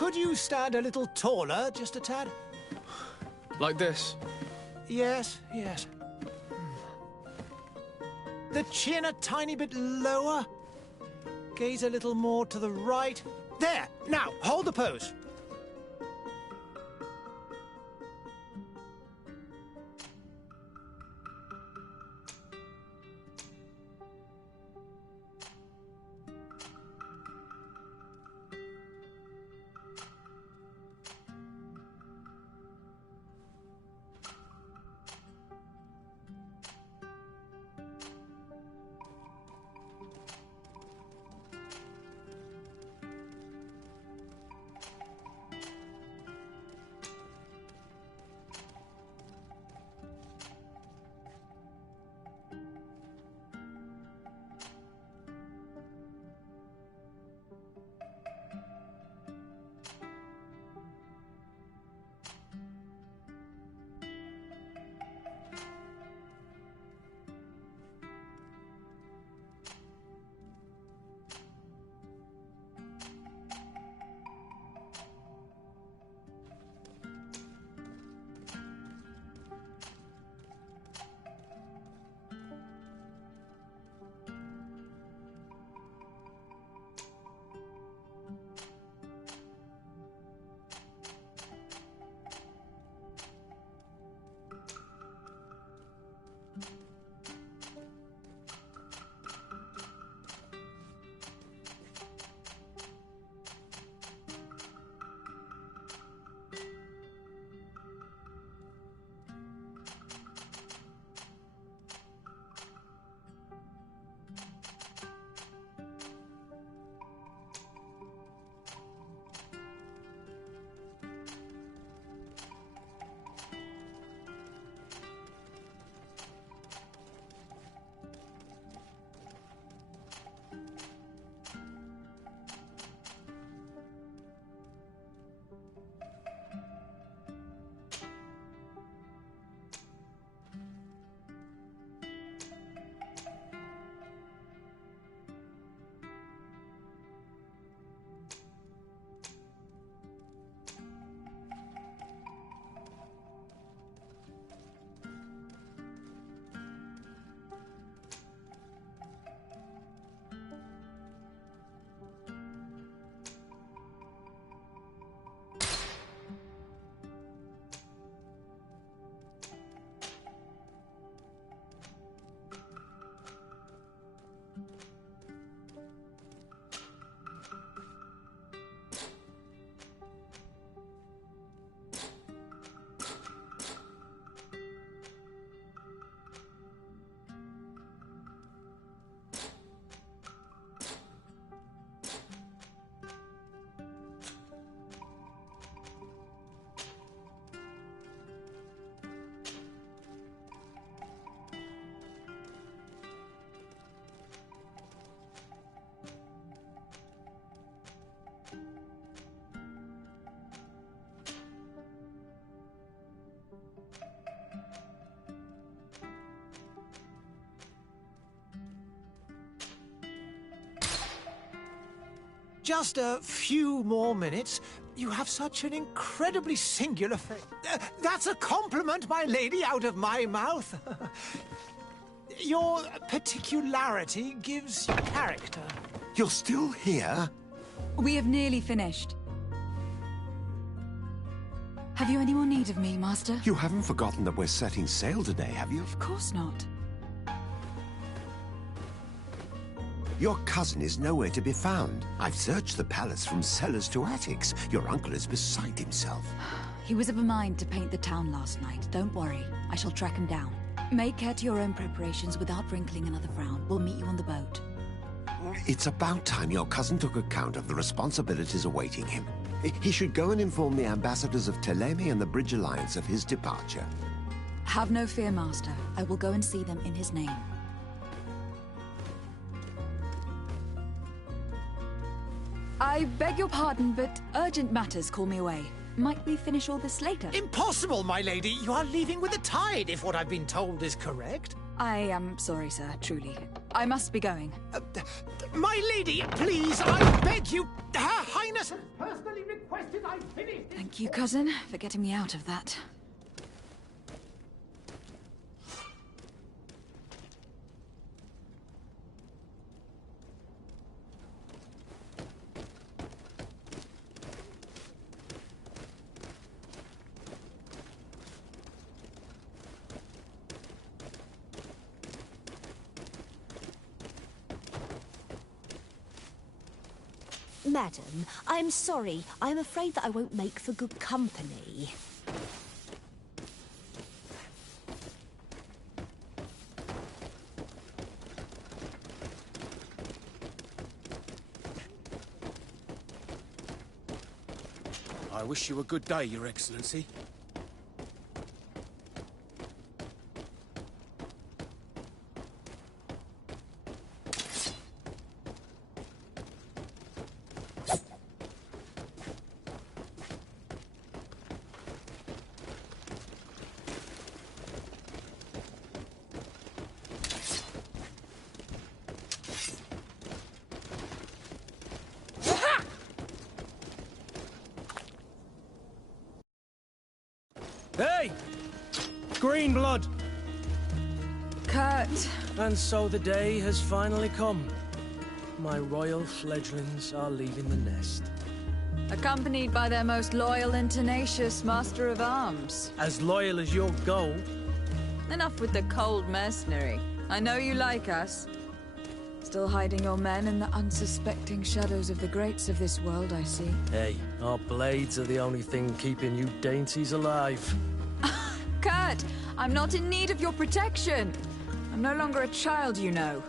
Could you stand a little taller, just a tad? Like this? Yes, yes. The chin a tiny bit lower. Gaze a little more to the right. There! Now, hold the pose. Just a few more minutes. You have such an incredibly singular face. That's a compliment, my lady, out of my mouth. Your particularity gives you character. You're still here? We have nearly finished. Have you any more need of me, Master? You haven't forgotten that we're setting sail today, have you? Of course not. Your cousin is nowhere to be found. I've searched the palace from cellars to attics. Your uncle is beside himself. He was of a mind to paint the town last night. Don't worry. I shall track him down. Make care to your own preparations without wrinkling another frown. We'll meet you on the boat. It's about time your cousin took account of the responsibilities awaiting him. He should go and inform the ambassadors of Thélème and the Bridge Alliance of his departure. Have no fear, Master. I will go and see them in his name. I beg your pardon, but urgent matters call me away. Might we finish all this later? Impossible, my lady. You are leaving with the tide, if what I've been told is correct. I am sorry, sir, truly. I must be going. My lady, please, I beg you. Her Highness has personally requested I finish this. Thank you, cousin, for getting me out of that. Madam, I'm sorry. I'm afraid that I won't make for good company. I wish you a good day, Your Excellency. Hey! Green blood! Kurt. And so the day has finally come. My royal fledglings are leaving the nest. Accompanied by their most loyal and tenacious master of arms. As loyal as your gold. Enough with the cold mercenary. I know you like us. Still hiding your men in the unsuspecting shadows of the greats of this world, I see. Hey, our blades are the only thing keeping you dainties alive. Kurt, I'm not in need of your protection. I'm no longer a child, you know.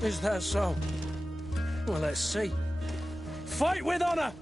Is that so? Well, let's see. Fight with honor!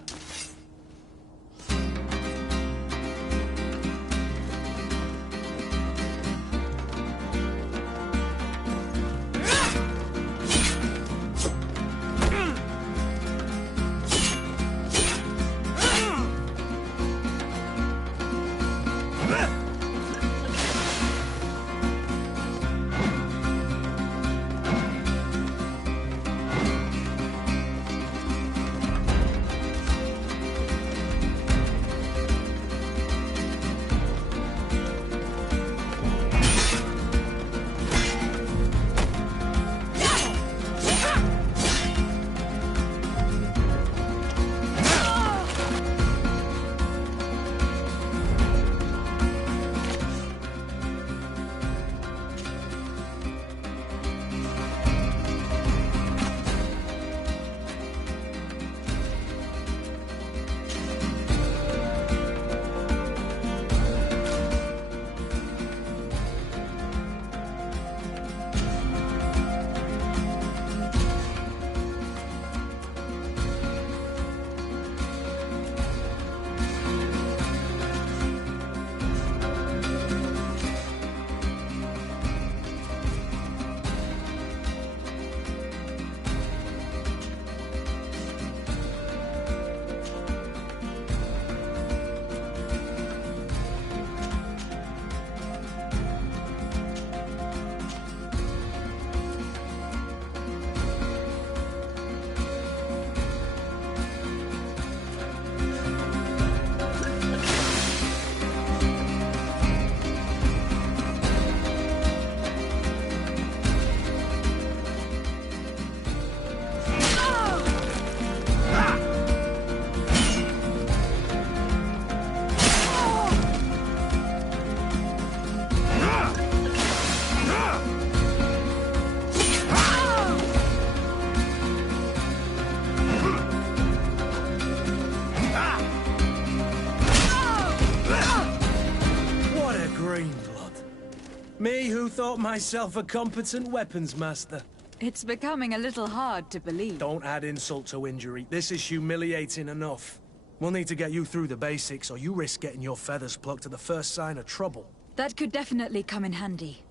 Me who thought myself a competent weapons master. It's becoming a little hard to believe. Don't add insult to injury. This is humiliating enough. We'll need to get you through the basics, or you risk getting your feathers plucked at the first sign of trouble. That could definitely come in handy.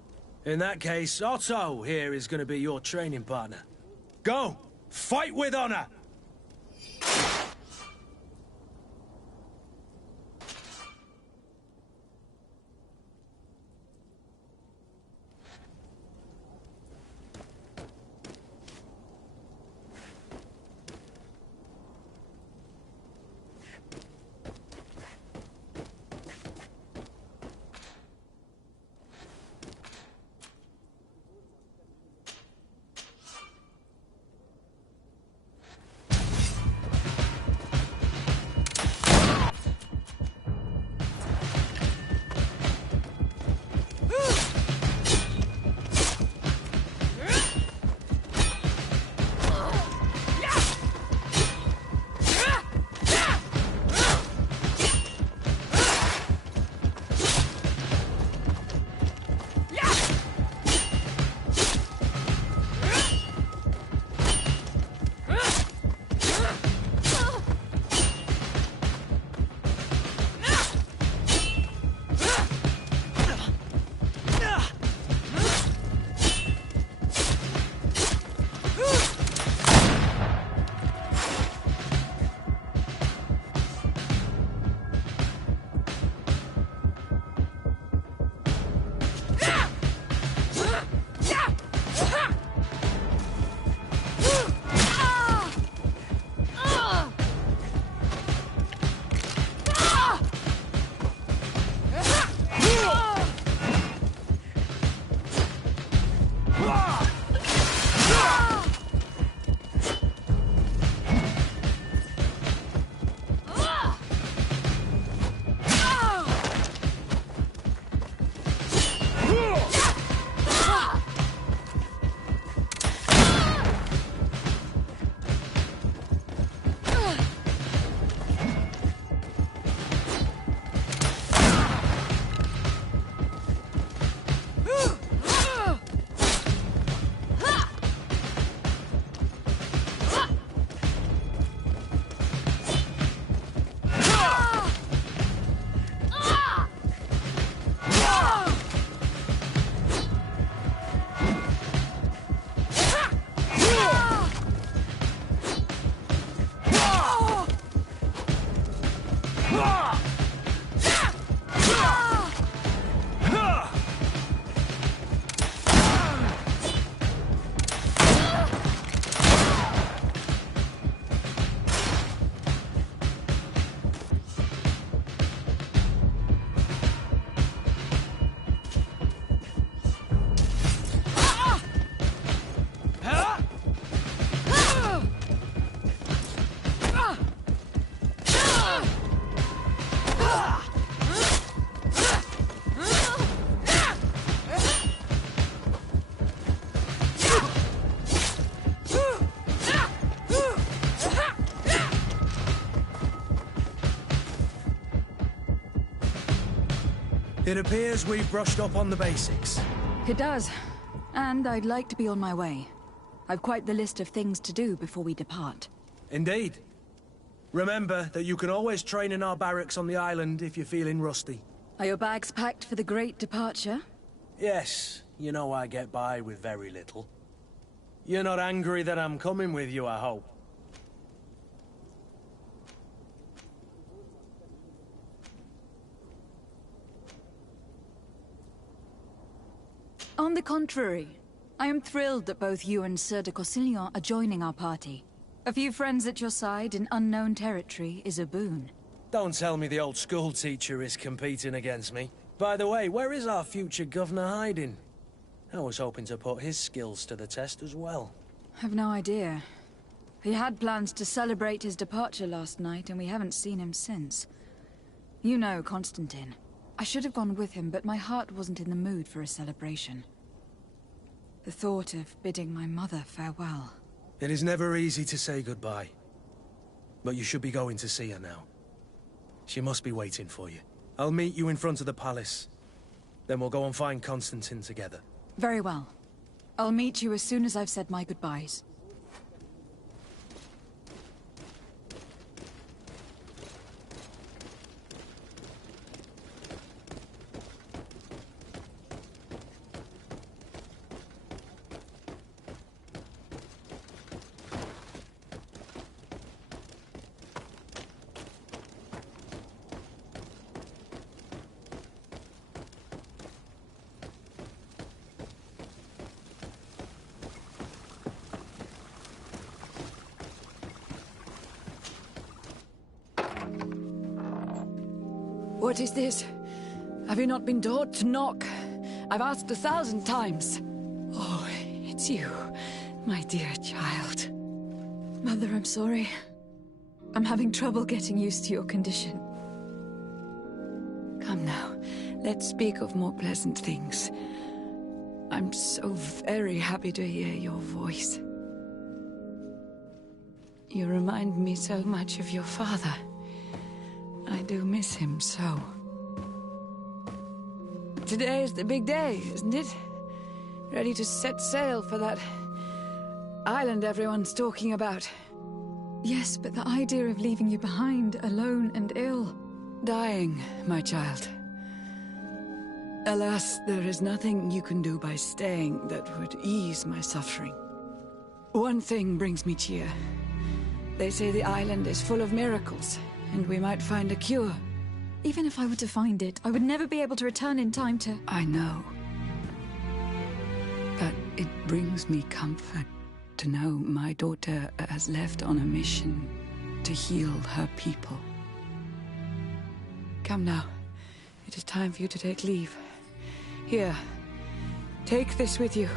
In that case, Otto here is going to be your training partner. Go! Fight with honor! It appears we've brushed up on the basics. It does. And I'd like to be on my way. I've quite the list of things to do before we depart. Indeed. Remember that you can always train in our barracks on the island if you're feeling rusty. Are your bags packed for the great departure? Yes, you know I get by with very little. You're not angry that I'm coming with you, I hope. On the contrary, I am thrilled that both you and Sir de Corsillon are joining our party. A few friends at your side in unknown territory is a boon. Don't tell me the old school teacher is competing against me. By the way, where is our future governor hiding? I was hoping to put his skills to the test as well. I've no idea. He had plans to celebrate his departure last night, and we haven't seen him since. You know Constantine. I should have gone with him, but my heart wasn't in the mood for a celebration. The thought of bidding my mother farewell. It is never easy to say goodbye. But you should be going to see her now. She must be waiting for you. I'll meet you in front of the palace. Then we'll go and find Constantine together. Very well. I'll meet you as soon as I've said my goodbyes. What is this? Have you not been taught to knock? I've asked 1,000 times. Oh, it's you, my dear child. Mother, I'm sorry. I'm having trouble getting used to your condition. Come now, let's speak of more pleasant things. I'm so very happy to hear your voice. You remind me so much of your father. I do miss him so. Today is the big day, isn't it? Ready to set sail for that island everyone's talking about. Yes, but the idea of leaving you behind, alone and ill... Dying, my child. Alas, there is nothing you can do by staying that would ease my suffering. One thing brings me cheer. They say the island is full of miracles, and we might find a cure. Even if I were to find it, I would never be able to return in time to... I know. But it brings me comfort to know my daughter has left on a mission to heal her people. Come now. It is time for you to take leave. Here. Take this with you.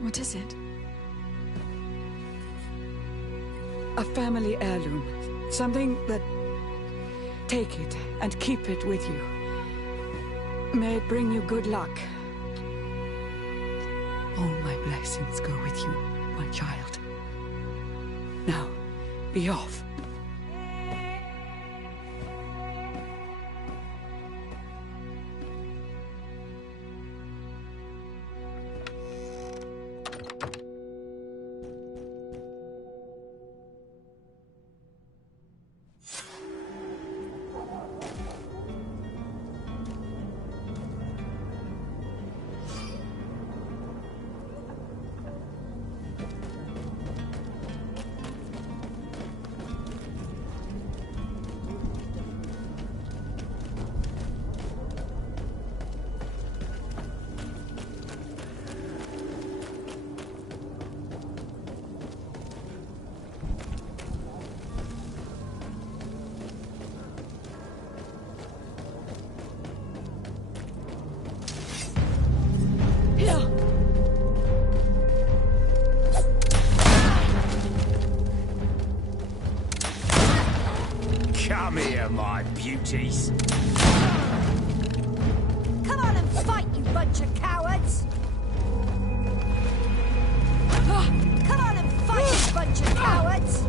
What is it? A family heirloom. Something that... Take it and keep it with you. May it bring you good luck. All my blessings go with you, my child. Now, be off. Come here, my beauties. Come on and fight, you bunch of cowards! Come on and fight, you bunch of cowards!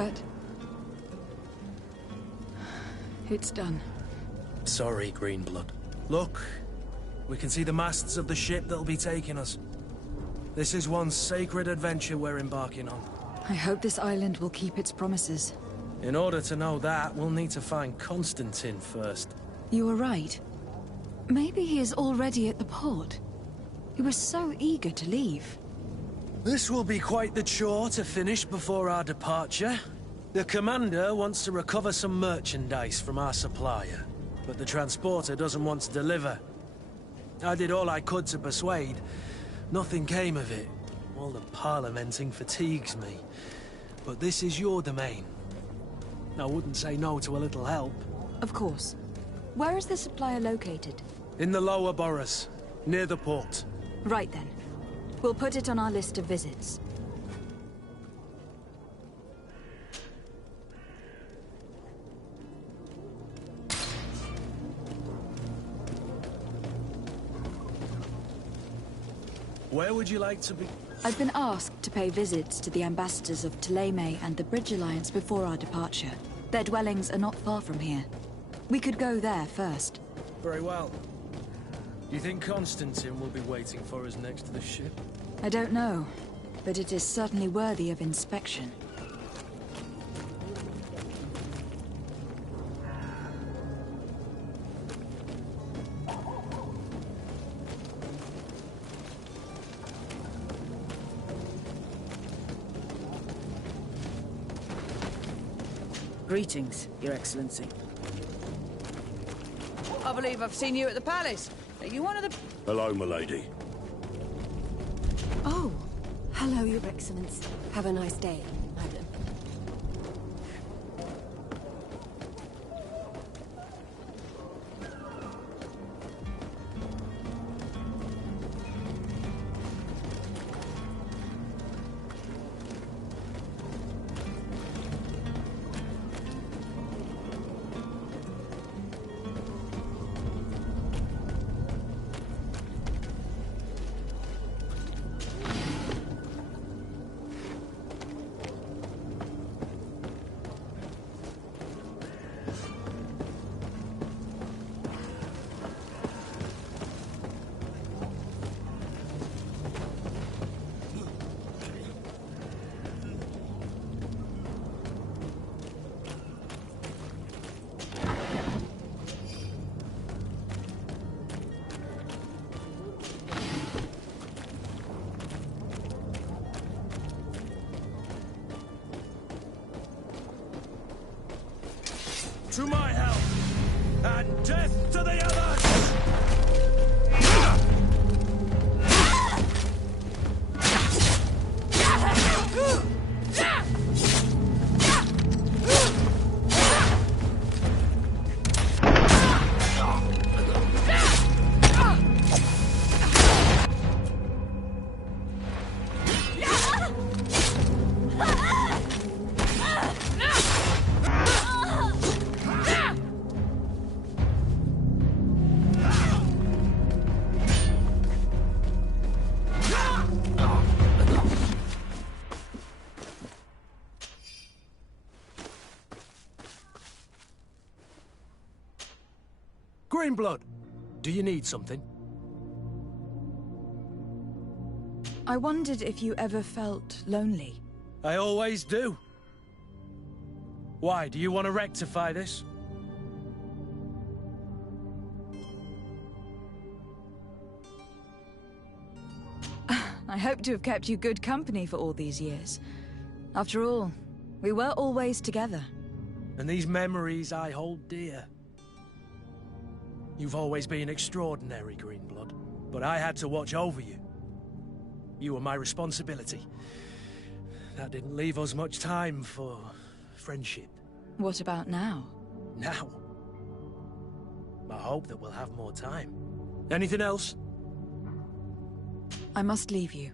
hurt? It's done. Sorry, Greenblood. Look, we can see the masts of the ship that'll be taking us. This is one sacred adventure we're embarking on. I hope this island will keep its promises. In order to know that, we'll need to find Constantine first. You were right. Maybe he is already at the port. He was so eager to leave. This will be quite the chore to finish before our departure. The commander wants to recover some merchandise from our supplier, but the transporter doesn't want to deliver. I did all I could to persuade. Nothing came of it. All the parliamenting fatigues me. But this is your domain. I wouldn't say no to a little help. Of course. Where is the supplier located? In the lower boroughs, near the port. Right then. We'll put it on our list of visits. Where would you like to be? I've been asked to pay visits to the ambassadors of Thélème and the Bridge Alliance before our departure. Their dwellings are not far from here. We could go there first. Very well. Do you think Constantine will be waiting for us next to the ship? I don't know, but it is certainly worthy of inspection. Greetings, Your Excellency. I believe I've seen you at the palace. Are you one of the... Hello, milady. Oh, hello, Your Excellency. Have a nice day, madam. To my help, and death to the others! Greenblood, do you need something? I wondered if you ever felt lonely. I always do. Why, do you want to rectify this? I hope to have kept you good company for all these years. After all, we were always together. And these memories I hold dear. You've always been extraordinary, Greenblood, but I had to watch over you. You were my responsibility. That didn't leave us much time for friendship. What about now? Now? I hope that we'll have more time. Anything else? I must leave you.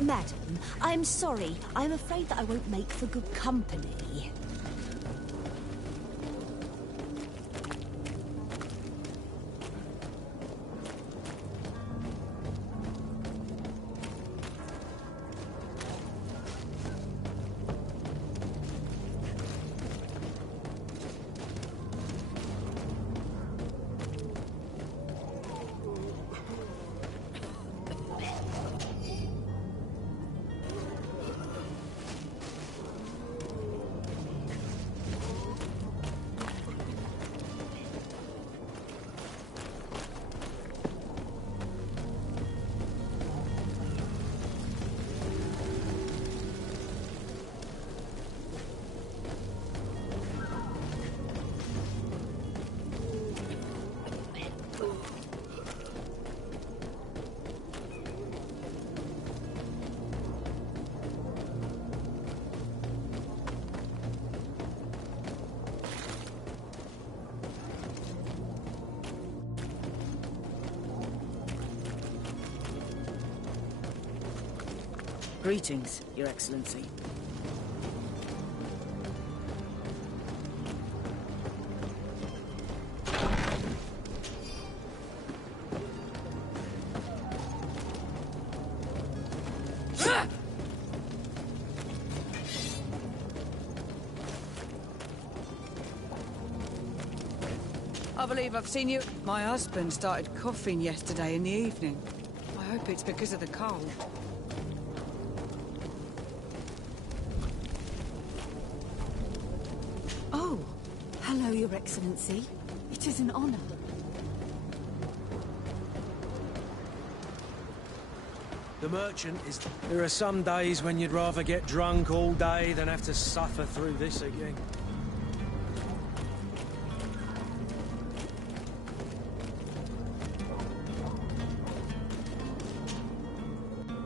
Madam, I'm sorry. I'm afraid that I won't make for good company. Greetings, Your Excellency. I believe I've seen you. My husband started coughing yesterday in the evening. I hope it's because of the cold. Oh, hello, Your Excellency. It is an honor. The merchant is... There are some days when you'd rather get drunk all day than have to suffer through this again.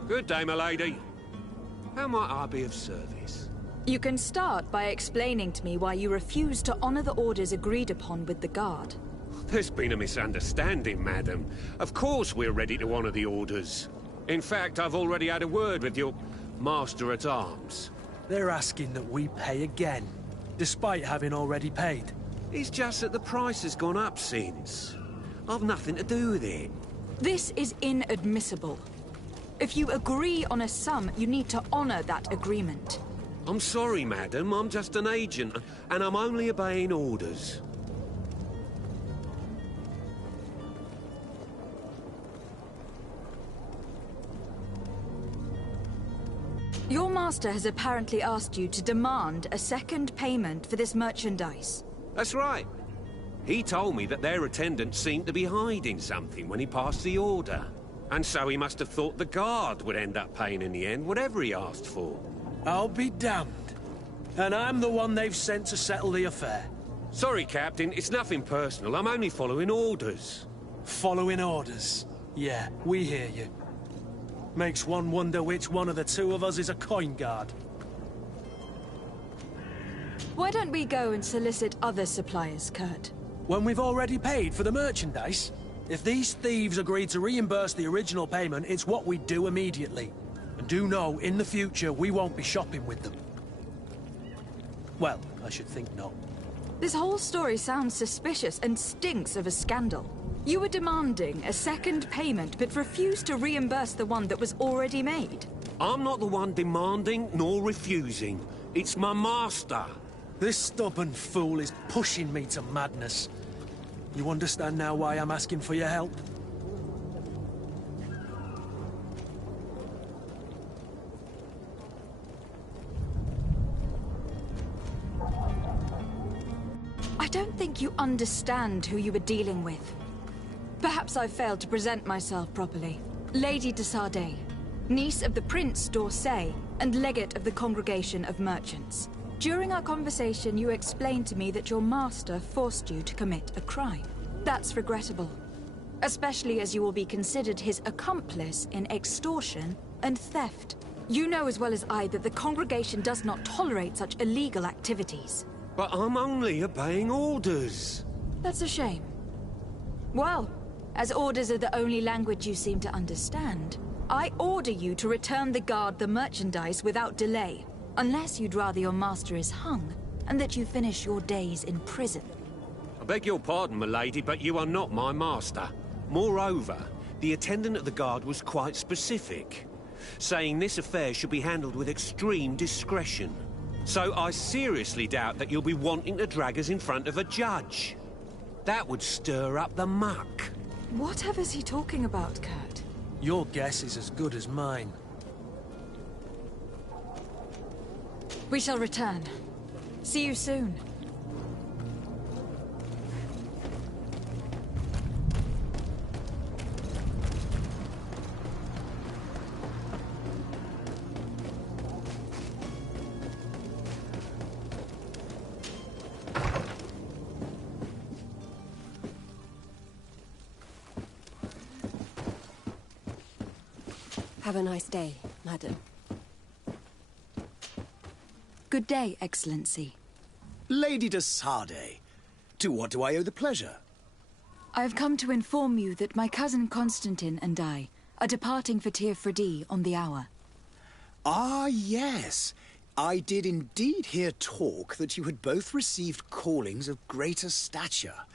Good day, my lady. How might I be of service? You can start by explaining to me why you refuse to honor the orders agreed upon with the guard. There's been a misunderstanding, madam. Of course we're ready to honor the orders. In fact, I've already had a word with your master-at-arms. They're asking that we pay again, despite having already paid. It's just that the price has gone up since. I've nothing to do with it. This is inadmissible. If you agree on a sum, you need to honor that agreement. I'm sorry, madam. I'm just an agent, and I'm only obeying orders. Your master has apparently asked you to demand a second payment for this merchandise. That's right. He told me that their attendant seemed to be hiding something when he passed the order. And so he must have thought the guard would end up paying in the end, whatever he asked for. I'll be damned. And I'm the one they've sent to settle the affair. Sorry, Captain, it's nothing personal. I'm only following orders. Following orders? Yeah, we hear you. Makes one wonder which one of the two of us is a coin guard. Why don't we go and solicit other suppliers, Kurt? When we've already paid for the merchandise? If these thieves agree to reimburse the original payment, it's what we do immediately. And do know, in the future, we won't be shopping with them. Well, I should think not. This whole story sounds suspicious and stinks of a scandal. You were demanding a second payment, but refused to reimburse the one that was already made. I'm not the one demanding nor refusing. It's my master. This stubborn fool is pushing me to madness. You understand now why I'm asking for your help? I don't think you understand who you were dealing with. Perhaps I failed to present myself properly. Lady de Sardet, niece of the Prince d'Orsay, and legate of the Congregation of Merchants. During our conversation, you explained to me that your master forced you to commit a crime. That's regrettable, especially as you will be considered his accomplice in extortion and theft. You know as well as I that the Congregation does not tolerate such illegal activities. But I'm only obeying orders. That's a shame. Well, as orders are the only language you seem to understand, I order you to return the guard the merchandise without delay, unless you'd rather your master is hung, and that you finish your days in prison. I beg your pardon, milady, but you are not my master. Moreover, the attendant at the guard was quite specific, saying this affair should be handled with extreme discretion. So I seriously doubt that you'll be wanting to drag us in front of a judge. That would stir up the muck. Whatever's he talking about, Kurt? Your guess is as good as mine. We shall return. See you soon. Have a nice day, madam. Good day, Excellency. Lady de Sardet, to what do I owe the pleasure? I have come to inform you that my cousin Constantine and I are departing for Tir Freddy on the hour. Ah, yes. I did indeed hear talk that you had both received callings of greater stature.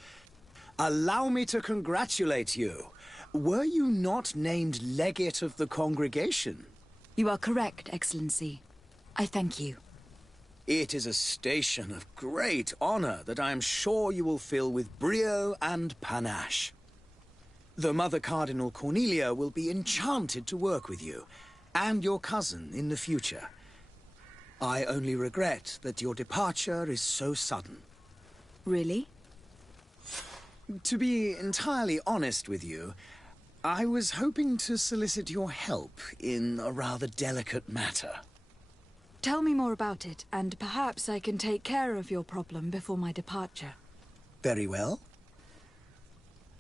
Allow me to congratulate you. Were you not named legate of the congregation? You are correct, Excellency. I thank you. It is a station of great honor that I am sure you will fill with brio and panache. The Mother Cardinal Cornelia will be enchanted to work with you, and your cousin in the future. I only regret that your departure is so sudden. Really? To be entirely honest with you, I was hoping to solicit your help in a rather delicate matter. Tell me more about it, and perhaps I can take care of your problem before my departure. Very well.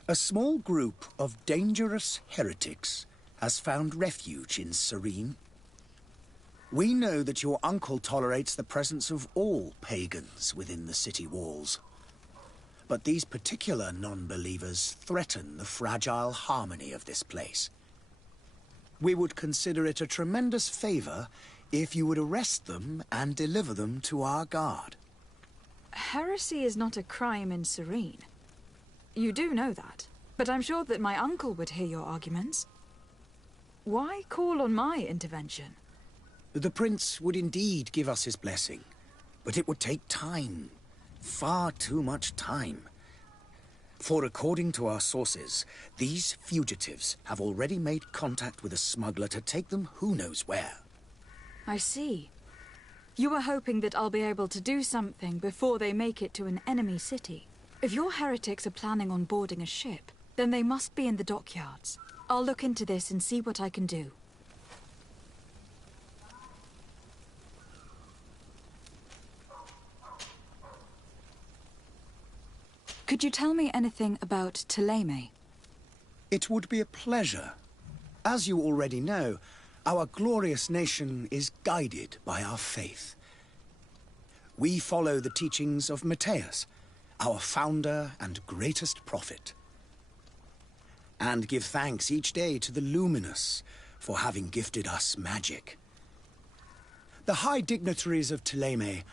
A small group of dangerous heretics has found refuge in Serene. We know that your uncle tolerates the presence of all pagans within the city walls. But these particular non-believers threaten the fragile harmony of this place. We would consider it a tremendous favor if you would arrest them and deliver them to our guard. Heresy is not a crime in Serene. You do know that, but I'm sure that my uncle would hear your arguments. Why call on my intervention? The Prince would indeed give us his blessing, but it would take time. Far too much time. For according to our sources, these fugitives have already made contact with a smuggler to take them who knows where. I see. You were hoping that I'll be able to do something before they make it to an enemy city. If your heretics are planning on boarding a ship, then they must be in the dockyards. I'll look into this and see what I can do. Could you tell me anything about Thélème? It would be a pleasure. As you already know, our glorious nation is guided by our faith. We follow the teachings of Matthias, our founder and greatest prophet, and give thanks each day to the Luminous for having gifted us magic. The high dignitaries of Thélème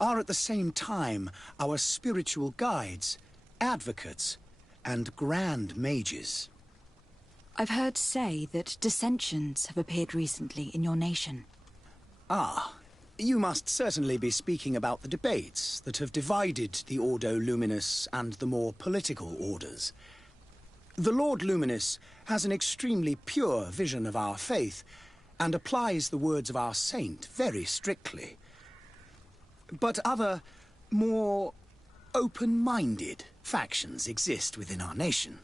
are at the same time our spiritual guides, advocates, and grand mages. I've heard say that dissensions have appeared recently in your nation. Ah, you must certainly be speaking about the debates that have divided the Ordo Luminis and the more political orders. The Lord Luminis has an extremely pure vision of our faith and applies the words of our saint very strictly. But other, more open-minded factions exist within our nation.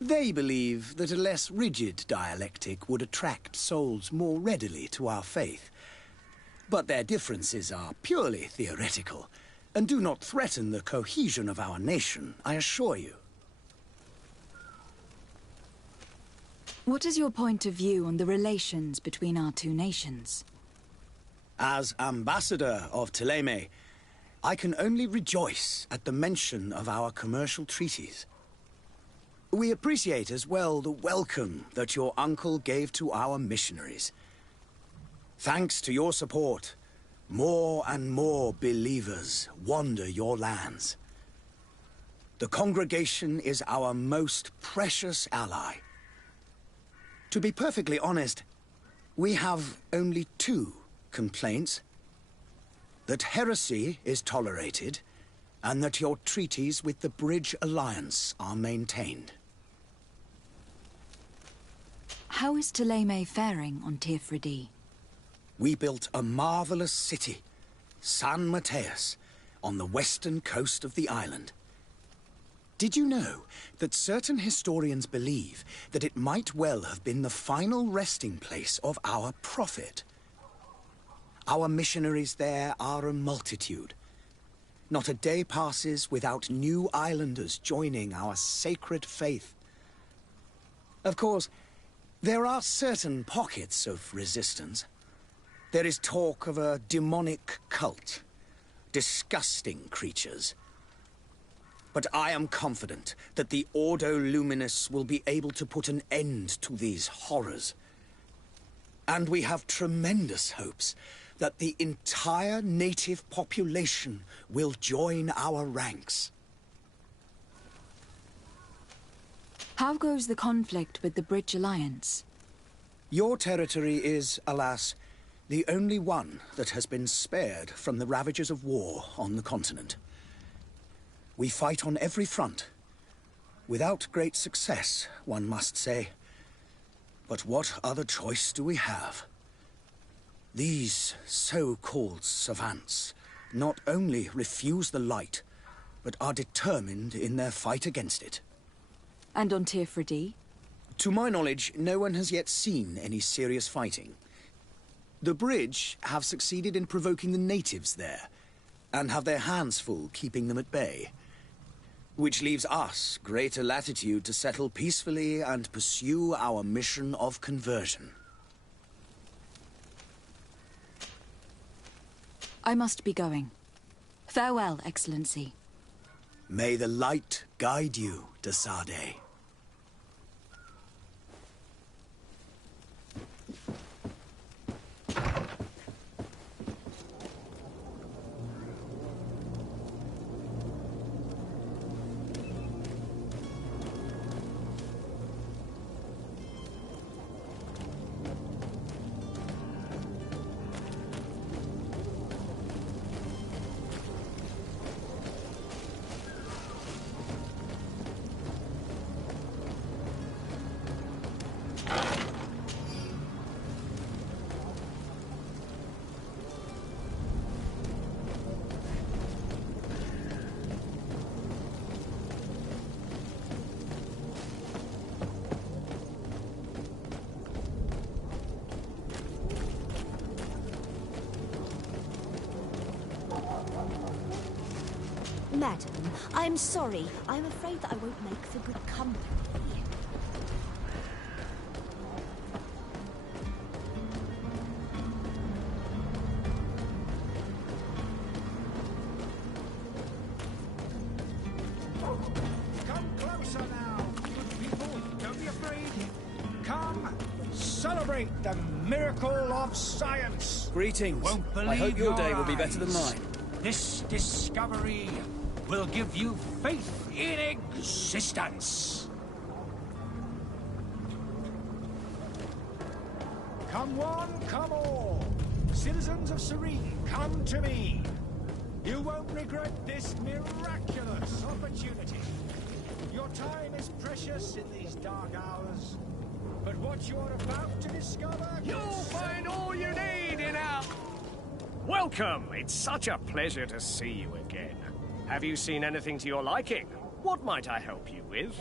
They believe that a less rigid dialectic would attract souls more readily to our faith. But their differences are purely theoretical, and do not threaten the cohesion of our nation, I assure you. What is your point of view on the relations between our two nations? As ambassador of Thélème, I can only rejoice at the mention of our commercial treaties. We appreciate as well the welcome that your uncle gave to our missionaries. Thanks to your support, more and more believers wander your lands. The congregation is our most precious ally. To be perfectly honest, we have only 2 complaints. That heresy is tolerated, and that your treaties with the Bridge Alliance are maintained. How is Thélème faring on Tirfredi? We built a marvelous city, San Mateus, on the western coast of the island. Did you know that certain historians believe that it might well have been the final resting place of our prophet? Our missionaries there are a multitude. Not a day passes without new islanders joining our sacred faith. Of course, there are certain pockets of resistance. There is talk of a demonic cult, disgusting creatures. But I am confident that the Ordo Luminus will be able to put an end to these horrors. And we have tremendous hopes that the entire native population will join our ranks. How goes the conflict with the Bridge Alliance? Your territory is, alas, the only one that has been spared from the ravages of war on the continent. We fight on every front. Without great success, one must say. But what other choice do we have? These so-called savants not only refuse the light, but are determined in their fight against it. And on Tirfredi? To my knowledge, no one has yet seen any serious fighting. The Bridge have succeeded in provoking the natives there, and have their hands full keeping them at bay. Which leaves us greater latitude to settle peacefully and pursue our mission of conversion. I must be going. Farewell, Excellency. May the light guide you, de Sade. Madam, I'm sorry. I'm afraid that I won't make for good company. Come closer now, good people. Don't be afraid. Come, celebrate the miracle of science. Greetings. Won't believe I hope your day your will be better than eyes. mine. This discovery will give you faith in existence. Come one, come all. Citizens of Serene, come to me. You won't regret this miraculous opportunity. Your time is precious in these dark hours. But what you are about to discover... You'll find all you need in our... Welcome! It's such a pleasure to see you again. Have you seen anything to your liking? What might I help you with?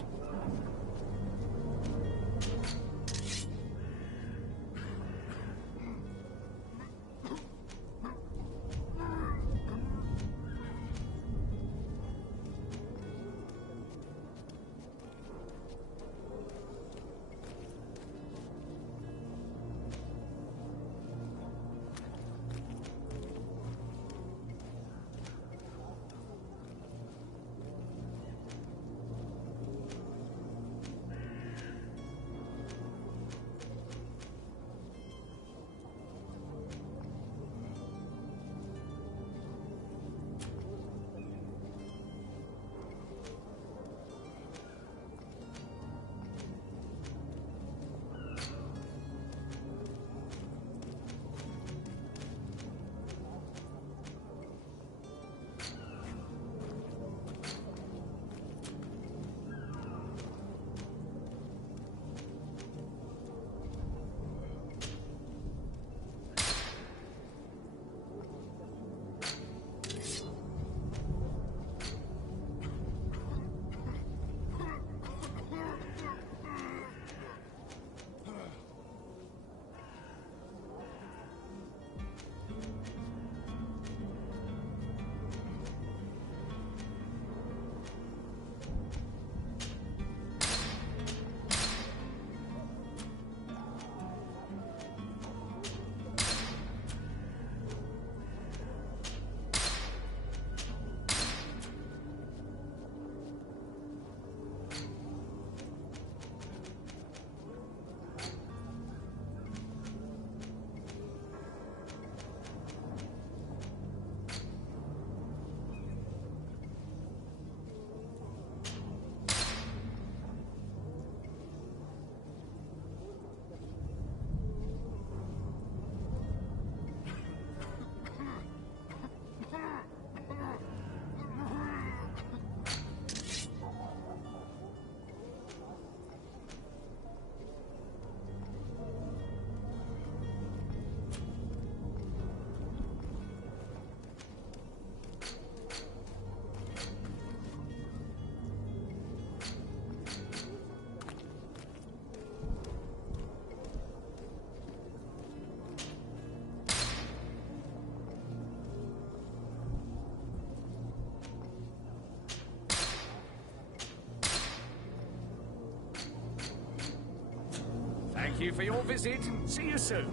you for your visit. See you soon.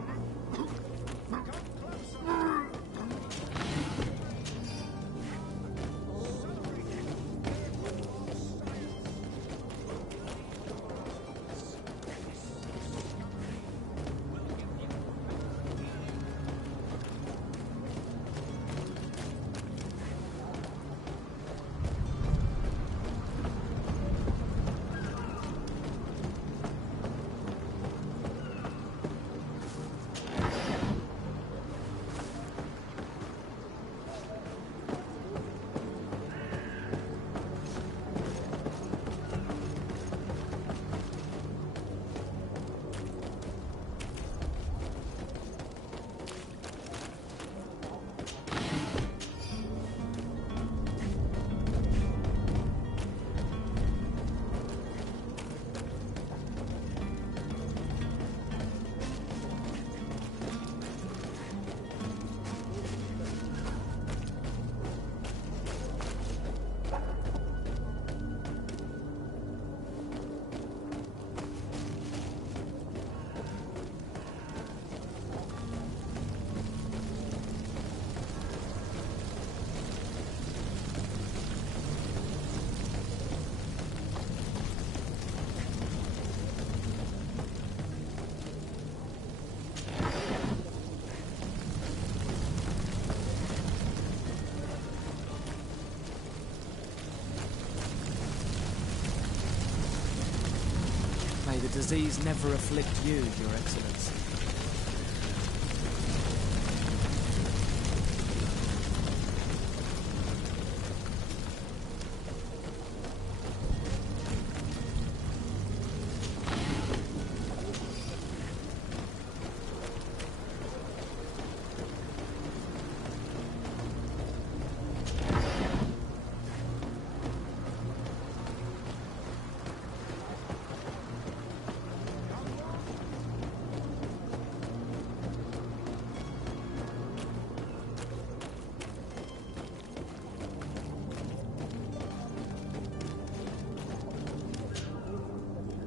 May the disease never afflict you, Your Excellency.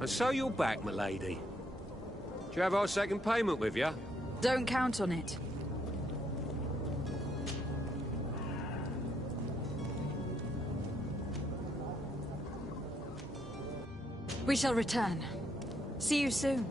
And so you're back, milady. Do you have our second payment with you? Don't count on it. We shall return. See you soon.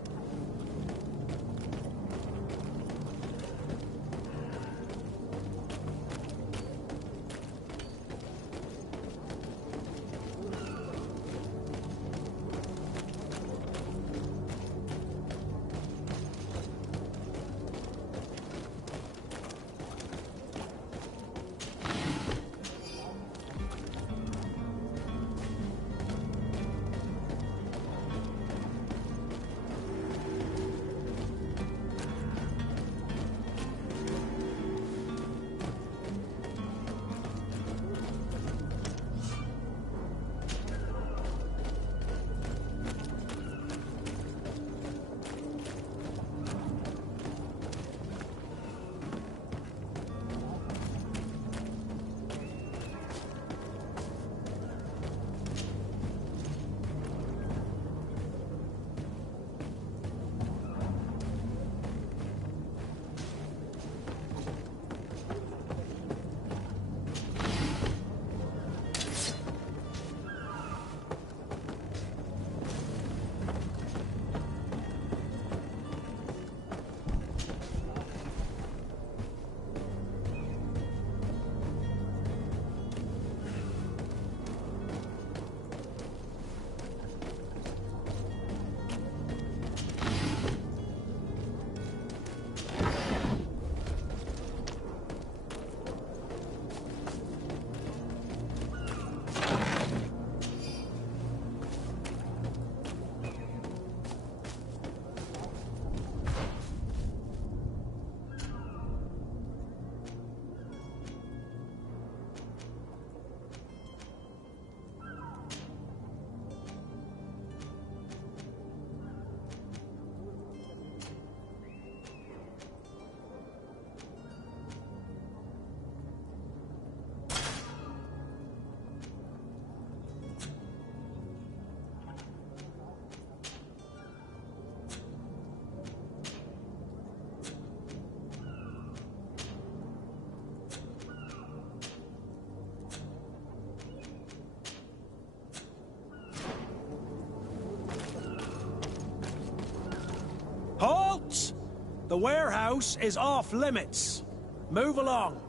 The warehouse is off limits. Move along.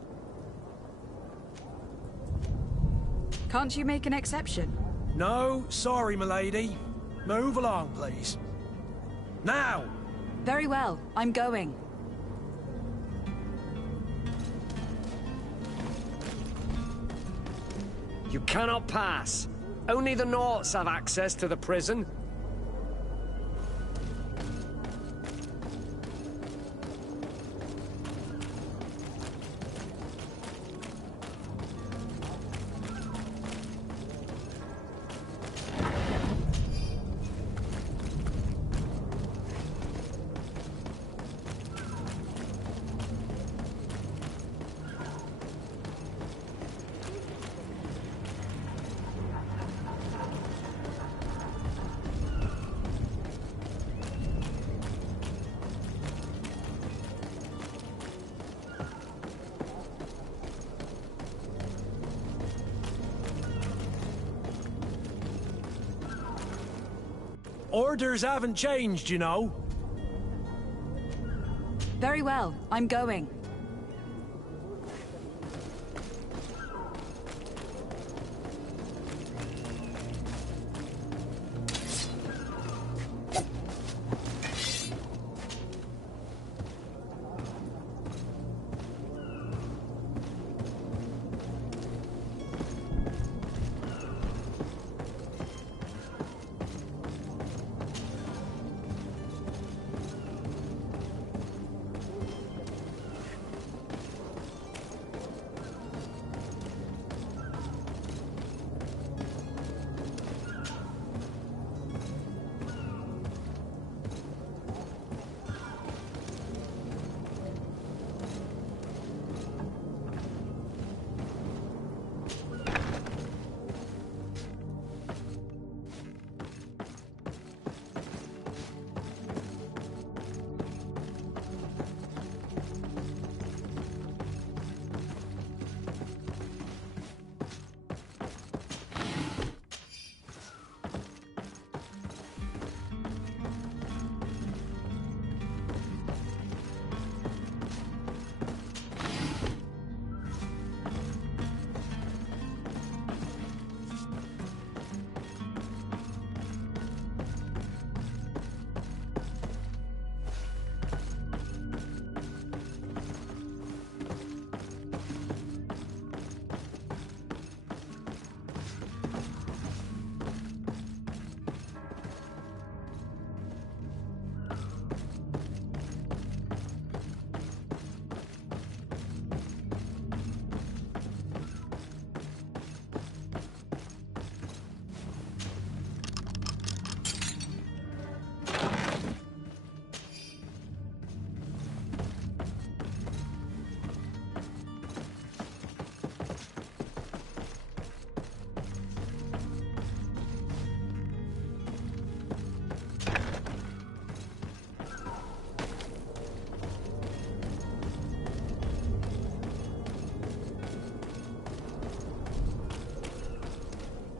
Can't you make an exception? No, sorry, milady. Move along, please. Now! Very well, I'm going. You cannot pass. Only the Norts have access to the prison. Orders haven't changed, you know. Very well, I'm going.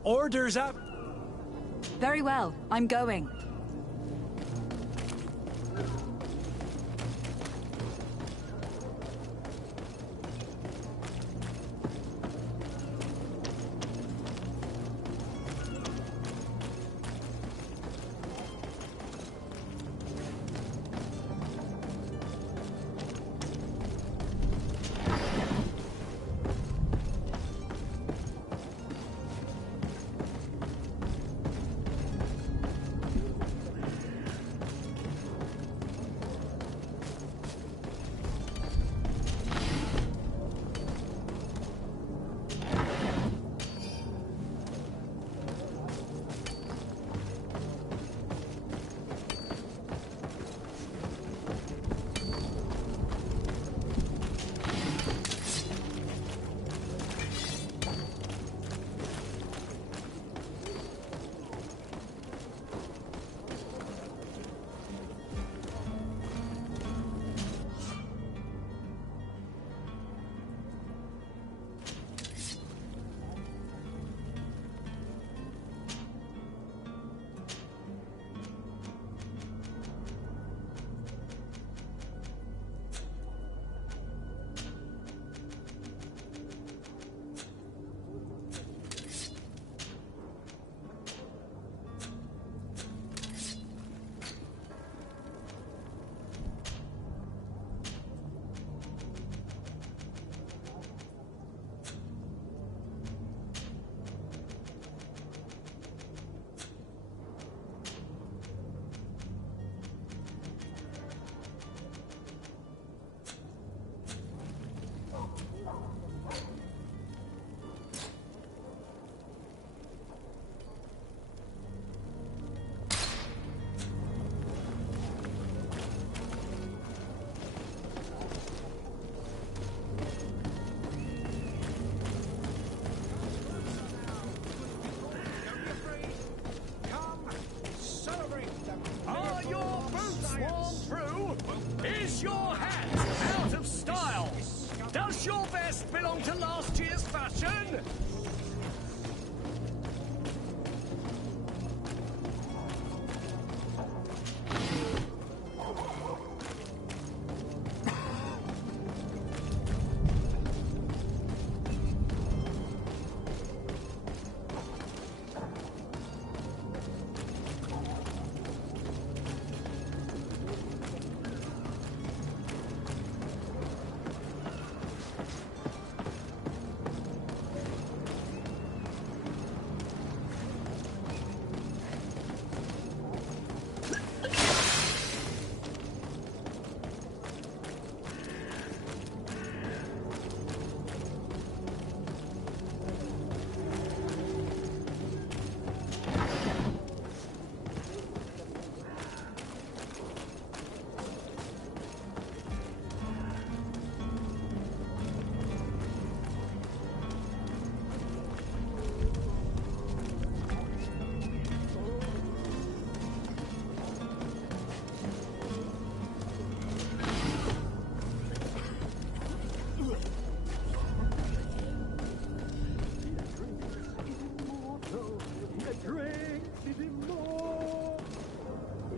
Orders up. Very well, I'm going. your hat out of style! Does your vest belong to last year's fashion?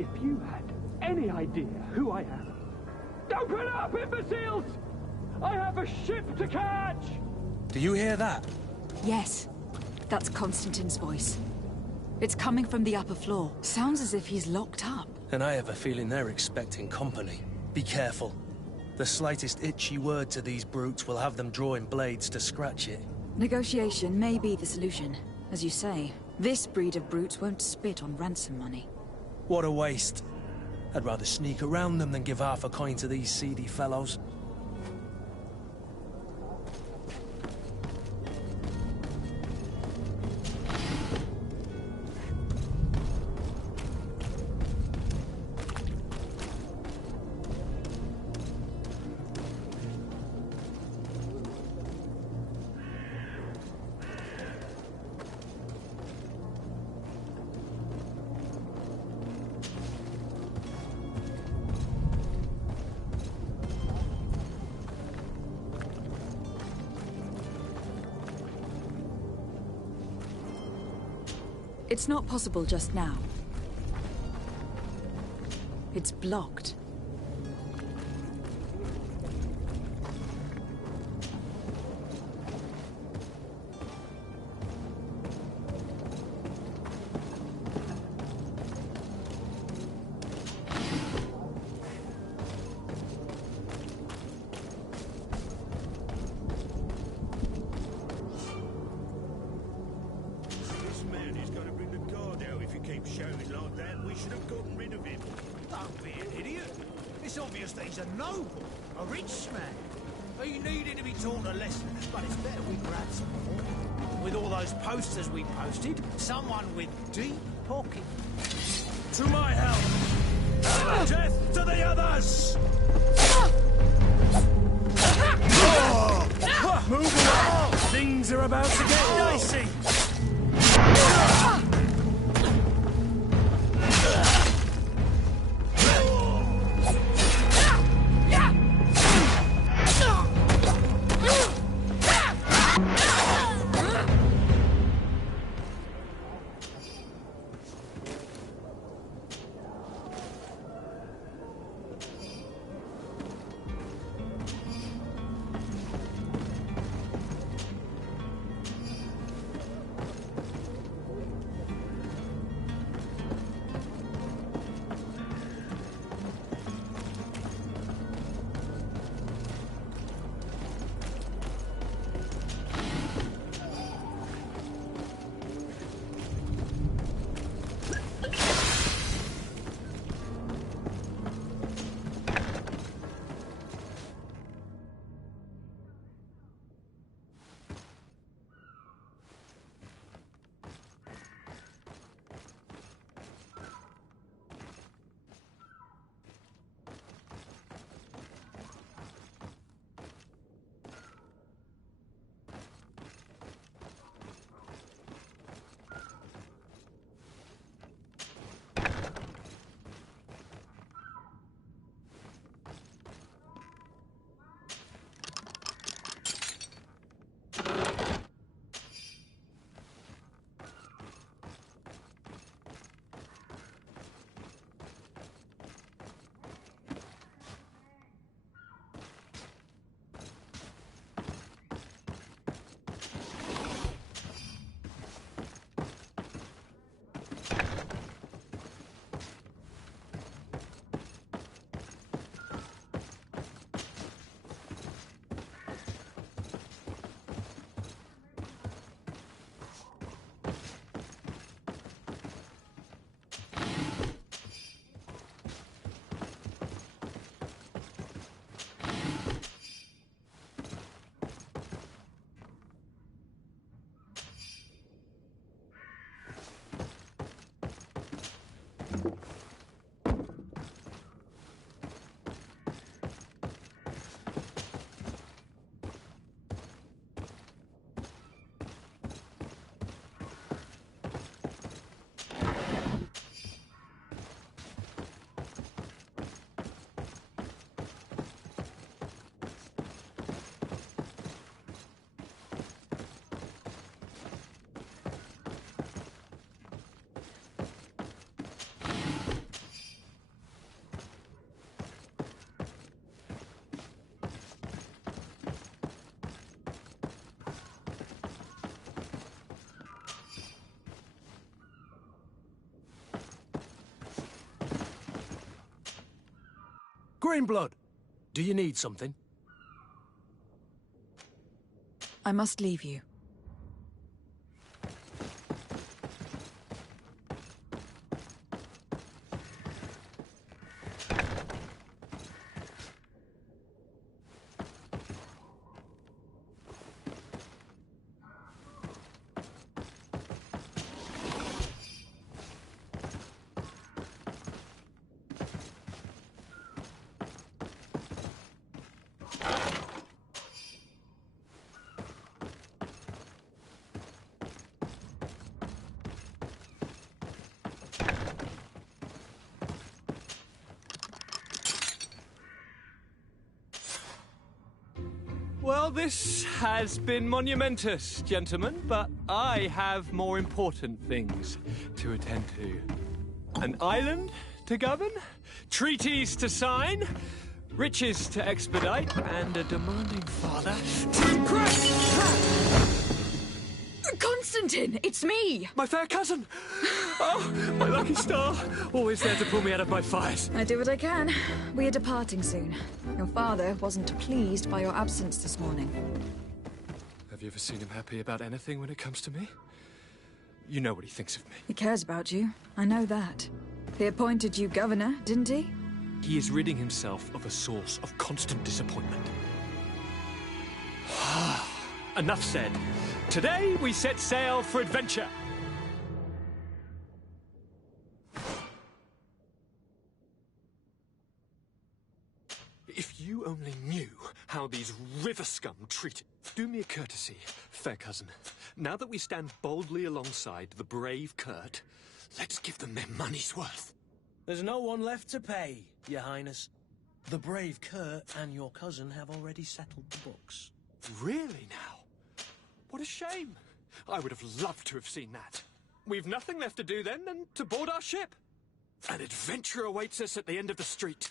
If you had any idea who I am... Open up, imbeciles! I have a ship to catch! Do you hear that? Yes. That's Constantine's voice. It's coming from the upper floor. Sounds as if he's locked up. And I have a feeling they're expecting company. Be careful. The slightest itchy word to these brutes will have them drawing blades to scratch it. Negotiation may be the solution. As you say, this breed of brutes won't spit on ransom money. What a waste. I'd rather sneak around them than give half a coin to these seedy fellows. It's not possible just now. It's blocked. Posters we posted, someone with deep pockets. To my help! Death to the others! Move away! Things are about to get dicey! Greenblood! Do you need something? I must leave you. Well, this has been monumentous, gentlemen, but I have more important things to attend to. An island to govern, treaties to sign, riches to expedite, and a demanding father to impress! Constantine, it's me! My fair cousin! Oh, my lucky star! Always there to pull me out of my fires. I do what I can. We are departing soon. Your father wasn't pleased by your absence this morning. Have you ever seen him happy about anything when it comes to me? You know what he thinks of me. He cares about you. I know that. He appointed you governor, didn't he? He is ridding himself of a source of constant disappointment. Enough said. Today we set sail for adventure. If you only knew how these river scum treated... Do me a courtesy, fair cousin. Now that we stand boldly alongside the brave Kurt, let's give them their money's worth. There's no one left to pay, Your Highness. The brave Kurt and your cousin have already settled the books. Really now? What a shame. I would have loved to have seen that. We've nothing left to do then than to board our ship. An adventure awaits us at the end of the street.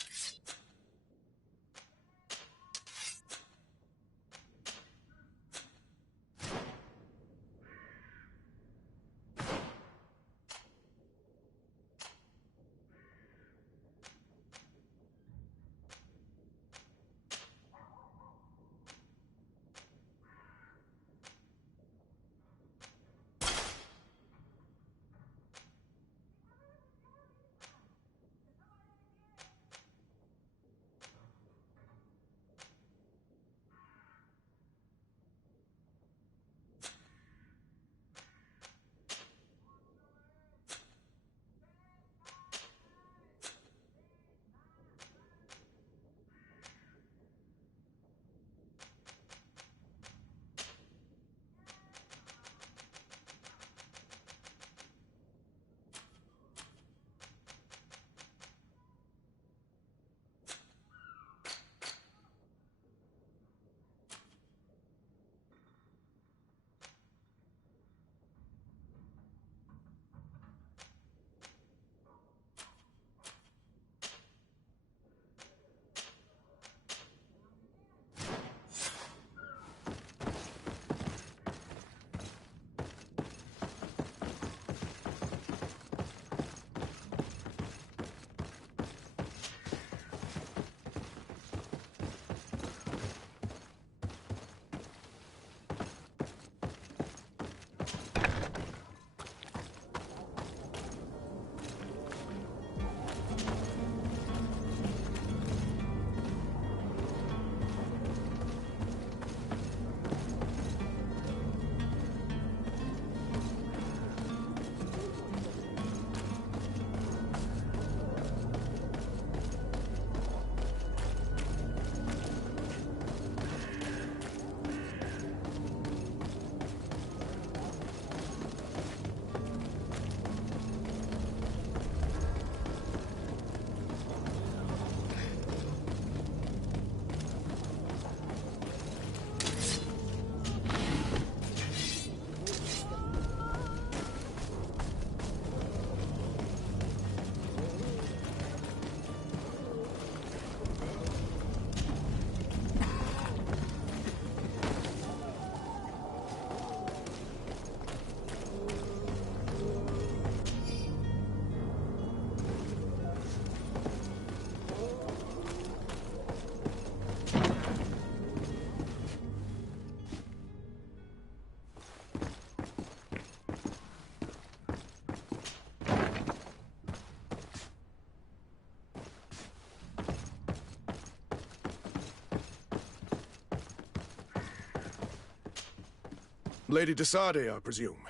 Lady de Sardet, I presume.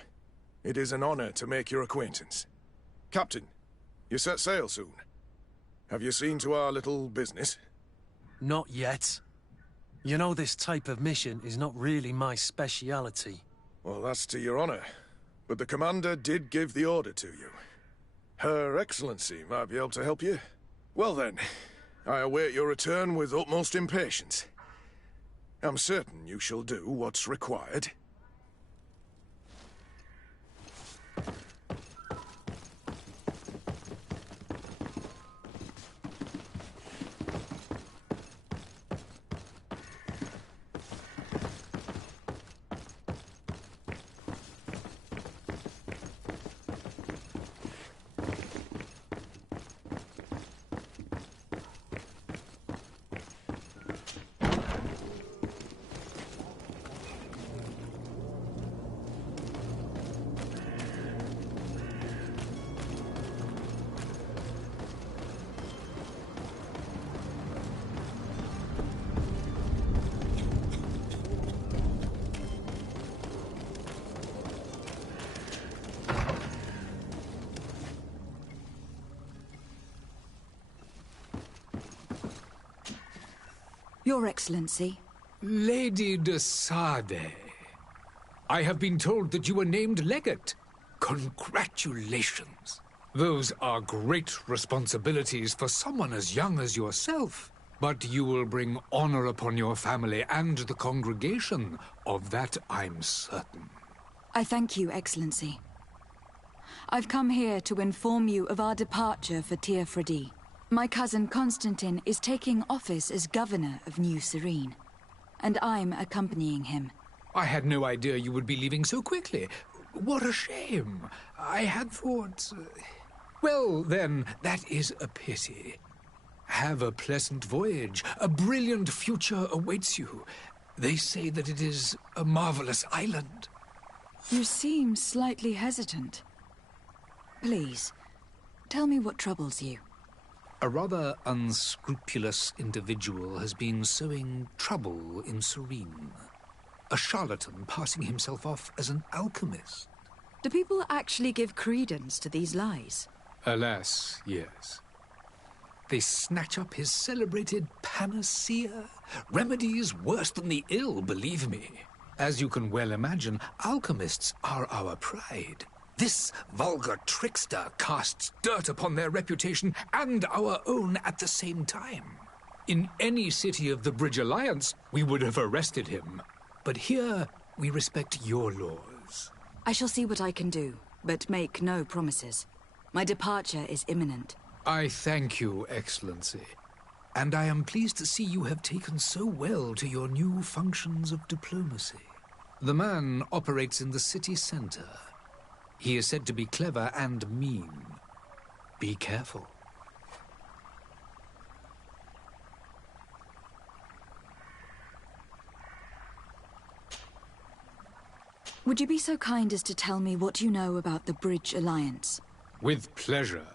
It is an honor to make your acquaintance. Captain, you set sail soon. Have you seen to our little business? Not yet. You know, this type of mission is not really my speciality. Well, that's to your honor. But the commander did give the order to you. Her Excellency might be able to help you. Well then, I await your return with utmost impatience. I'm certain you shall do what's required. Your Excellency. Lady de Sardet. I have been told that you were named legate. Congratulations. Those are great responsibilities for someone as young as yourself. But you will bring honor upon your family and the congregation. Of that I'm certain. I thank you, Excellency. I've come here to inform you of our departure for Teer Fradee. My cousin Constantin is taking office as governor of New Serene, and I'm accompanying him. I had no idea you would be leaving so quickly. What a shame. I had thought... Well, then, that is a pity. Have a pleasant voyage. A brilliant future awaits you. They say that it is a marvelous island. You seem slightly hesitant. Please, tell me what troubles you. A rather unscrupulous individual has been sowing trouble in Serene. A charlatan passing himself off as an alchemist. Do people actually give credence to these lies? Alas, yes. They snatch up his celebrated panacea. Remedies worse than the ill, believe me. As you can well imagine, alchemists are our pride. This vulgar trickster casts dirt upon their reputation and our own at the same time. In any city of the Bridge Alliance, we would have arrested him. But here, we respect your laws. I shall see what I can do, but make no promises. My departure is imminent. I thank you, Excellency. And I am pleased to see you have taken so well to your new functions of diplomacy. The man operates in the city center. He is said to be clever and mean. Be careful. Would you be so kind as to tell me what you know about the Bridge Alliance? With pleasure.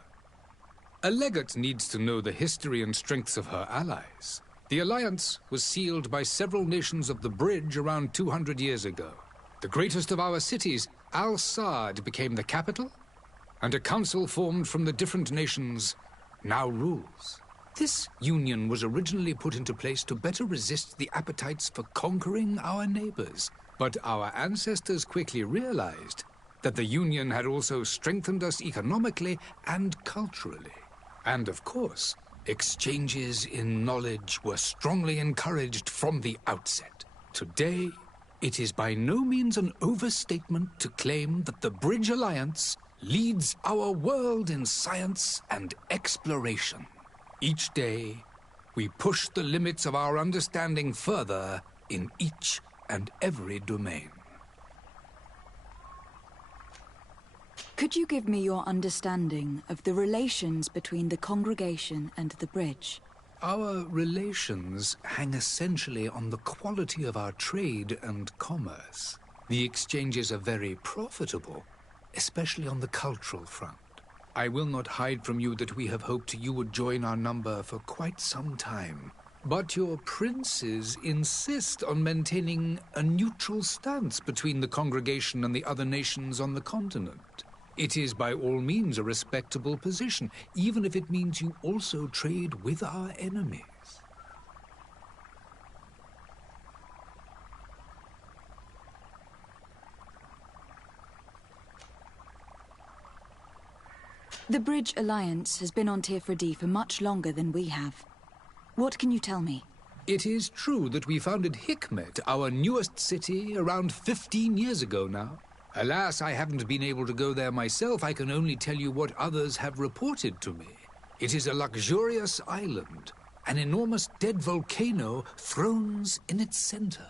A legate needs to know the history and strengths of her allies. The alliance was sealed by several nations of the Bridge around 200 years ago. The greatest of our cities, Al-Saad, became the capital, and a council formed from the different nations now rules. This union was originally put into place to better resist the appetites for conquering our neighbors, but our ancestors quickly realized that the union had also strengthened us economically and culturally. And of course, exchanges in knowledge were strongly encouraged from the outset. Today, it is by no means an overstatement to claim that the Bridge Alliance leads our world in science and exploration. Each day, we push the limits of our understanding further in each and every domain. Could you give me your understanding of the relations between the congregation and the Bridge? Our relations hang essentially on the quality of our trade and commerce. The exchanges are very profitable, especially on the cultural front. I will not hide from you that we have hoped you would join our number for quite some time. But your princes insist on maintaining a neutral stance between the congregation and the other nations on the continent. It is by all means a respectable position, even if it means you also trade with our enemies. The Bridge Alliance has been on Teerfredi for much longer than we have. What can you tell me? It is true that we founded Hikmet, our newest city, around 15 years ago now. Alas, I haven't been able to go there myself. I can only tell you what others have reported to me. It is a luxurious island. An enormous dead volcano thrones in its center.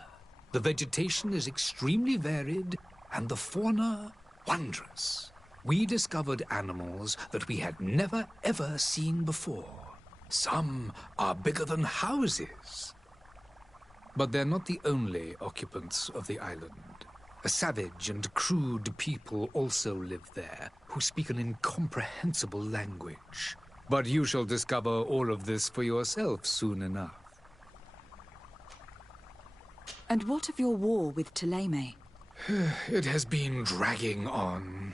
The vegetation is extremely varied, and the fauna wondrous. We discovered animals that we had never ever seen before. Some are bigger than houses. But they're not the only occupants of the island. A savage and crude people also live there, who speak an incomprehensible language. But you shall discover all of this for yourself soon enough. And what of your war with Thélème? It has been dragging on.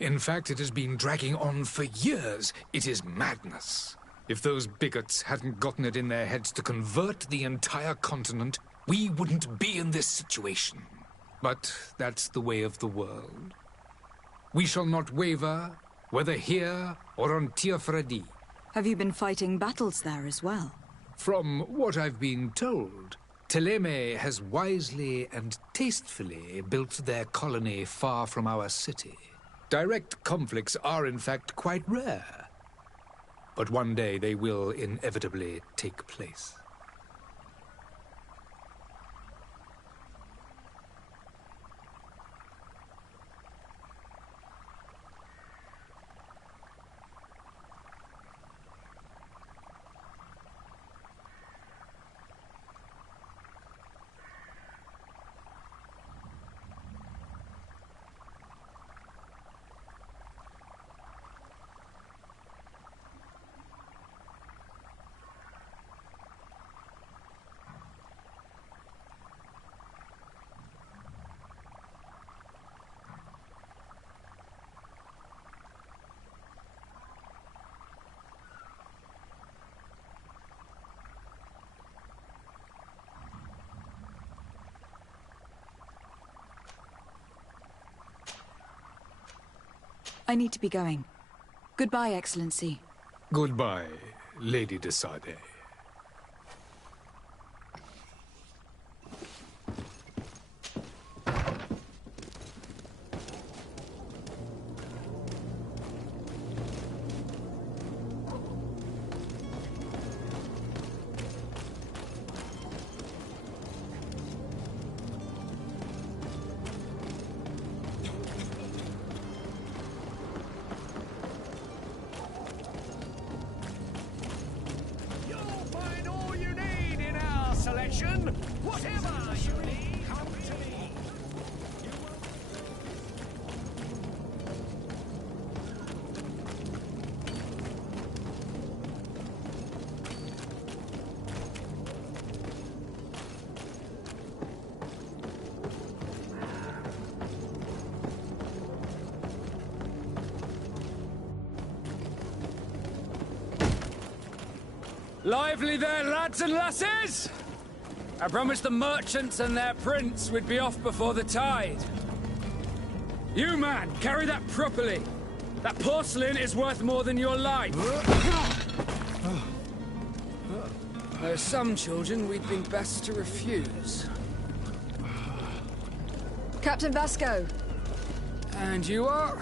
In fact, it has been dragging on for years. It is madness. If those bigots hadn't gotten it in their heads to convert the entire continent, we wouldn't be in this situation. But that's the way of the world. We shall not waver, whether here or on Teerfredi. Have you been fighting battles there as well? From what I've been told, Thélème has wisely and tastefully built their colony far from our city. Direct conflicts are, in fact, quite rare. But one day they will inevitably take place. I need to be going. Goodbye, Excellency. Goodbye, Lady de Sardet. Whatever you need, come to me. Lively there, lads and lasses! I promised the merchants and their prince we'd be off before the tide. You, man, carry that properly. That porcelain is worth more than your life. There are some children we'd been best to refuse. Captain Vasco. And you are?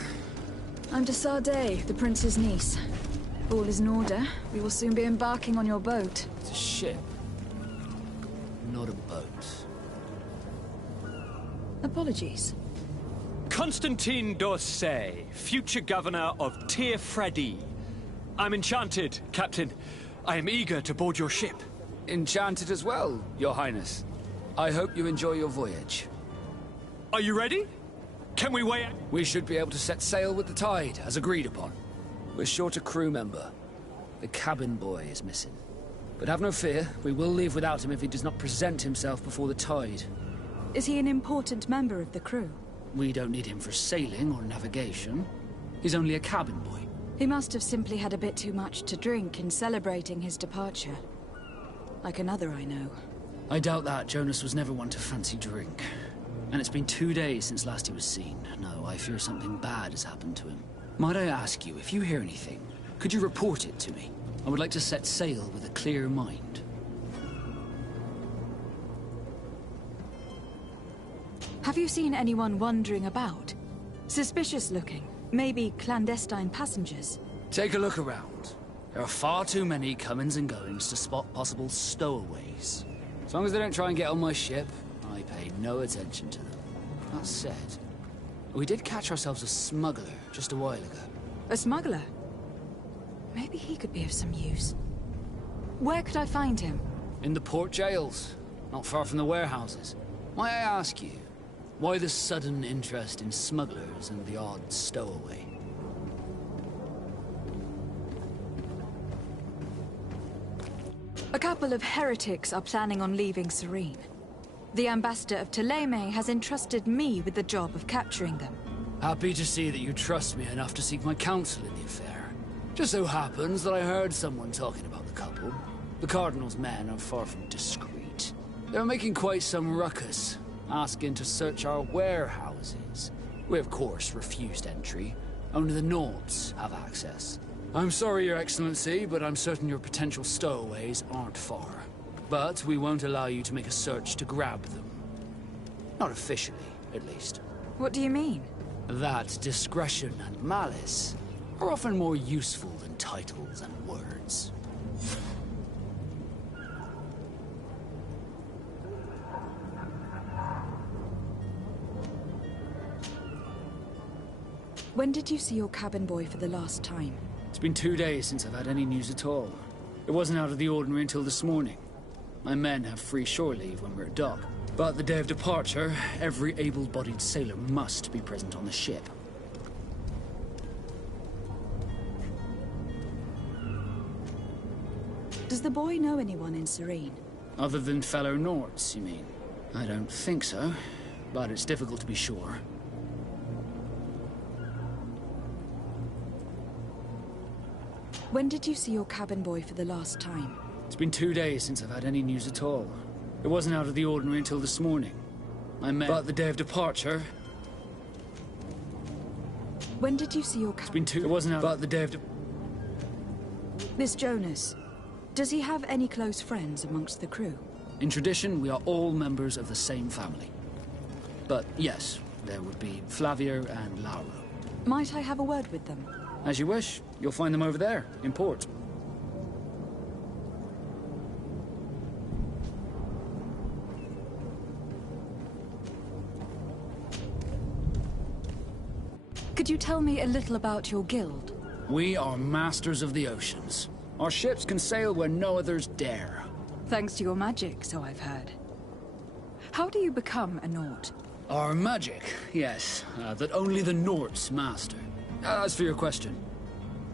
I'm de Sardet, the prince's niece. If all is in order, we will soon be embarking on your boat. It's a ship. Not a boat. Apologies. Constantine d'Orsay, future governor of Teerfredi. I'm enchanted, Captain. I am eager to board your ship. Enchanted as well, Your Highness. I hope you enjoy your voyage. Are you ready? Can we weigh out? We should be able to set sail with the tide, as agreed upon. We're short a crew member. The cabin boy is missing. But have no fear, we will leave without him if he does not present himself before the tide. Is he an important member of the crew? We don't need him for sailing or navigation. He's only a cabin boy. He must have simply had a bit too much to drink in celebrating his departure. Like another I know. I doubt that. Jonas was never one to fancy drink. And it's been 2 days since last he was seen. No, I fear something bad has happened to him. Might I ask you, if you hear anything, could you report it to me? I would like to set sail with a clear mind. Have you seen anyone wandering about? Suspicious looking. Maybe clandestine passengers. Take a look around. There are far too many comings and goings to spot possible stowaways. As long as they don't try and get on my ship, I pay no attention to them. That said, we did catch ourselves a smuggler just a while ago. A smuggler? Maybe he could be of some use. Where could I find him? In the port jails, not far from the warehouses. Might I ask you, why the sudden interest in smugglers and the odd stowaway? A couple of heretics are planning on leaving Serene. The ambassador of Thélème has entrusted me with the job of capturing them. Happy to see that you trust me enough to seek my counsel in the affair. Just so happens that I heard someone talking about the couple. The Cardinal's men are far from discreet. They're making quite some ruckus, asking to search our warehouses. We, of course, refused entry. Only the Nords have access. I'm sorry, Your Excellency, but I'm certain your potential stowaways aren't far. But we won't allow you to make a search to grab them. Not officially, at least. What do you mean? That discretion and malice are often more useful than titles and words. When did you see your cabin boy for the last time? It's been 2 days since I've had any news at all. It wasn't out of the ordinary until this morning. My men have free shore leave when we're at dock. But the day of departure, every able-bodied sailor must be present on the ship. Does the boy know anyone in Serene? Other than fellow Nords, you mean? I don't think so, but it's difficult to be sure. When did you see your cabin boy for the last time? It's been 2 days since I've had any news at all. It wasn't out of the ordinary until this morning. But the day of departure... When did you see your It's been 2... It wasn't out... But the day of... Miss Jonas, does he have any close friends amongst the crew? In tradition, we are all members of the same family. But yes, there would be Flavia and Lauro. Might I have a word with them? As you wish. You'll find them over there, in port. Could you tell me a little about your guild? We are masters of the oceans. Our ships can sail where no others dare. Thanks to your magic, so I've heard. How do you become a Nord? Our magic, yes, that only the Nords master. As for your question,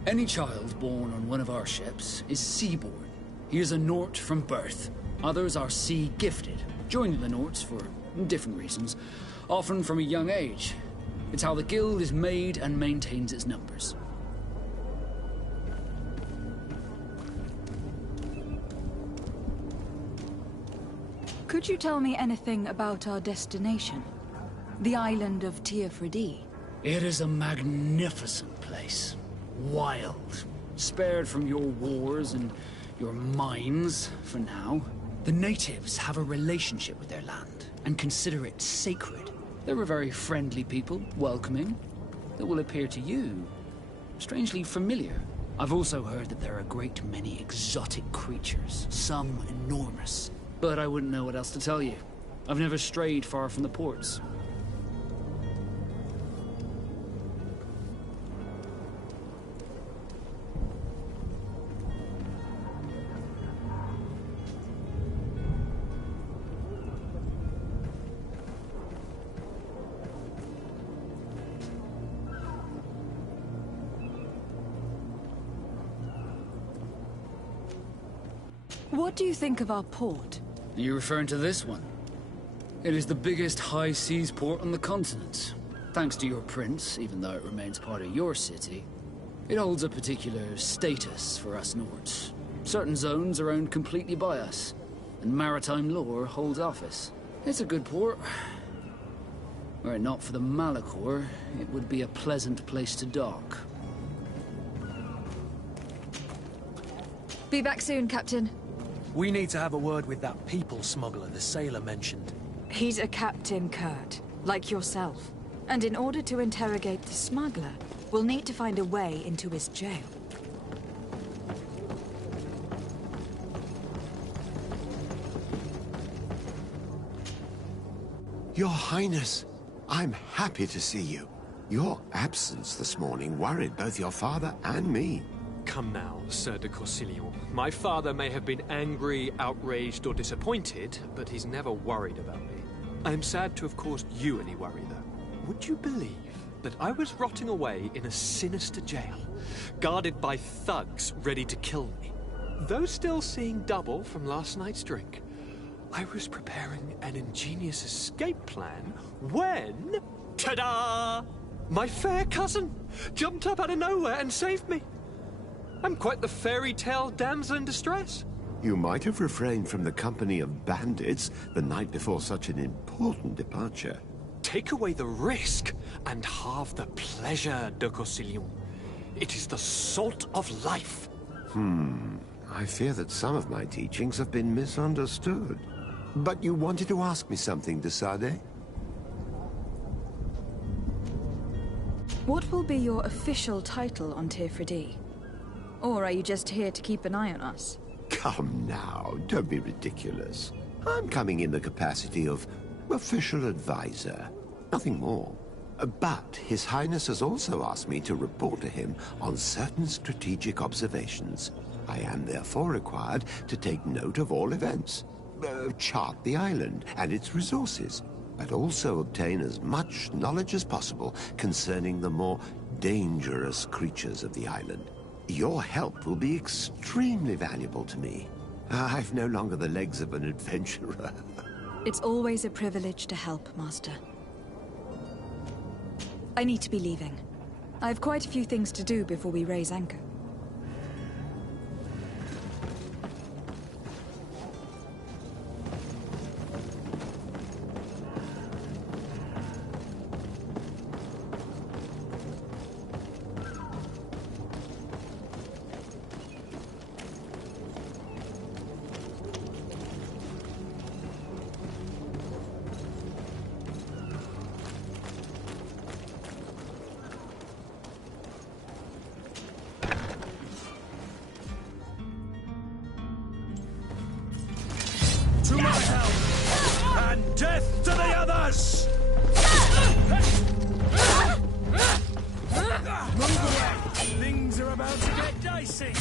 any child born on one of our ships is sea-born. He is a Nord from birth. Others are sea-gifted, joining the Nords for different reasons, often from a young age. It's how the guild is made and maintains its numbers. Could you tell me anything about our destination? The island of Teofredi? It is a magnificent place. Wild. Spared from your wars and your mines, for now. The natives have a relationship with their land, and consider it sacred. They're a very friendly people, welcoming, that will appear to you strangely familiar. I've also heard that there are a great many exotic creatures, some enormous. But I wouldn't know what else to tell you. I've never strayed far from the ports. What do you think of our port? Are you referring to this one? It is the biggest high seas port on the continent. Thanks to your prince, even though it remains part of your city, it holds a particular status for us Nords. Certain zones are owned completely by us, and maritime law holds office. It's a good port. Were it not for the Malachor, it would be a pleasant place to dock. Be back soon, Captain. We need to have a word with that people smuggler the sailor mentioned. He's a Captain Kurt, like yourself. And in order to interrogate the smuggler, we'll need to find a way into his jail. Your Highness, I'm happy to see you. Your absence this morning worried both your father and me. Come now, Sir de Corsilion. My father may have been angry, outraged, or disappointed, but he's never worried about me. I am sad to have caused you any worry, though. Would you believe that I was rotting away in a sinister jail, guarded by thugs ready to kill me? Though still seeing double from last night's drink, I was preparing an ingenious escape plan when... ta-da! My fair cousin jumped up out of nowhere and saved me. I'm quite the fairy tale damsel in distress. You might have refrained from the company of bandits the night before such an important departure. Take away the risk and halve the pleasure, de Corsilion. It is the salt of life. I fear that some of my teachings have been misunderstood. But you wanted to ask me something, de Sade? What will be your official title on Teofredi? Or are you just here to keep an eye on us? Come now, don't be ridiculous. I'm coming in the capacity of official advisor, nothing more. But His Highness has also asked me to report to him on certain strategic observations. I am therefore required to take note of all events, chart the island and its resources, but also obtain as much knowledge as possible concerning the more dangerous creatures of the island. Your help will be extremely valuable to me. I've no longer the legs of an adventurer. It's always a privilege to help, Master. I need to be leaving. I have quite a few things to do before we raise anchor. To my help! And death to the others! Move away! Things are about to get dicey!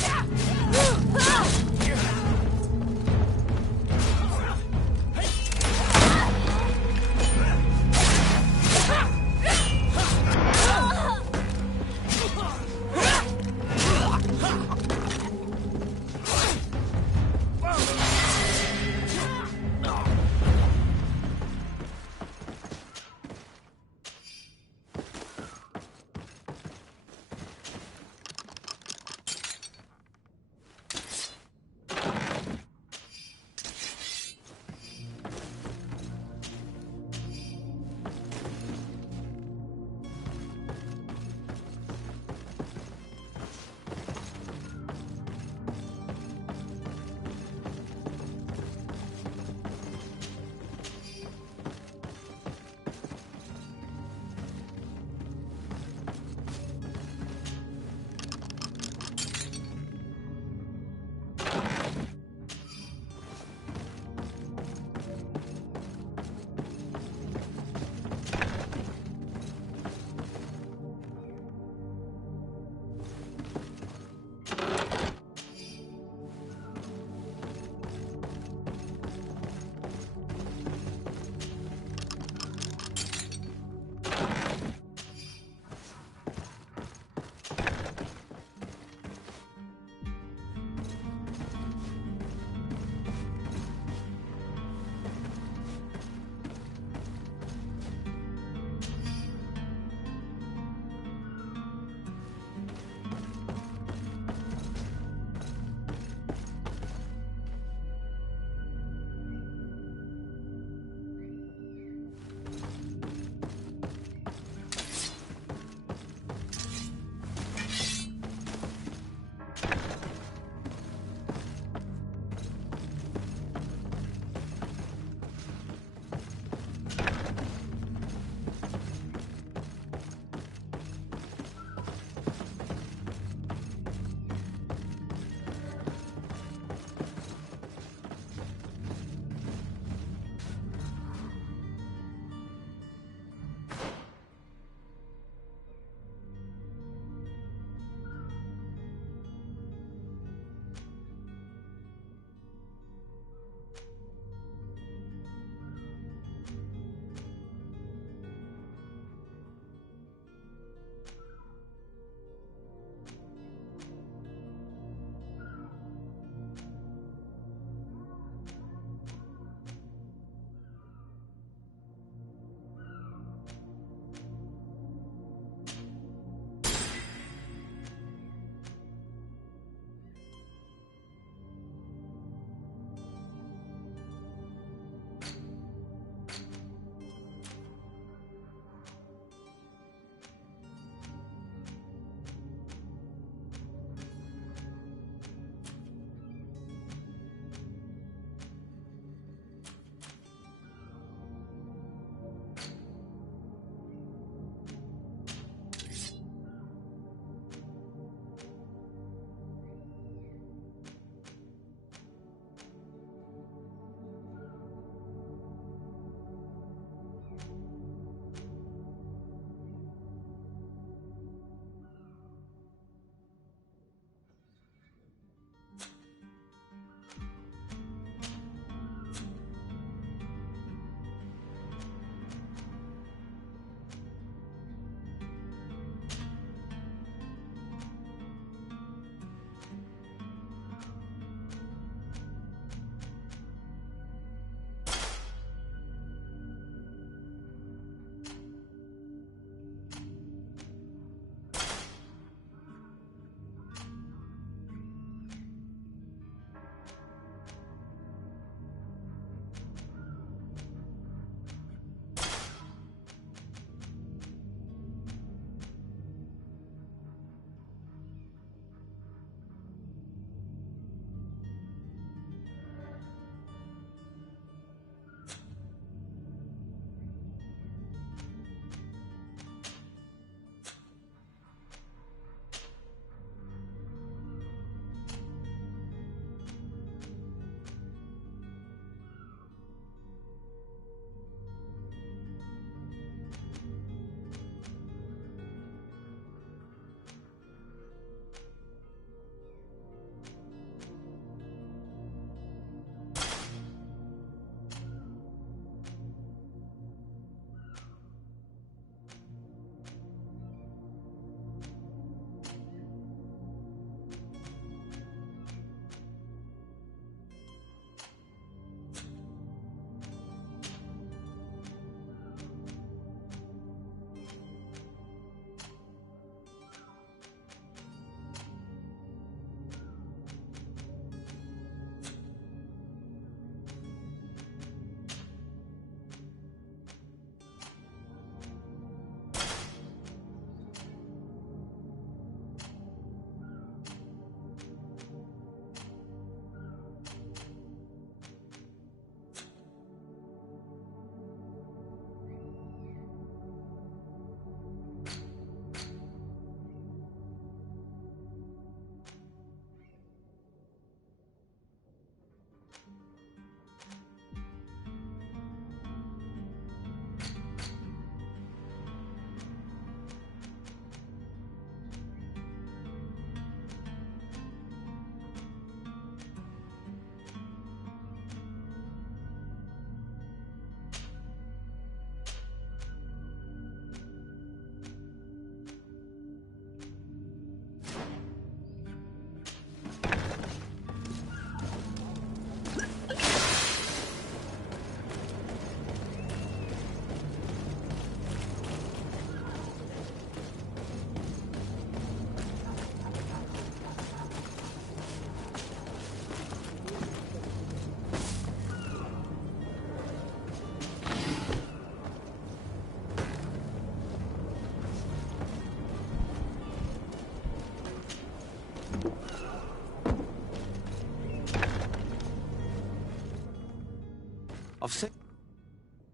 I've seen...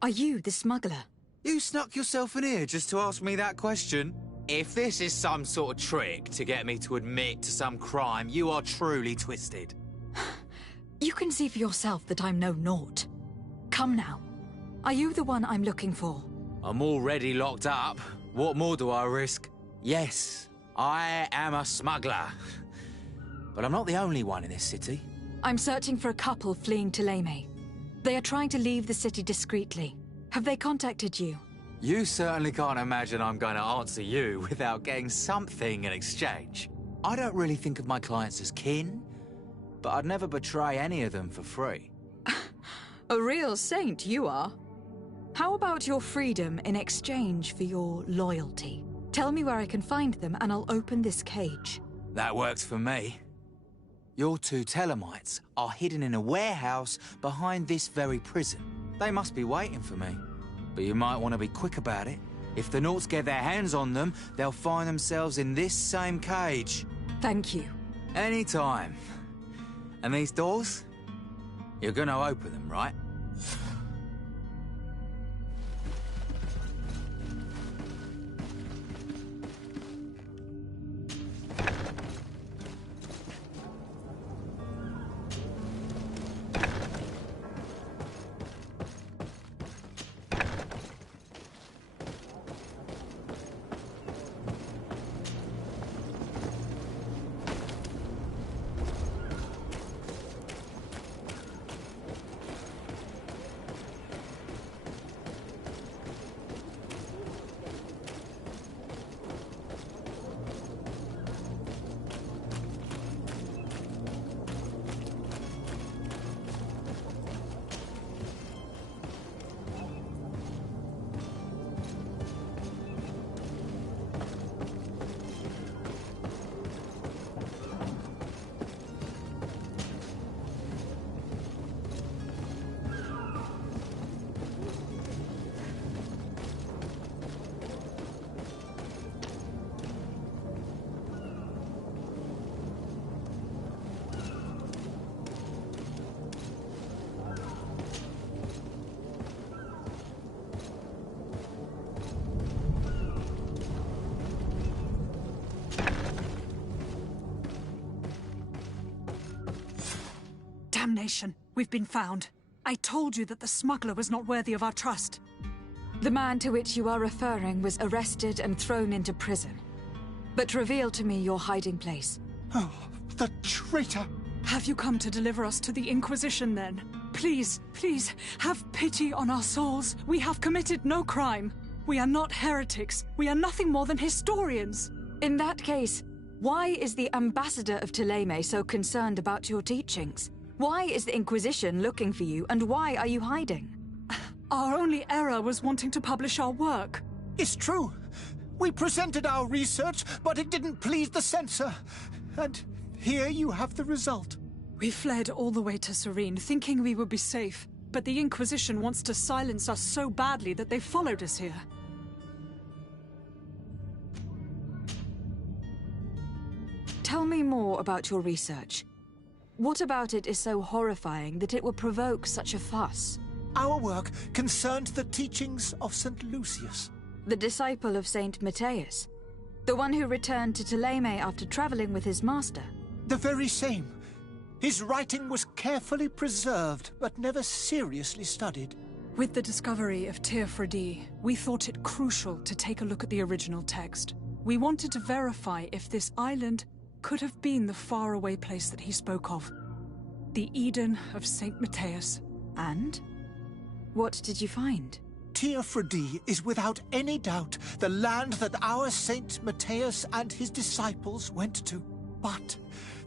Are you the smuggler? You snuck yourself in here just to ask me that question? If this is some sort of trick to get me to admit to some crime, you are truly twisted. You can see for yourself that I'm no naught. Come now. Are you the one I'm looking for? I'm already locked up. What more do I risk? Yes, I am a smuggler. But I'm not the only one in this city. I'm searching for a couple fleeing Thélème. They are trying to leave the city discreetly. Have they contacted you? You certainly can't imagine I'm going to answer you without getting something in exchange. I don't really think of my clients as kin, but I'd never betray any of them for free. A real saint you are. How about your freedom in exchange for your loyalty? Tell me where I can find them and I'll open this cage. That works for me. Your two Thelemites are hidden in a warehouse behind this very prison. They must be waiting for me. But you might want to be quick about it. If the Nauts get their hands on them, they'll find themselves in this same cage. Thank you. Anytime. And these doors? You're gonna open them, right? Damnation! We've been found. I told you that the smuggler was not worthy of our trust. The man to which you are referring was arrested and thrown into prison. But reveal to me your hiding place. Oh, the traitor! Have you come to deliver us to the Inquisition, then? Please, please, have pity on our souls. We have committed no crime. We are not heretics. We are nothing more than historians. In that case, why is the ambassador of Thélème so concerned about your teachings? Why is the Inquisition looking for you, and why are you hiding? Our only error was wanting to publish our work. It's true. We presented our research, but it didn't please the censor. And here you have the result. We fled all the way to Serene, thinking we would be safe. But the Inquisition wants to silence us so badly that they followed us here. Tell me more about your research. What about it is so horrifying that it will provoke such a fuss? Our work concerned the teachings of St. Lucius. The disciple of St. Matthias? The one who returned to Thélème after traveling with his master? The very same. His writing was carefully preserved, but never seriously studied. With the discovery of Teofredi, we thought it crucial to take a look at the original text. We wanted to verify if this island could have been the faraway place that he spoke of. The Eden of St. Matthias. And? What did you find? Teofredi is without any doubt the land that our St. Matthias and his disciples went to. But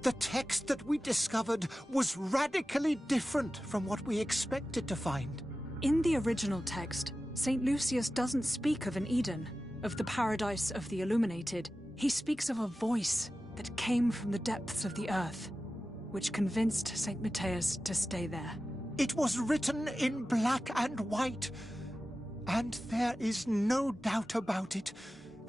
the text that we discovered was radically different from what we expected to find. In the original text, St. Lucius doesn't speak of an Eden, of the paradise of the illuminated. He speaks of a voice that came from the depths of the earth, which convinced St. Matthias to stay there. It was written in black and white, and there is no doubt about it.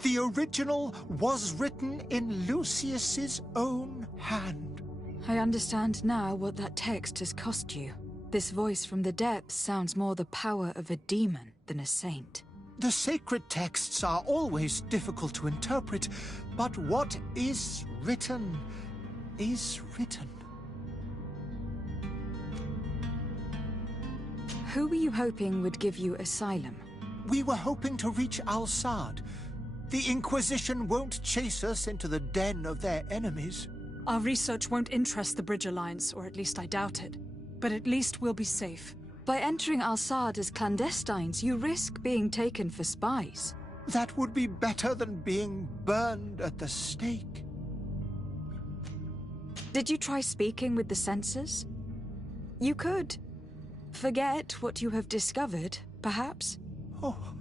The original was written in Lucius's own hand. I understand now what that text has cost you. This voice from the depths sounds more the power of a demon than a saint. The sacred texts are always difficult to interpret, but what is written is written. Who were you hoping would give you asylum? We were hoping to reach Al-Sad. The Inquisition won't chase us into the den of their enemies. Our research won't interest the Bridge Alliance, or at least I doubt it. But at least we'll be safe. By entering Al-Sad as clandestines, you risk being taken for spies. That would be better than being burned at the stake. Did you try speaking with the censors? You could. Forget what you have discovered, perhaps? Oh,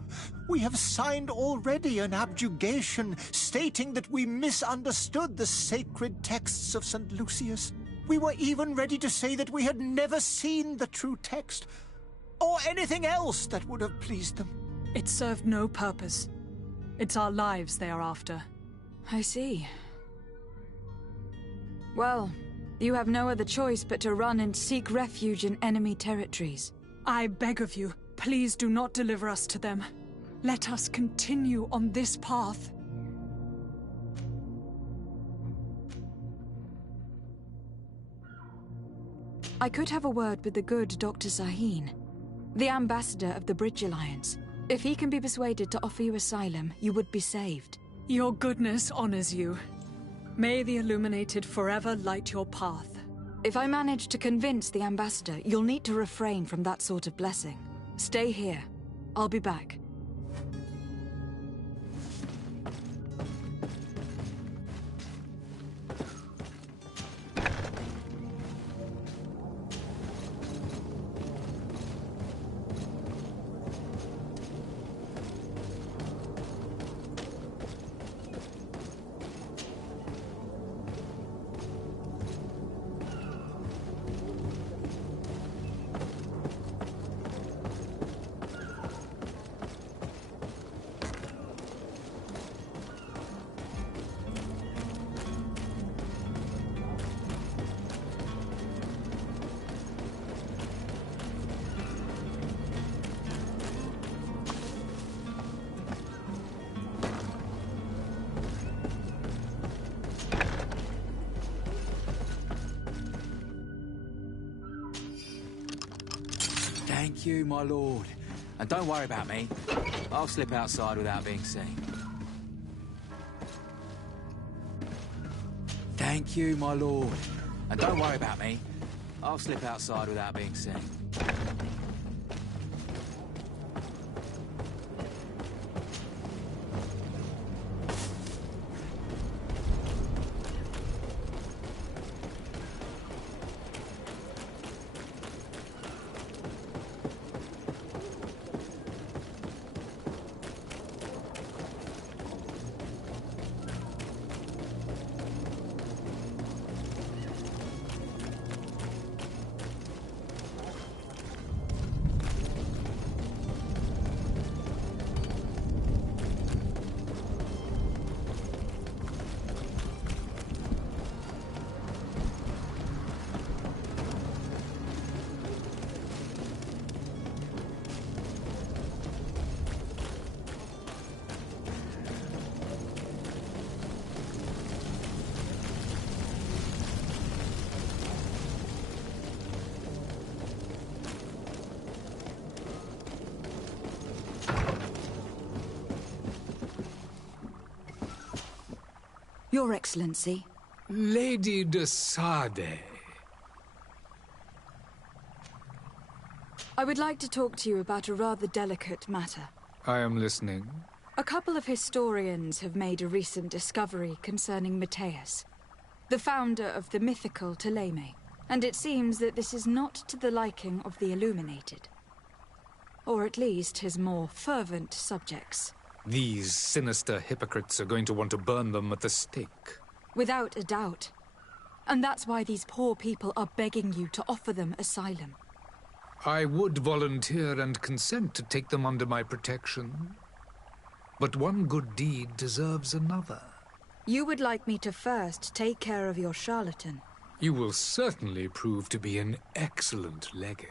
we have signed already an abjugation stating that we misunderstood the sacred texts of St. Lucius. We were even ready to say that we had never seen the true text, or anything else that would have pleased them. It served no purpose. It's our lives they are after. I see. Well, you have no other choice but to run and seek refuge in enemy territories. I beg of you, please do not deliver us to them. Let us continue on this path. I could have a word with the good Dr. Zaheen, the ambassador of the Bridge Alliance. If he can be persuaded to offer you asylum, you would be saved. Your goodness honors you. May the Illuminated forever light your path. If I manage to convince the ambassador, you'll need to refrain from that sort of blessing. Stay here. I'll be back. Thank you, my lord. And don't worry about me. I'll slip outside without being seen. Thank you, my lord. And don't worry about me. I'll slip outside without being seen. Your Excellency. Lady de Sade. I would like to talk to you about a rather delicate matter. I am listening. A couple of historians have made a recent discovery concerning Matthias, the founder of the mythical Thélème, and it seems that this is not to the liking of the Illuminated. Or at least his more fervent subjects. These sinister hypocrites are going to want to burn them at the stake. Without a doubt. And that's why these poor people are begging you to offer them asylum. I would volunteer and consent to take them under my protection. But one good deed deserves another. You would like me to first take care of your charlatan. You will certainly prove to be an excellent legate.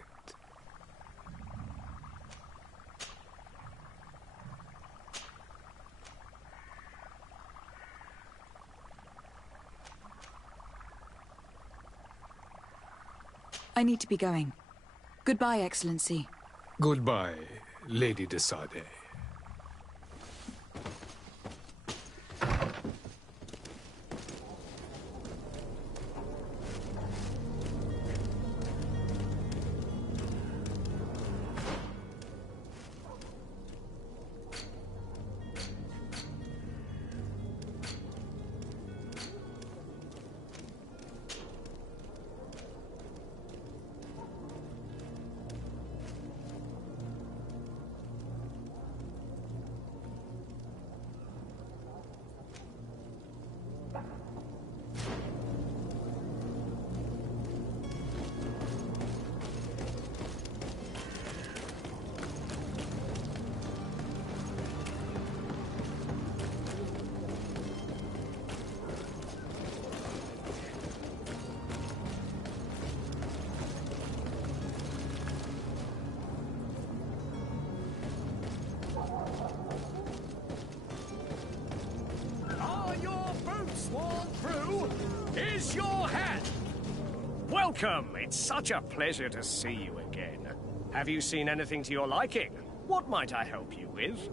I need to be going. Goodbye, Excellency. Goodbye, Lady de Sardet. Are your boots worn through? Is your hat? Welcome! It's such a pleasure to see you again. Have you seen anything to your liking? What might I help you with?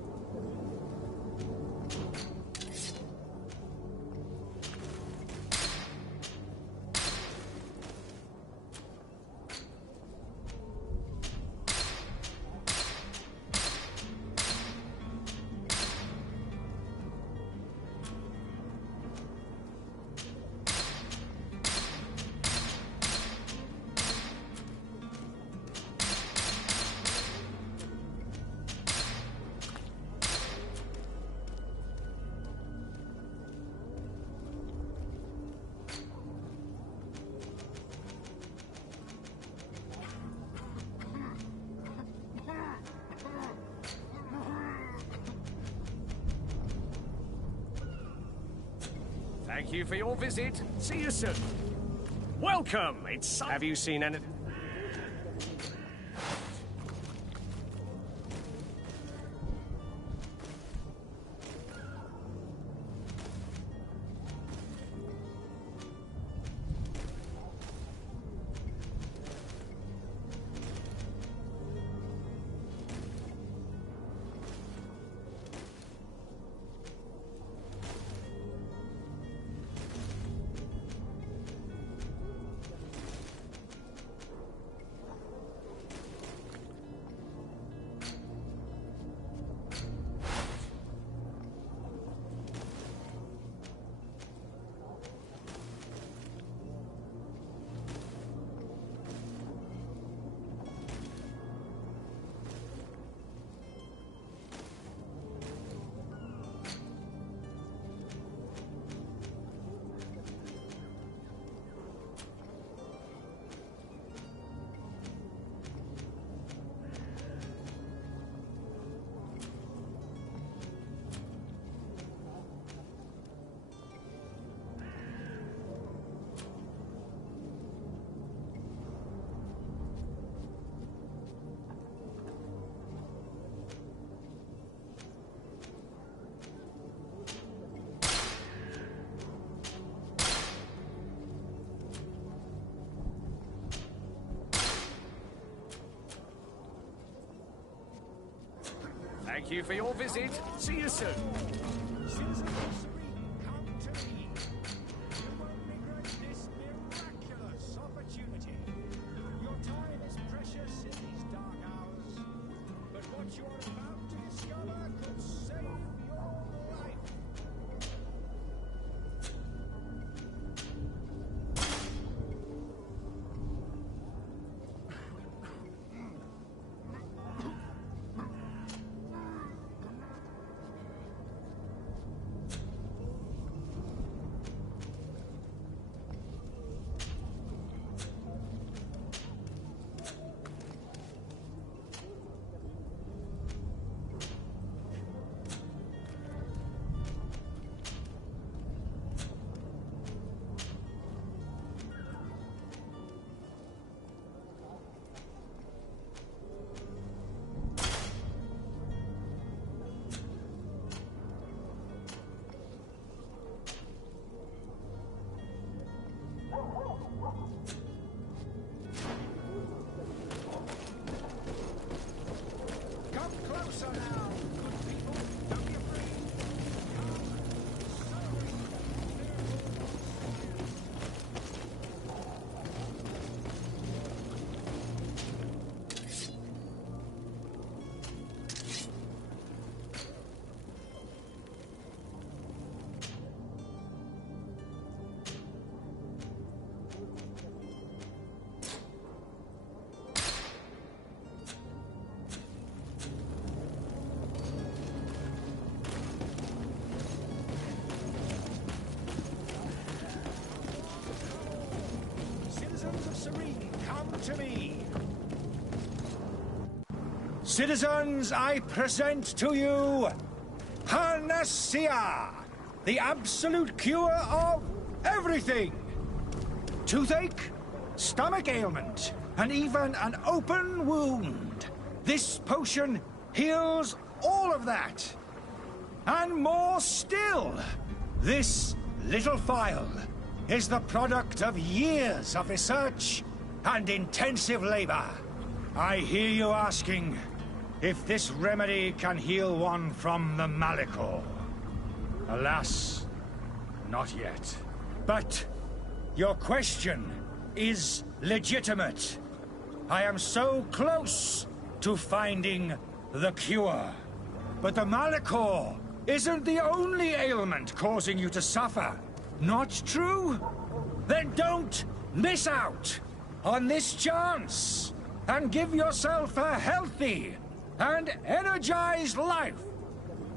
Thank you for your visit. See you soon. Welcome! It's... Have you seen anything? Thank you for your visit. See you soon. Citizens of Serene, come to me. You won't regret this miraculous opportunity. Your time is precious in these dark hours, but what you are about to discover could save your life. closer now, good people. Don't be afraid. Citizens of Serene, come to me. Citizens, I present to you Panacea, the absolute cure of everything. Toothache, stomach ailment, and even an open wound. This potion heals all of that. And more still, this little phial is the product of years of research and intensive labor. I hear you asking if this remedy can heal one from the Malachor. Alas, not yet. But your question is legitimate. I am so close to finding the cure. But the Malachor isn't the only ailment causing you to suffer. Not true? Then don't miss out on this chance and give yourself a healthy and energized life.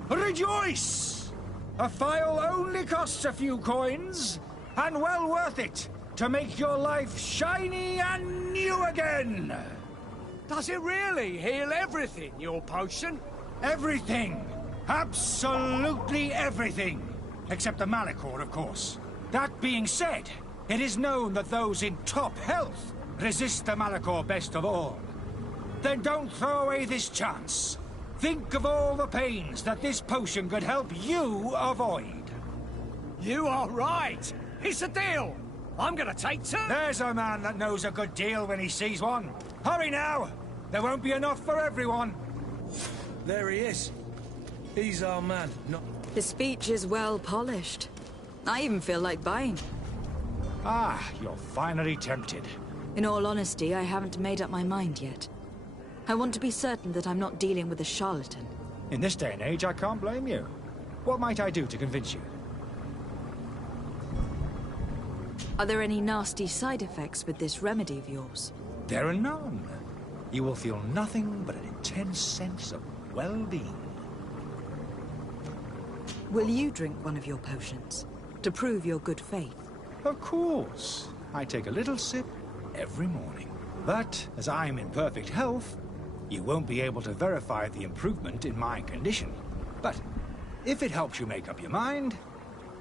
Rejoice! A phial only costs a few coins, and well worth it to make your life shiny and new again. Does it really heal everything, your potion? Everything. Absolutely everything. Except the Malachor, of course. That being said, it is known that those in top health resist the Malachor best of all. Then don't throw away this chance. Think of all the pains that this potion could help you avoid. You are right. It's a deal. I'm gonna take two. There's a man that knows a good deal when he sees one. Hurry now. There won't be enough for everyone. There he is. He's our man, not... His speech is well polished. I even feel like buying. Ah, you're finally tempted. In all honesty, I haven't made up my mind yet. I want to be certain that I'm not dealing with a charlatan. In this day and age, I can't blame you. What might I do to convince you? Are there any nasty side effects with this remedy of yours? There are none. You will feel nothing but an intense sense of well-being. Will you drink one of your potions, to prove your good faith? Of course. I take a little sip every morning. But, as I'm in perfect health, you won't be able to verify the improvement in my condition. But, if it helps you make up your mind,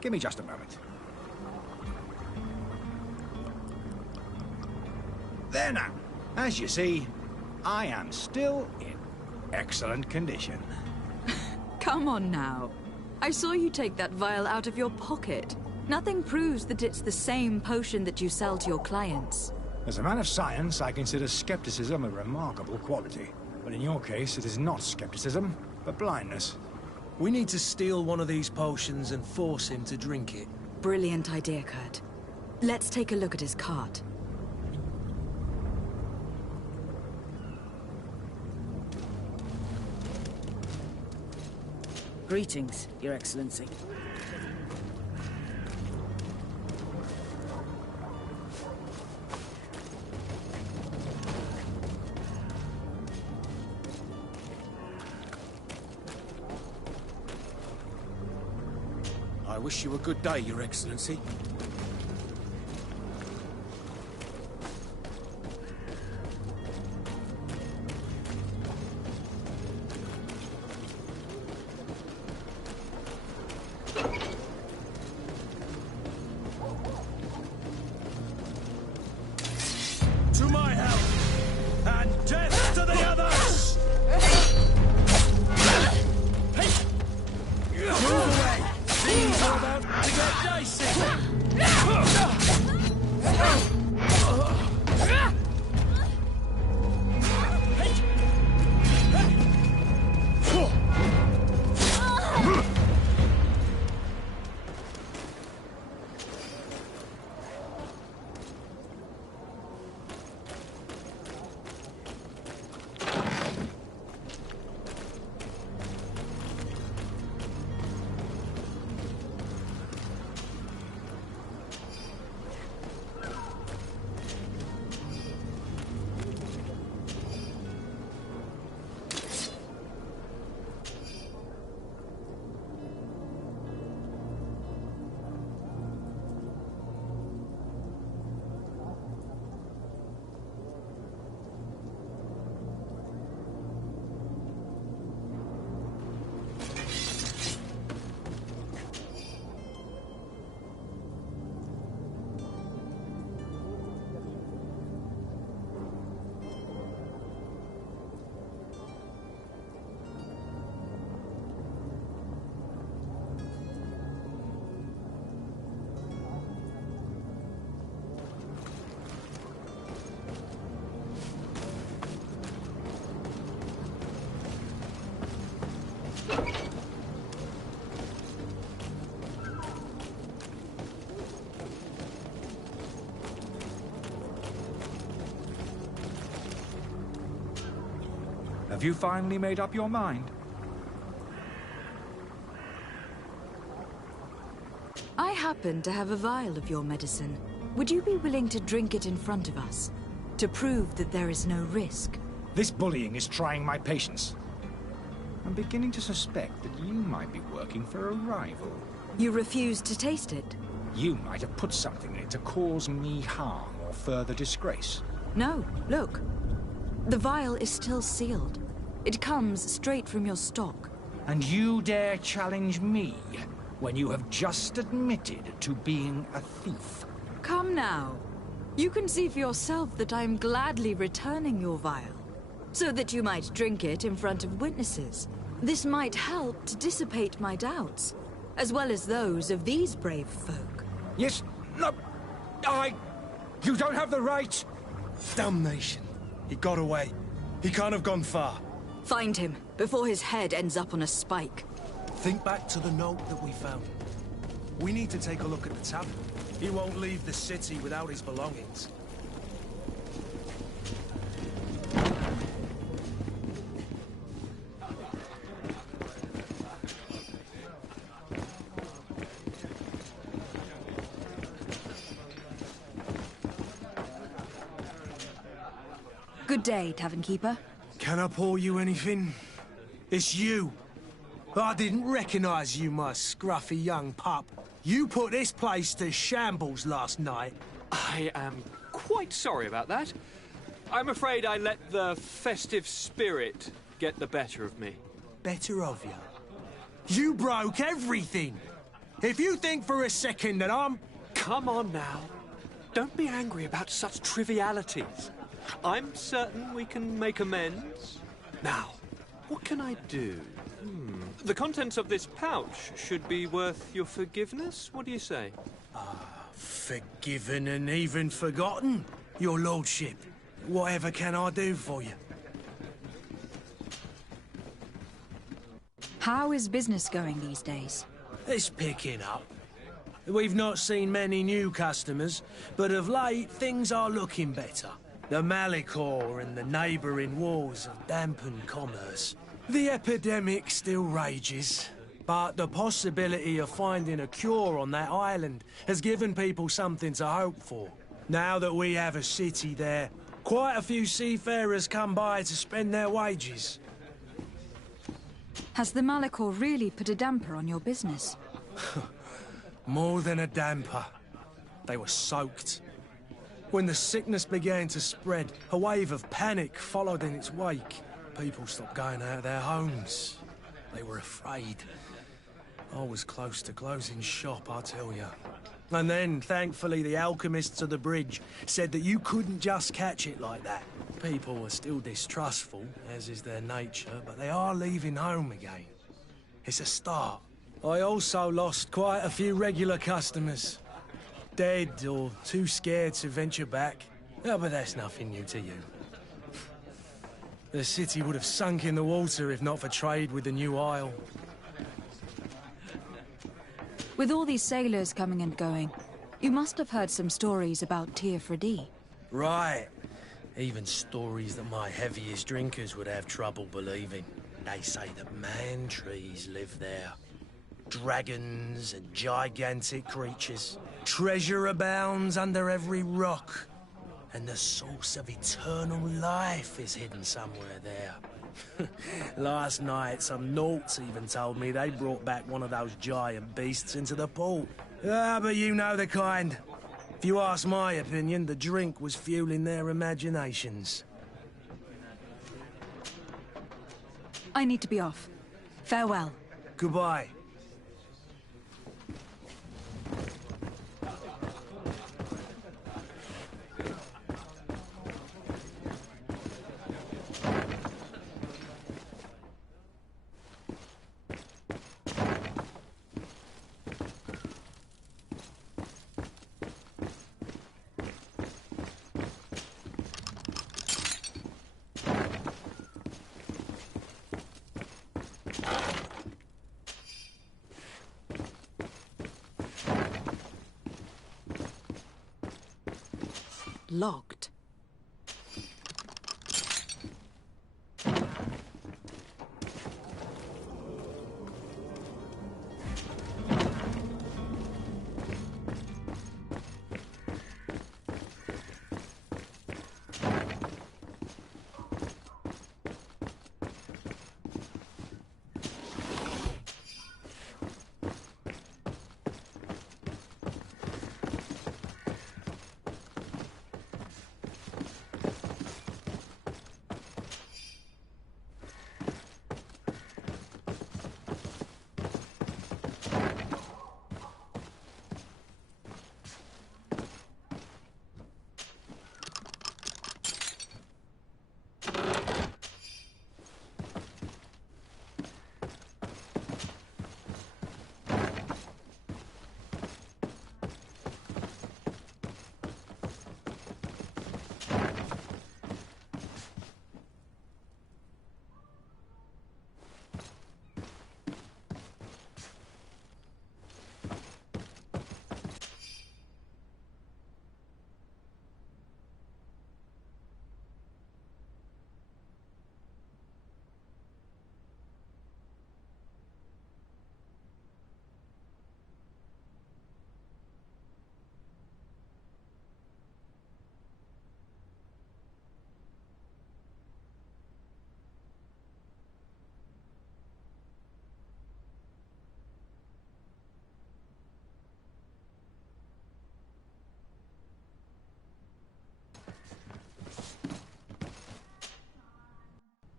give me just a moment. There now. As you see, I am still in excellent condition. Come on now. I saw you take that vial out of your pocket. Nothing proves that it's the same potion that you sell to your clients. As a man of science, I consider skepticism a remarkable quality. But in your case, it is not skepticism, but blindness. We need to steal one of these potions and force him to drink it. Brilliant idea, Kurt. Let's take a look at his cart. Greetings, Your Excellency. I wish you a good day, Your Excellency. To my help, and death to the others! Move away! Things are about to get dicey! Have you finally made up your mind? I happen to have a vial of your medicine. Would you be willing to drink it in front of us? To prove that there is no risk? This bullying is trying my patience. I'm beginning to suspect that you might be working for a rival. You refuse to taste it? You might have put something in it to cause me harm or further disgrace. No, look. The vial is still sealed. It comes straight from your stock. And you dare challenge me when you have just admitted to being a thief? Come now. You can see for yourself that I am gladly returning your vial, so that you might drink it in front of witnesses. This might help to dissipate my doubts, as well as those of these brave folk. Yes, no, You don't have the right! Damnation. He got away. He can't have gone far. Find him, before his head ends up on a spike. Think back to the note that we found. We need to take a look at the tavern. He won't leave the city without his belongings. Good day, Tavern Keeper. Can I pour you anything? It's you. I didn't recognize you, my scruffy young pup. You put this place to shambles last night. I am quite sorry about that. I'm afraid I let the festive spirit get the better of me. Better of you? You broke everything! If you think for a second that I'm... Come on now. Don't be angry about such trivialities. I'm certain we can make amends. Now, what can I do? The contents of this pouch should be worth your forgiveness. What do you say? Forgiven and even forgotten, your lordship. Whatever can I do for you? How is business going these days? It's picking up. We've not seen many new customers, but of late things are looking better. The Malicor and the neighbouring wars have dampened commerce. The epidemic still rages, but the possibility of finding a cure on that island has given people something to hope for. Now that we have a city there, quite a few seafarers come by to spend their wages. Has the Malicor really put a damper on your business? More than a damper. They were soaked. When the sickness began to spread, a wave of panic followed in its wake. People stopped going out of their homes. They were afraid. I was close to closing shop, I tell you. And then, thankfully, the alchemists of the bridge said that you couldn't just catch it like that. People were still distrustful, as is their nature, but they are leaving home again. It's a start. I also lost quite a few regular customers. Dead or too scared to venture back. Oh, but that's nothing new to you. The city would have sunk in the water if not for trade with the new isle. With all these sailors coming and going, you must have heard some stories about Teer Fradee. Right. Even stories that my heaviest drinkers would have trouble believing. They say that man-trees live there. Dragons and gigantic creatures. Treasure abounds under every rock. And the source of eternal life is hidden somewhere there. Last night, some Nauts even told me they brought back one of those giant beasts into the port. Ah, but you know the kind. If you ask my opinion, the drink was fueling their imaginations. I need to be off. Farewell. Goodbye. Locked.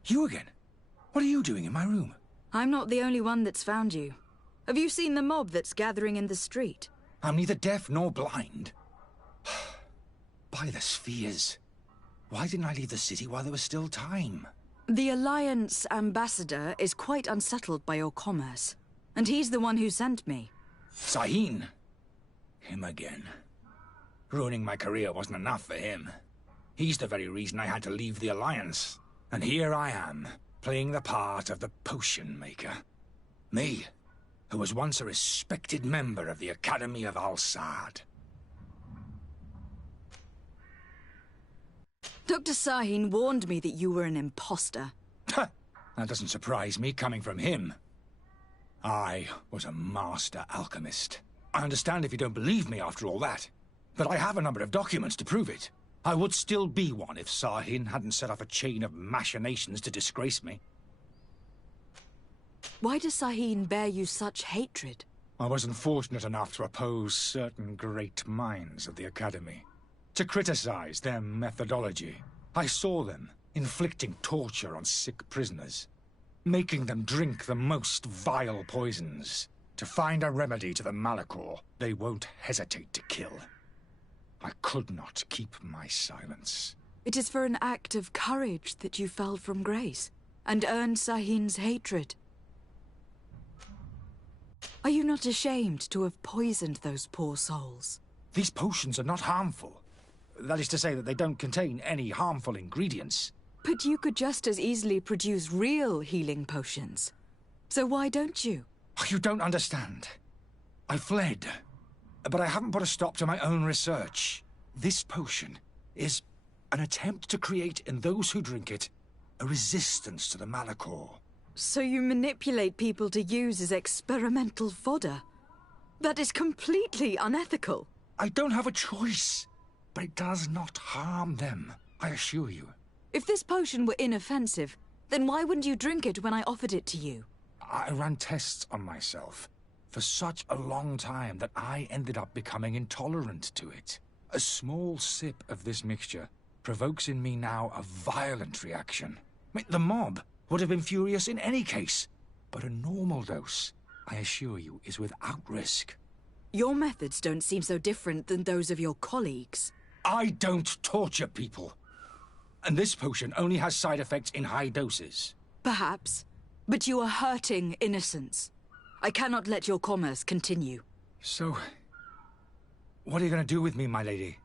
You again? What are you doing in my room? I'm not the only one that's found you. Have you seen the mob that's gathering in the street? I'm neither deaf nor blind. By the spheres. Why didn't I leave the city while there was still time? The Alliance ambassador is quite unsettled by your commerce. And he's the one who sent me. Sahin. Him again. Ruining my career wasn't enough for him. He's the very reason I had to leave the Alliance. And here I am, playing the part of the potion maker. Me, who was once a respected member of the Academy of Al-Saad. Dr. Sahin warned me that you were an imposter. That doesn't surprise me, coming from him. I was a master alchemist. I understand if you don't believe me after all that, but I have a number of documents to prove it. I would still be one if Sahin hadn't set off a chain of machinations to disgrace me. Why does Sahin bear you such hatred? I wasn't fortunate enough to oppose certain great minds of the Academy. To criticize their methodology. I saw them inflicting torture on sick prisoners, making them drink the most vile poisons. To find a remedy to the Malachor, they won't hesitate to kill. I could not keep my silence. It is for an act of courage that you fell from grace, and earned Sahin's hatred. Are you not ashamed to have poisoned those poor souls? These potions are not harmful. That is to say that they don't contain any harmful ingredients. But you could just as easily produce real healing potions. So why don't you? You don't understand. I fled, but I haven't put a stop to my own research. This potion is an attempt to create in those who drink it a resistance to the Malachor. So you manipulate people to use as experimental fodder? That is completely unethical. I don't have a choice, but it does not harm them, I assure you. If this potion were inoffensive, then why wouldn't you drink it when I offered it to you? I ran tests on myself for such a long time that I ended up becoming intolerant to it. A small sip of this mixture provokes in me now a violent reaction. The mob would have been furious in any case, but a normal dose, I assure you, is without risk. Your methods don't seem so different than those of your colleagues. I don't torture people. And this potion only has side effects in high doses. Perhaps, but you are hurting innocents. I cannot let your commerce continue. So, what are you going to do with me, my lady?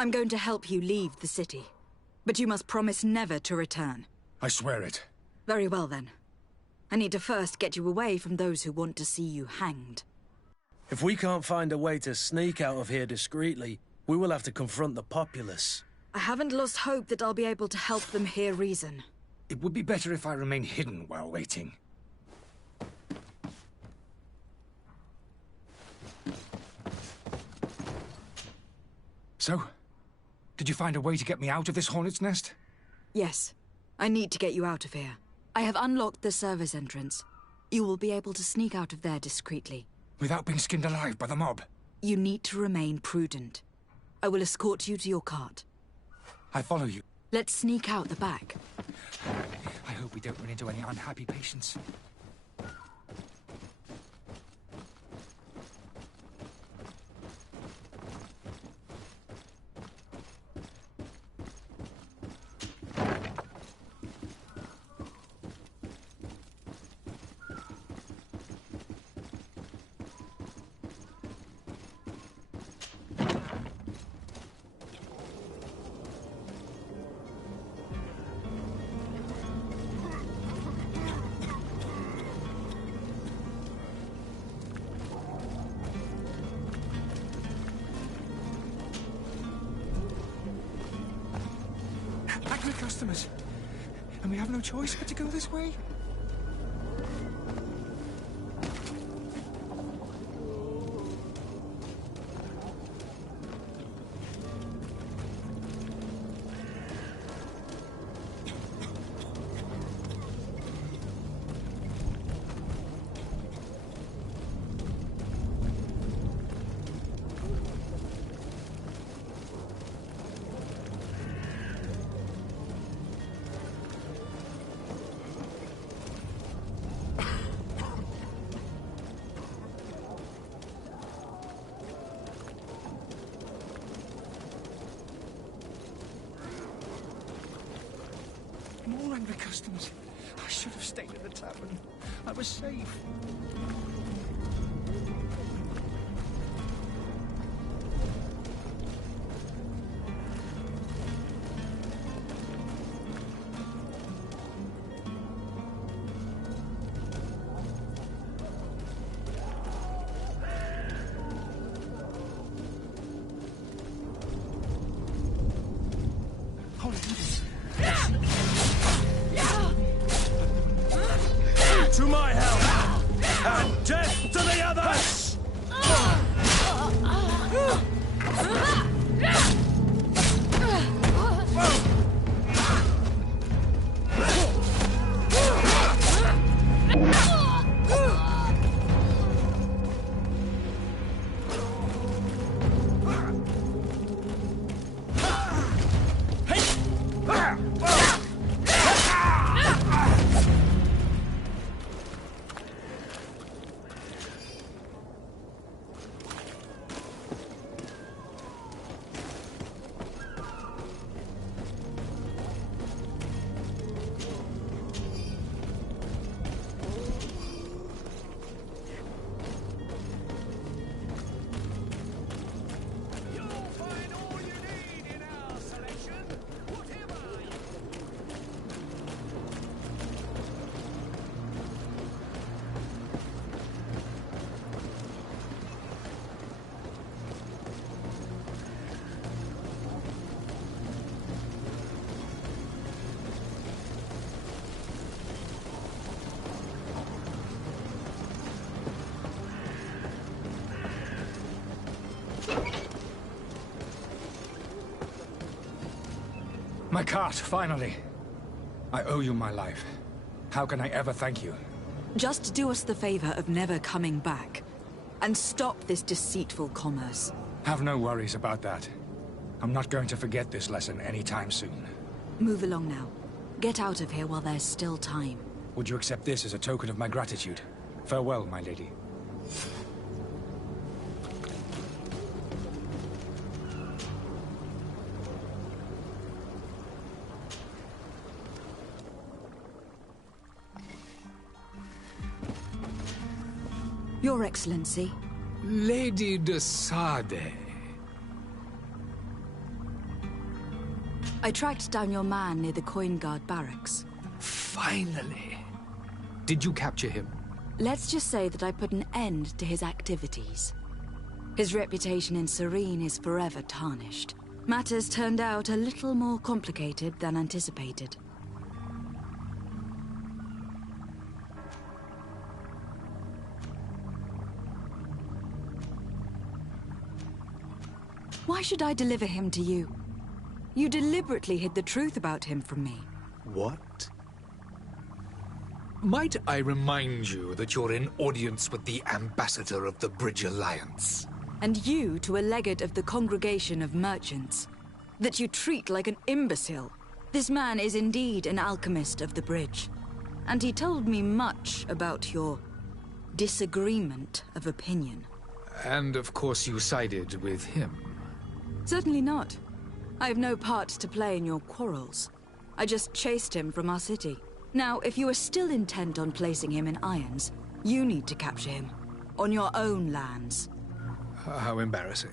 I'm going to help you leave the city. But you must promise never to return. I swear it. Very well, then. I need to first get you away from those who want to see you hanged. If we can't find a way to sneak out of here discreetly, we will have to confront the populace. I haven't lost hope that I'll be able to help them hear reason. It would be better if I remain hidden while waiting. So, did you find a way to get me out of this hornet's nest? Yes. I need to get you out of here. I have unlocked the service entrance. You will be able to sneak out of there discreetly. Without being skinned alive by the mob? You need to remain prudent. I will escort you to your cart. I follow you. Let's sneak out the back. I hope we don't run into any unhappy patients. Customers, and we have no choice but to go this way. More angry customers. I should have stayed at the tavern. I was safe. To my help! And death to the others! My cart, finally. I owe you my life. How can I ever thank you? Just do us the favor of never coming back. And stop this deceitful commerce. Have no worries about that. I'm not going to forget this lesson anytime soon. Move along now. Get out of here while there's still time. Would you accept this as a token of my gratitude? Farewell, my lady. Your Excellency. Lady de Sade. I tracked down your man near the Coin Guard barracks. Finally. Did you capture him? Let's just say that I put an end to his activities. His reputation in Serene is forever tarnished. Matters turned out a little more complicated than anticipated. Why should I deliver him to you? You deliberately hid the truth about him from me. What? Might I remind you that you're in audience with the ambassador of the Bridge Alliance? And you to a legate of the Congregation of Merchants. That you treat like an imbecile. This man is indeed an alchemist of the Bridge. And he told me much about your disagreement of opinion. And of course you sided with him. Certainly not. I have no part to play in your quarrels. I just chased him from our city. Now, if you are still intent on placing him in irons, you need to capture him. On your own lands. How embarrassing.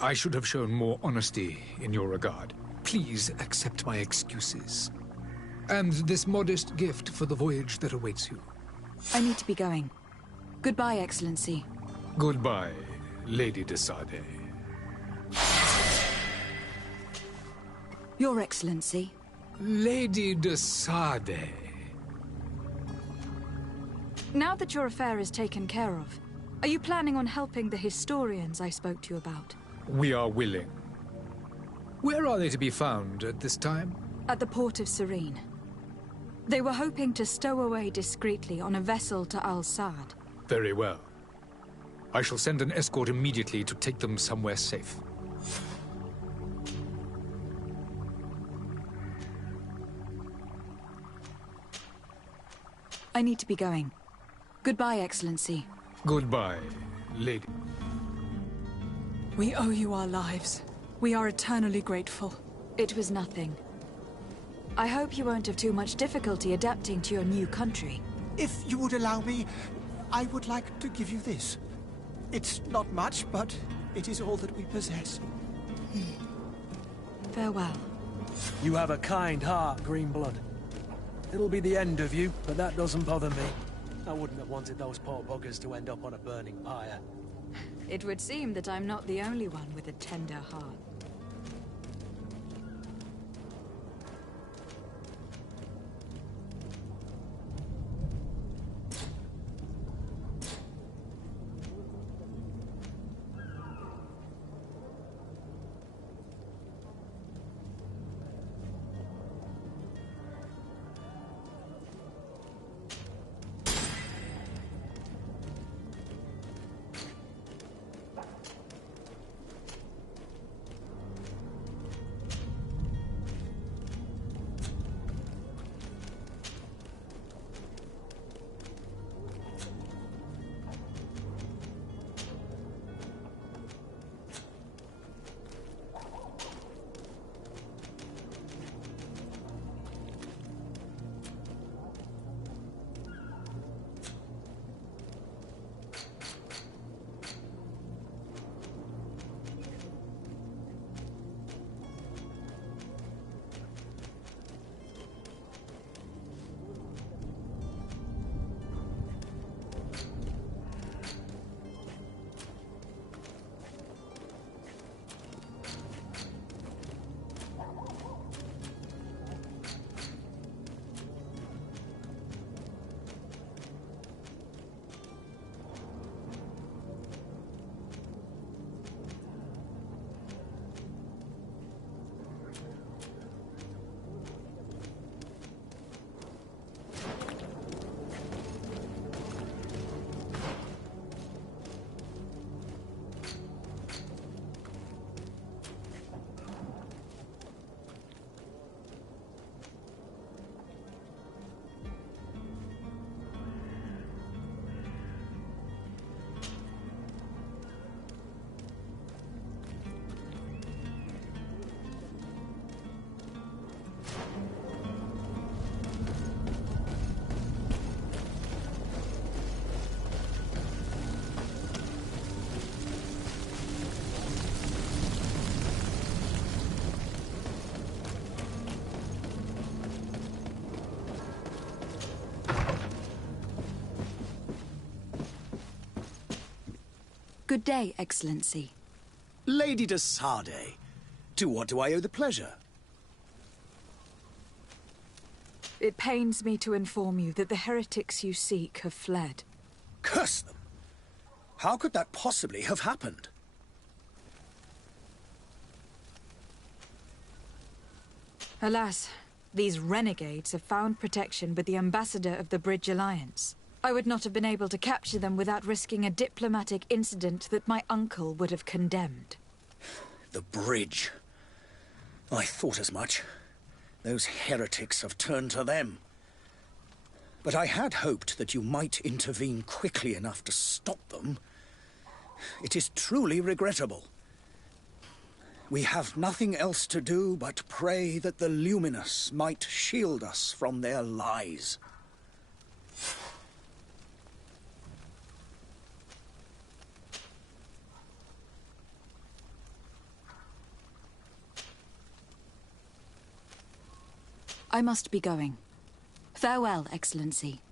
I should have shown more honesty in your regard. Please accept my excuses. And this modest gift for the voyage that awaits you. I need to be going. Goodbye, Excellency. Goodbye, Lady de Sade. Your Excellency. Lady de Sade. Now that your affair is taken care of, are you planning on helping the historians I spoke to you about? We are willing. Where are they to be found at this time? At the port of Serene. They were hoping to stow away discreetly on a vessel to Al-Sad. Very well. I shall send an escort immediately to take them somewhere safe. I need to be going. Goodbye, Excellency. Goodbye, lady. We owe you our lives. We are eternally grateful. It was nothing. I hope you won't have too much difficulty adapting to your new country. If you would allow me, I would like to give you this. It's not much, but it is all that we possess. Farewell. You have a kind heart, Greenblood. It'll be the end of you, but that doesn't bother me. I wouldn't have wanted those poor buggers to end up on a burning pyre. It would seem that I'm not the only one with a tender heart. Good day, Excellency. Lady de Sardet, to what do I owe the pleasure? It pains me to inform you that the heretics you seek have fled. Curse them! How could that possibly have happened? Alas, these renegades have found protection with the ambassador of the Bridge Alliance. I would not have been able to capture them without risking a diplomatic incident that my uncle would have condemned. The bridge. I thought as much. Those heretics have turned to them. But I had hoped that you might intervene quickly enough to stop them. It is truly regrettable. We have nothing else to do but pray that the Luminous might shield us from their lies. I must be going. Farewell, Excellency.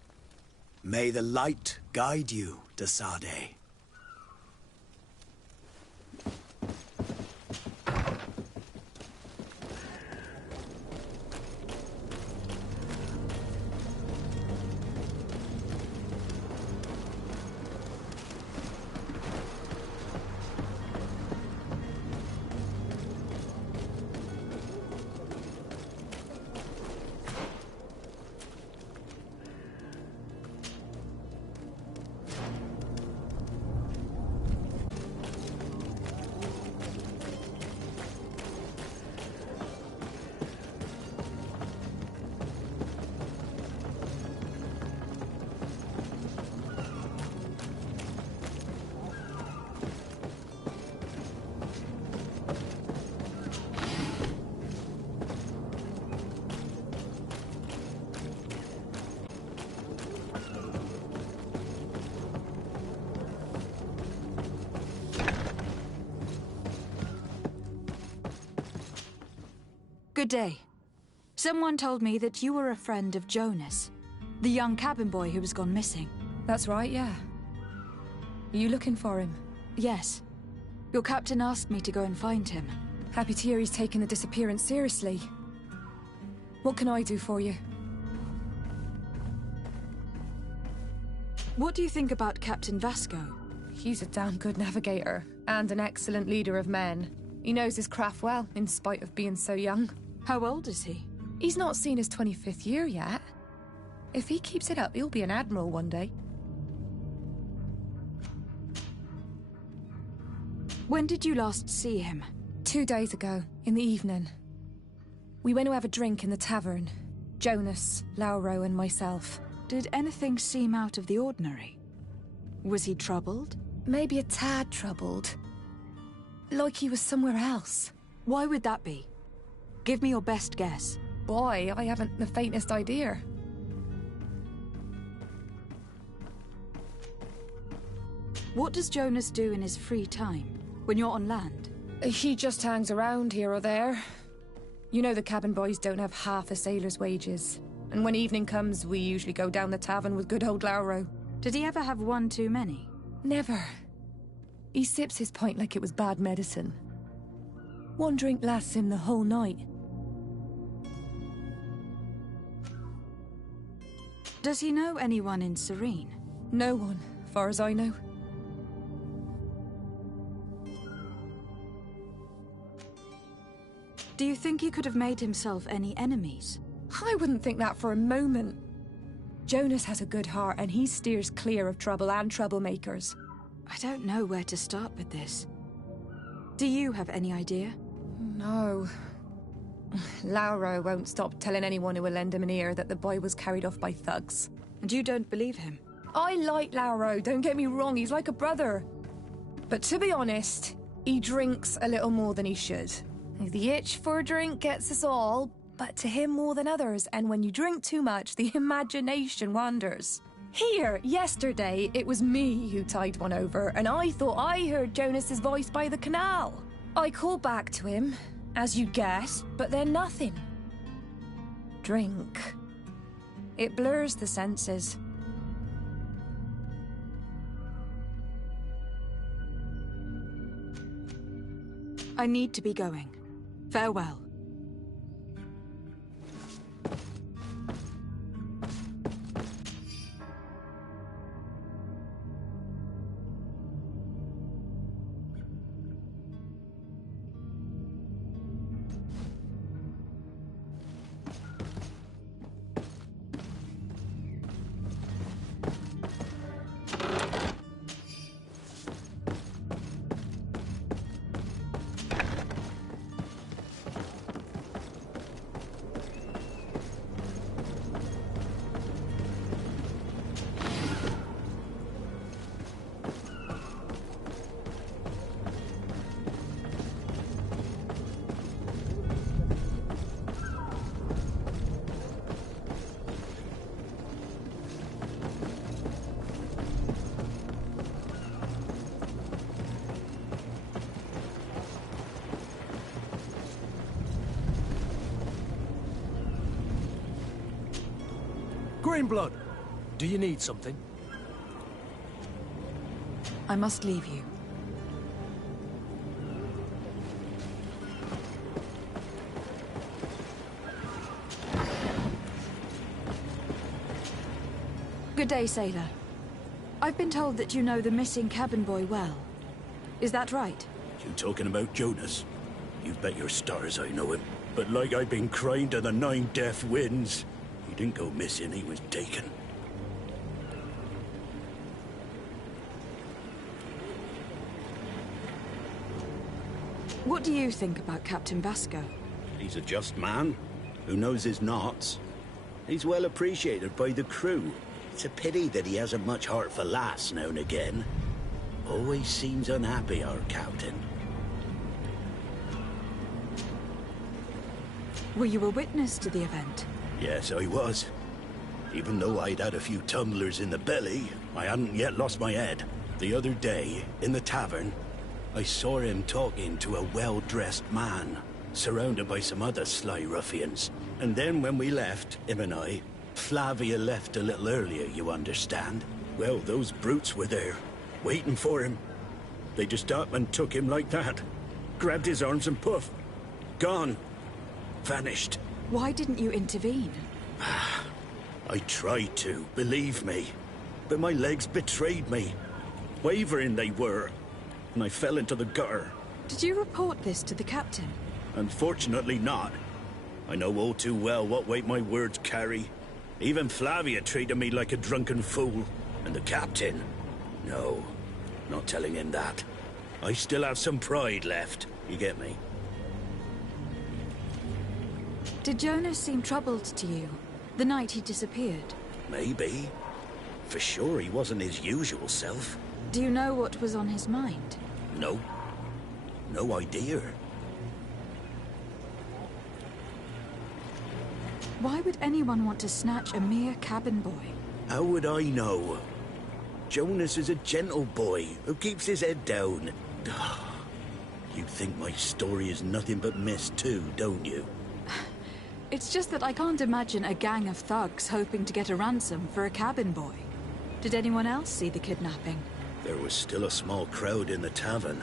May the light guide you, de Sardet. Good day. Someone told me that you were a friend of Jonas, the young cabin boy who has gone missing. That's right, yeah. Are you looking for him? Yes. Your captain asked me to go and find him. Happy to hear he's taken the disappearance seriously. What can I do for you? What do you think about Captain Vasco? He's a damn good navigator, and an excellent leader of men. He knows his craft well, in spite of being so young. How old is he? He's not seen his 25th year yet. If he keeps it up, he'll be an admiral one day. When did you last see him? 2 days ago, in the evening. We went to have a drink in the tavern. Jonas, Lauro, and myself. Did anything seem out of the ordinary? Was he troubled? Maybe a tad troubled. Like he was somewhere else. Why would that be? Give me your best guess. Boy, I haven't the faintest idea. What does Jonas do in his free time, when you're on land? He just hangs around here or there. You know the cabin boys don't have half a sailor's wages. And when evening comes, we usually go down the tavern with good old Lauro. Did he ever have one too many? Never. He sips his pint like it was bad medicine. One drink lasts him the whole night. Does he know anyone in Serene? No one, far as I know. Do you think he could have made himself any enemies? I wouldn't think that for a moment. Jonas has a good heart and he steers clear of trouble and troublemakers. I don't know where to start with this. Do you have any idea? No. Lauro won't stop telling anyone who will lend him an ear that the boy was carried off by thugs. And you don't believe him? I like Lauro, don't get me wrong, he's like a brother. But to be honest, he drinks a little more than he should. The itch for a drink gets us all, but to him more than others, and when you drink too much, the imagination wanders. Here, yesterday, it was me who tied one over, and I thought I heard Jonas's voice by the canal. I called back to him, as you guessed, but then nothing. Drink. It blurs the senses. I need to be going. Farewell. Greenblood, do you need something? I must leave you. Good day, sailor. I've been told that you know the missing cabin boy well. Is that right? You talking about Jonas? You bet your stars I know him. But like I've been crying to the 9 deaf winds, he didn't go missing, he was taken. What do you think about Captain Vasco? He's a just man, who knows his knots. He's well appreciated by the crew. It's a pity that he hasn't much heart for lass now and again. Always seems unhappy, our captain. Were you a witness to the event? Yes, I was. Even though I'd had a few tumblers in the belly, I hadn't yet lost my head. The other day, in the tavern, I saw him talking to a well-dressed man. surrounded by some other sly ruffians. And then when we left, him and I, Flavia left a little earlier, you understand? Well, those brutes were there, waiting for him. They just up and took him like that. Grabbed his arms and poof. Gone. Vanished. Why didn't you intervene? I tried to, believe me. But my legs betrayed me. Wavering they were. And I fell into the gutter. Did you report this to the captain? Unfortunately not. I know all too well what weight my words carry. Even Flavia treated me like a drunken fool. And the captain? No, not telling him that. I still have some pride left, you get me? Did Jonas seem troubled to you, the night he disappeared? Maybe. For sure he wasn't his usual self. Do you know what was on his mind? No. No idea. Why would anyone want to snatch a mere cabin boy? How would I know? Jonas is a gentle boy who keeps his head down. You think my story is nothing but mist too, don't you? It's just that I can't imagine a gang of thugs hoping to get a ransom for a cabin boy. Did anyone else see the kidnapping? There was still a small crowd in the tavern.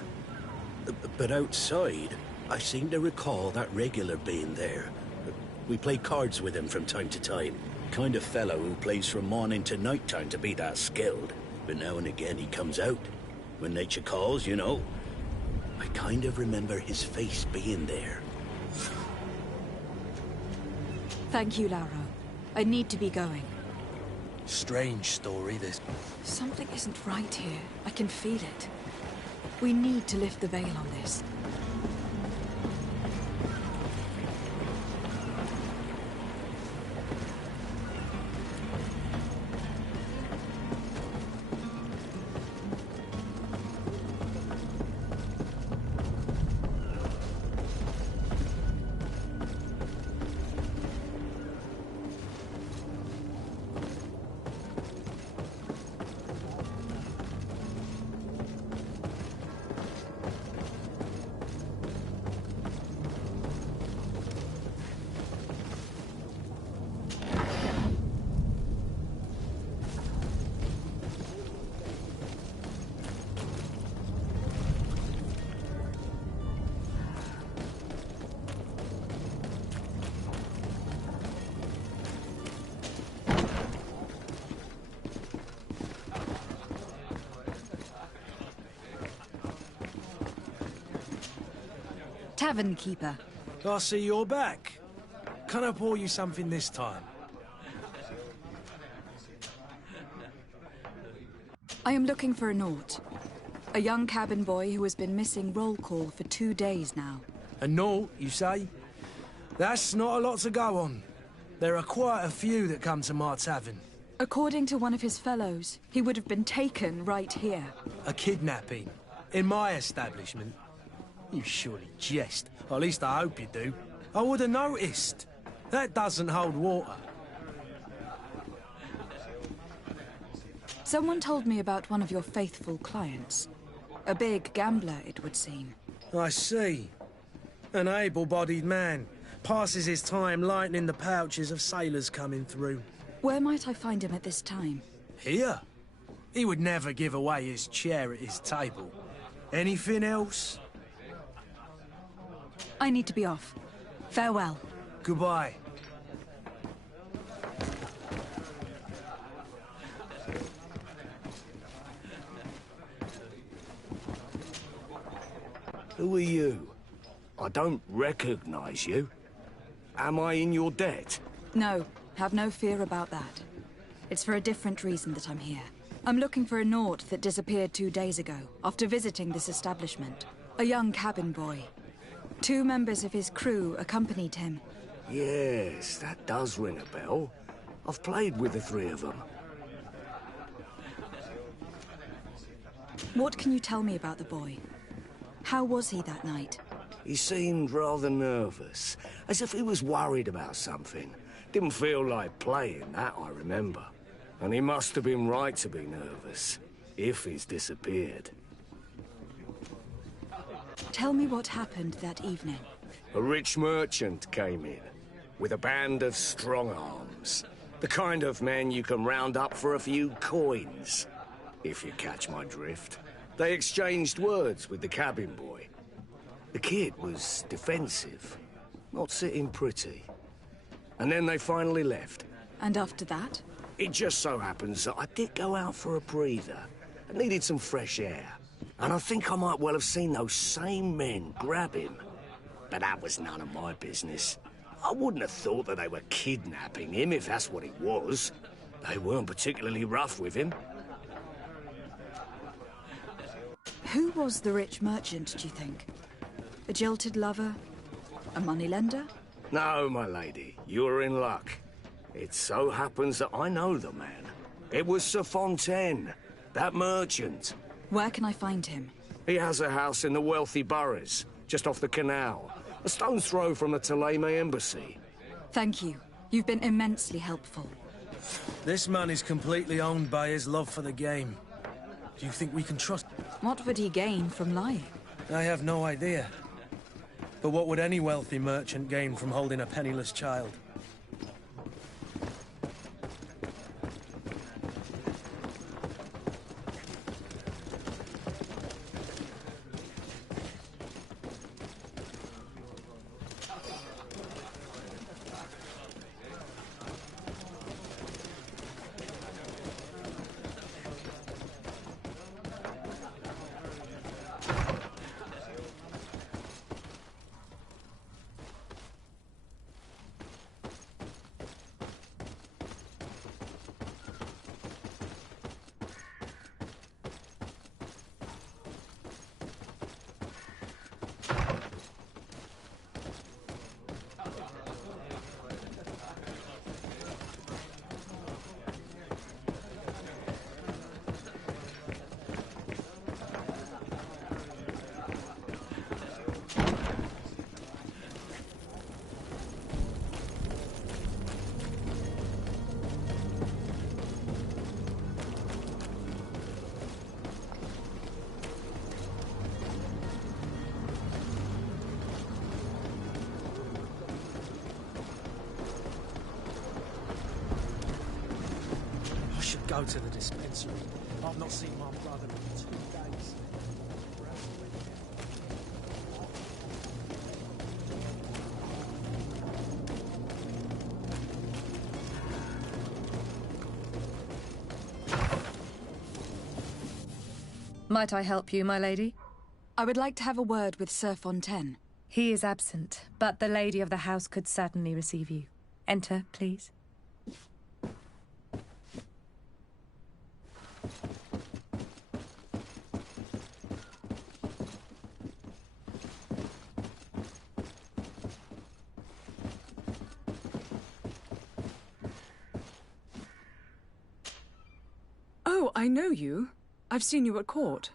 But outside, I seem to recall that regular being there. We play cards with him from time to time. Kind of fellow who plays from morning to night time to be that skilled. But now and again he comes out. When nature calls, you know. I kind of remember his face being there. Thank you, Lauro. I need to be going. Strange story, this. Something isn't right here. I can feel it. We need to lift the veil on this. Tavern keeper. I see you're back. Can I pour you something this time? I am looking for a Naut. A young cabin boy who has been missing roll call for 2 days now. A Naut, you say? That's not a lot to go on. There are quite a few that come to my tavern. According to one of his fellows, he would have been taken right here. A kidnapping? In my establishment? You surely jest. Or at least I hope you do. I would have noticed. That doesn't hold water. Someone told me about one of your faithful clients. A big gambler, it would seem. I see. An able-bodied man. Passes his time lightening the pouches of sailors coming through. Where might I find him at this time? Here? He would never give away his chair at his table. Anything else? I need to be off. Farewell. Goodbye. Who are you? I don't recognize you. Am I in your debt? No, have no fear about that. It's for a different reason that I'm here. I'm looking for a Naut that disappeared 2 days ago, after visiting this establishment. A young cabin boy. 2 members of his crew accompanied him. Yes, that does ring a bell. I've played with the 3 of them. What can you tell me about the boy? How was he that night? He seemed rather nervous, as if he was worried about something. Didn't feel like playing, that I remember. And he must have been right to be nervous, if he's disappeared. Tell me what happened that evening. A rich merchant came in, with a band of strong arms. The kind of men you can round up for a few coins, if you catch my drift. They exchanged words with the cabin boy. The kid was defensive, not sitting pretty. And then they finally left. And after that? It just so happens that I did go out for a breather. I needed some fresh air. And I think I might well have seen those same men grab him. But that was none of my business. I wouldn't have thought that they were kidnapping him, if that's what it was. They weren't particularly rough with him. Who was the rich merchant, do you think? A jilted lover? A moneylender? No, my lady, you're in luck. It so happens that I know the man. It was Sir Fontaine, that merchant. Where can I find him? He has a house in the wealthy boroughs, just off the canal. A stone's throw from the Thélème embassy. Thank you. You've been immensely helpful. This man is completely owned by his love for the game. Do you think we can trust... What would he gain from lying? I have no idea. But what would any wealthy merchant gain from holding a penniless child? Go to the dispensary. I've not seen my brother in 2 days. Might I help you, my lady? I would like to have a word with Sir Fontaine. He is absent, but the lady of the house could certainly receive you. Enter, please. Oh, I know you. I've seen you at court.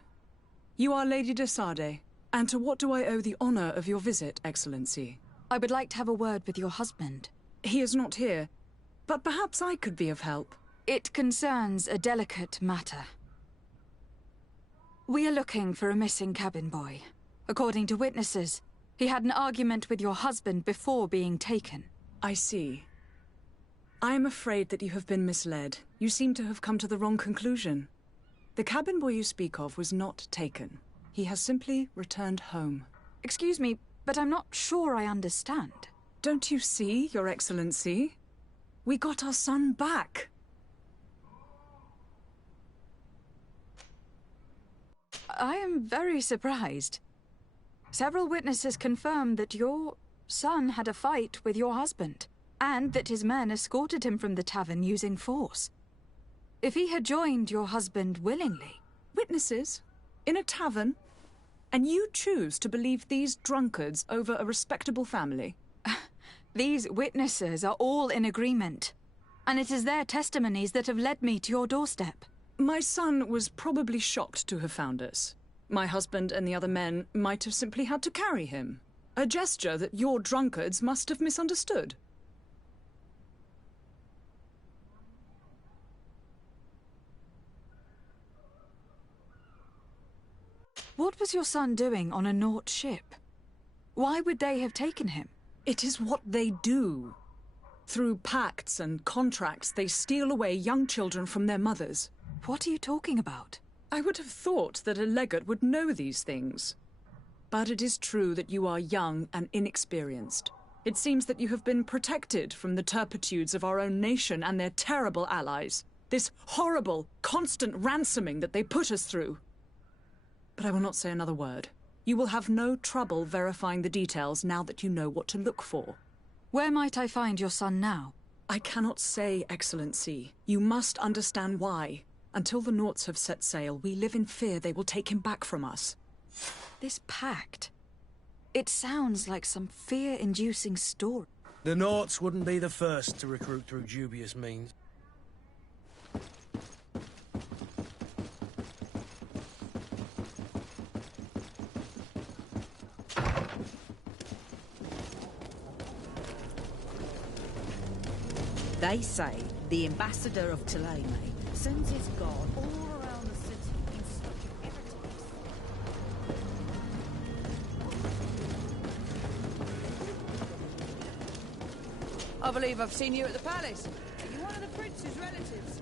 You are Lady de Sardet. And to what do I owe the honor of your visit, Excellency? I would like to have a word with your husband. He is not here, but perhaps I could be of help. It concerns a delicate matter. We are looking for a missing cabin boy. According to witnesses, he had an argument with your husband before being taken. I see. I am afraid that you have been misled. You seem to have come to the wrong conclusion. The cabin boy you speak of was not taken. He has simply returned home. Excuse me, but I'm not sure I understand. Don't you see, Your Excellency? We got our son back. I am very surprised. Several witnesses confirmed that your son had a fight with your husband, and that his men escorted him from the tavern using force. If he had joined your husband willingly... Witnesses? In a tavern? And you choose to believe these drunkards over a respectable family? These witnesses are all in agreement, and it is their testimonies that have led me to your doorstep. My son was probably shocked to have found us. My husband and the other men might have simply had to carry him. A gesture that your drunkards must have misunderstood. What was your son doing on a Naut ship? Why would they have taken him? It is what they do. Through pacts and contracts, they steal away young children from their mothers. What are you talking about? I would have thought that a legate would know these things. But it is true that you are young and inexperienced. It seems that you have been protected from the turpitudes of our own nation and their terrible allies. This horrible, constant ransoming that they put us through. But I will not say another word. You will have no trouble verifying the details now that you know what to look for. Where might I find your son now? I cannot say, Excellency. You must understand why. Until the Nauts have set sail, we live in fear they will take him back from us. This pact. It sounds like some fear-inducing story. The Nauts wouldn't be the first to recruit through dubious means. They say the ambassador of Thélème sends his guard all around the city in search of heretics. I believe I've seen you at the palace. Are you one of the prince's relatives?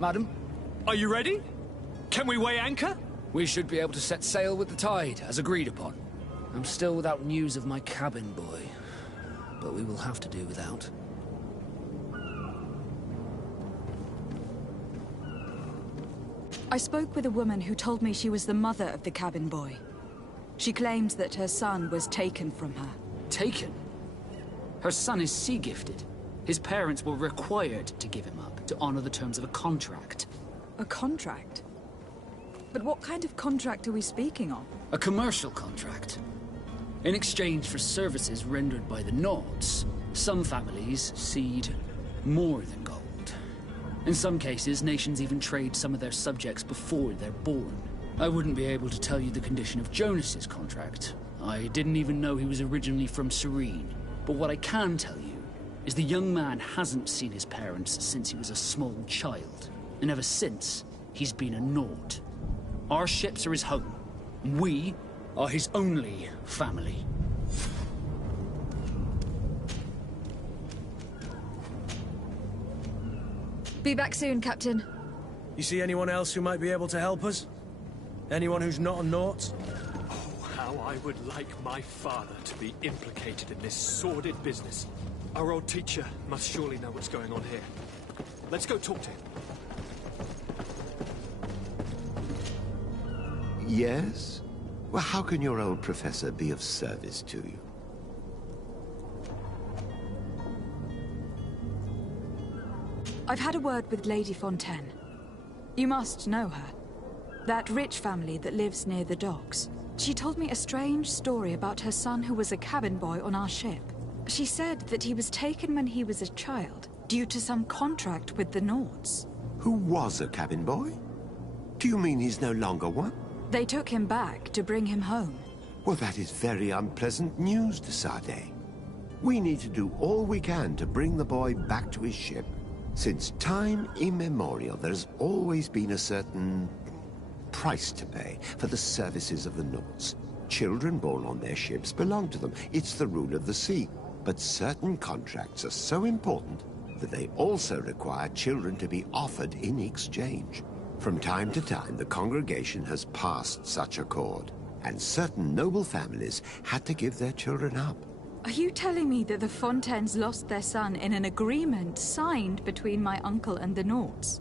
Madam? Are you ready? Can we weigh anchor? We should be able to set sail with the tide, as agreed upon. I'm still without news of my cabin boy, but we will have to do without. I spoke with a woman who told me she was the mother of the cabin boy. She claims that her son was taken from her. Taken? Her son is sea-gifted. His parents were required to give him up to honor the terms of a contract. A contract? But what kind of contract are we speaking of? A commercial contract. In exchange for services rendered by the Nauts, some families cede more than gold. In some cases, nations even trade some of their subjects before they're born. I wouldn't be able to tell you the condition of Jonas's contract. I didn't even know he was originally from Serene. But what I can tell you is the young man hasn't seen his parents since he was a small child. And ever since, he's been a Naut. Our ships are his home. We are his only family. Be back soon, Captain. You see anyone else who might be able to help us? Anyone who's not a Naut? Oh, how I would like my father to be implicated in this sordid business. Our old teacher must surely know what's going on here. Let's go talk to him. Yes? Well, how can your old professor be of service to you? I've had a word with Lady Fontaine. You must know her. That rich family that lives near the docks. She told me a strange story about her son who was a cabin boy on our ship. She said that he was taken when he was a child, due to some contract with the Nauts. Who was a cabin boy? Do you mean he's no longer one? They took him back to bring him home. Well, that is very unpleasant news, de Sardet. We need to do all we can to bring the boy back to his ship. Since time immemorial, there's always been a certain price to pay for the services of the Nauts. Children born on their ships belong to them. It's the rule of the sea. But certain contracts are so important that they also require children to be offered in exchange. From time to time, the congregation has passed such accord, and certain noble families had to give their children up. Are you telling me that the Fontaines lost their son in an agreement signed between my uncle and the Nauts?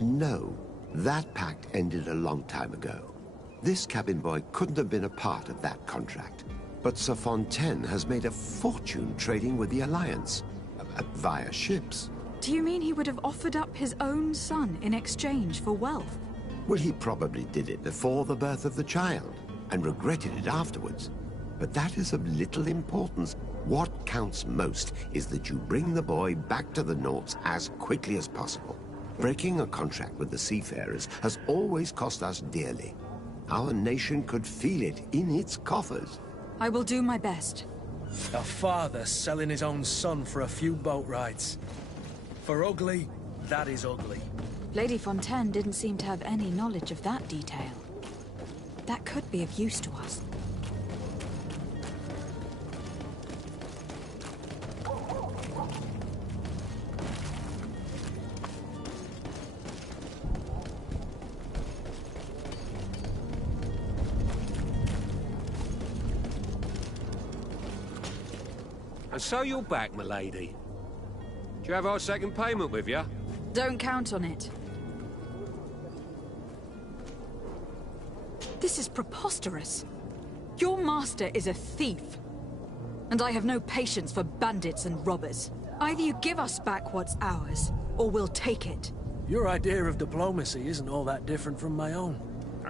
No. That pact ended a long time ago. This cabin boy couldn't have been a part of that contract. But Sir Fontaine has made a fortune trading with the Alliance, via ships. Do you mean he would have offered up his own son in exchange for wealth? Well, he probably did it before the birth of the child, and regretted it afterwards. But that is of little importance. What counts most is that you bring the boy back to the Nauts as quickly as possible. Breaking a contract with the seafarers has always cost us dearly. Our nation could feel it in its coffers. I will do my best. A father selling his own son for a few boat rides. For ugly, that is ugly. Lady Fontaine didn't seem to have any knowledge of that detail. That could be of use to us. And so you're back, milady. Do you have our second payment with you? Don't count on it. This is preposterous. Your master is a thief. And I have no patience for bandits and robbers. Either you give us back what's ours, or we'll take it. Your idea of diplomacy isn't all that different from my own.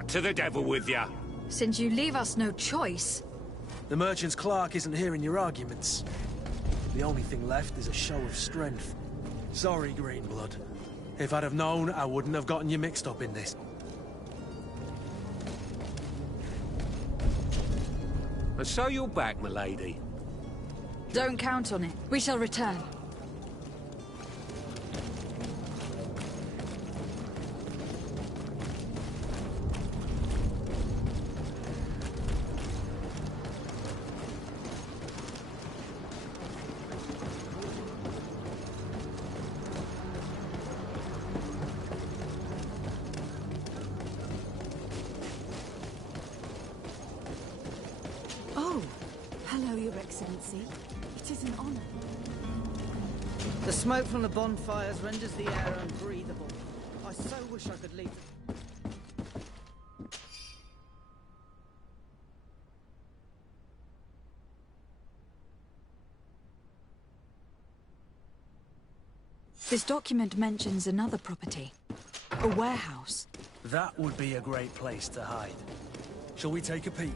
To the devil with you. Since you leave us no choice... The merchant's clerk isn't hearing your arguments. The only thing left is a show of strength. Sorry, Greenblood. If I'd have known, I wouldn't have gotten you mixed up in this. And so you're back, milady. Don't count on it. We shall return. Hello, Your Excellency. It is an honor. The smoke from the bonfires renders the air unbreathable. I so wish I could leave. This document mentions another property. A warehouse. That would be a great place to hide. Shall we take a peek?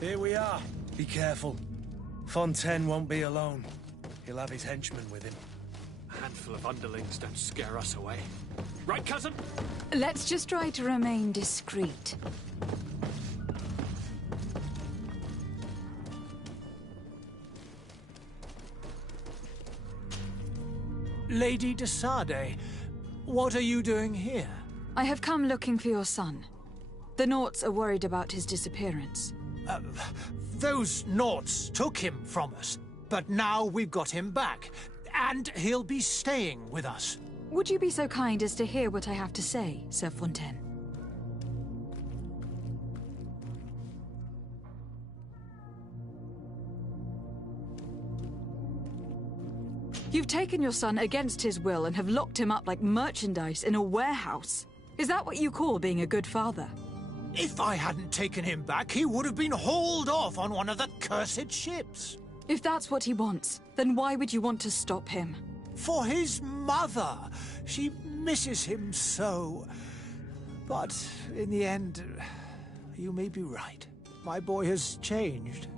Here we are. Be careful. Fontaine won't be alone. He'll have his henchmen with him. A handful of underlings don't scare us away. Right, cousin? Let's just try to remain discreet. Lady de Sardet, what are you doing here? I have come looking for your son. The Nauts are worried about his disappearance. Those Nauts took him from us, but now we've got him back, and he'll be staying with us. Would you be so kind as to hear what I have to say, Sir Fontaine? You've taken your son against his will and have locked him up like merchandise in a warehouse. Is that what you call being a good father? If I hadn't taken him back, he would have been hauled off on one of the cursed ships. If that's what he wants, then why would you want to stop him? For his mother. She misses him so. But in the end, you may be right. My boy has changed.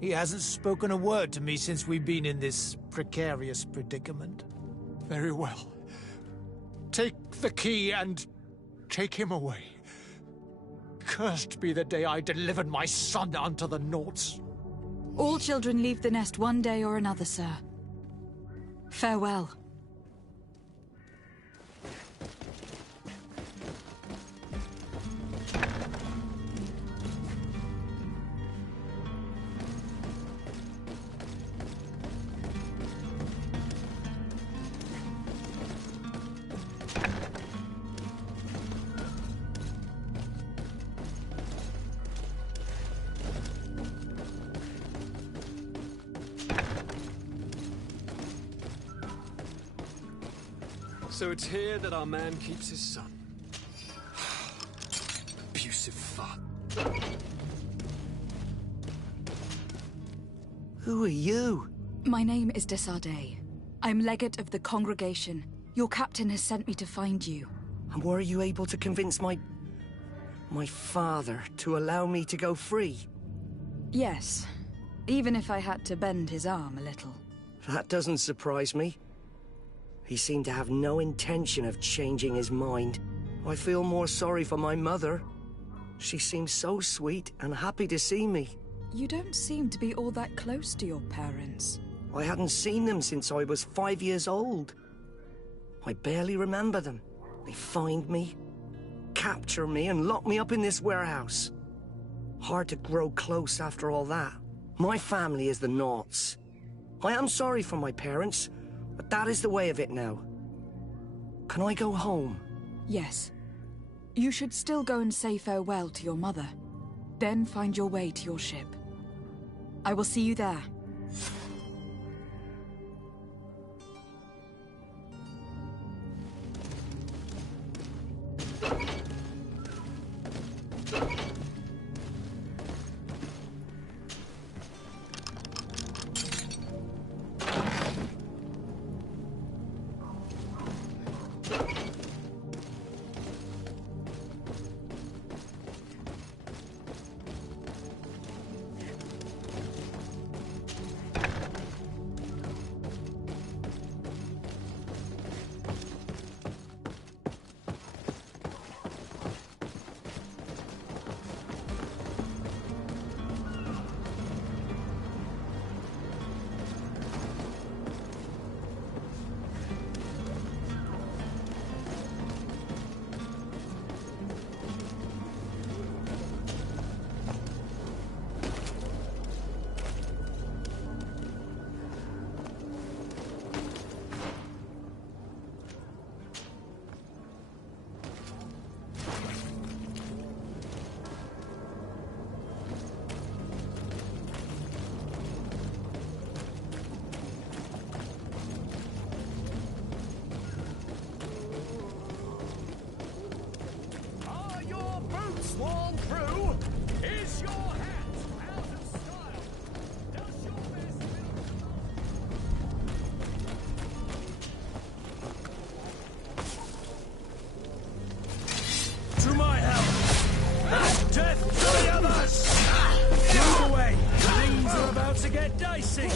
He hasn't spoken a word to me since we've been in this precarious predicament. Very well. Take the key and take him away. Cursed be the day I delivered my son unto the Nauts. All children leave the nest one day or another, sir. Farewell. So it's here that our man keeps his son. Abusive fuck. Who are you? My name is Desardet. I'm legate of the congregation. Your captain has sent me to find you. And were you able to convince my father to allow me to go free? Yes. Even if I had to bend his arm a little. That doesn't surprise me. He seemed to have no intention of changing his mind. I feel more sorry for my mother. She seems so sweet and happy to see me. You don't seem to be all that close to your parents. I hadn't seen them since I was 5 years old. I barely remember them. They find me, capture me, and lock me up in this warehouse. Hard to grow close after all that. My family is the Naughts. I am sorry for my parents, but that is the way of it now. Can I go home? Yes. You should still go and say farewell to your mother. Then find your way to your ship. I will see you there. Sworn through is your hat out of style. Does your best To my help! Death to the others! Move away! Things are about to get dicey!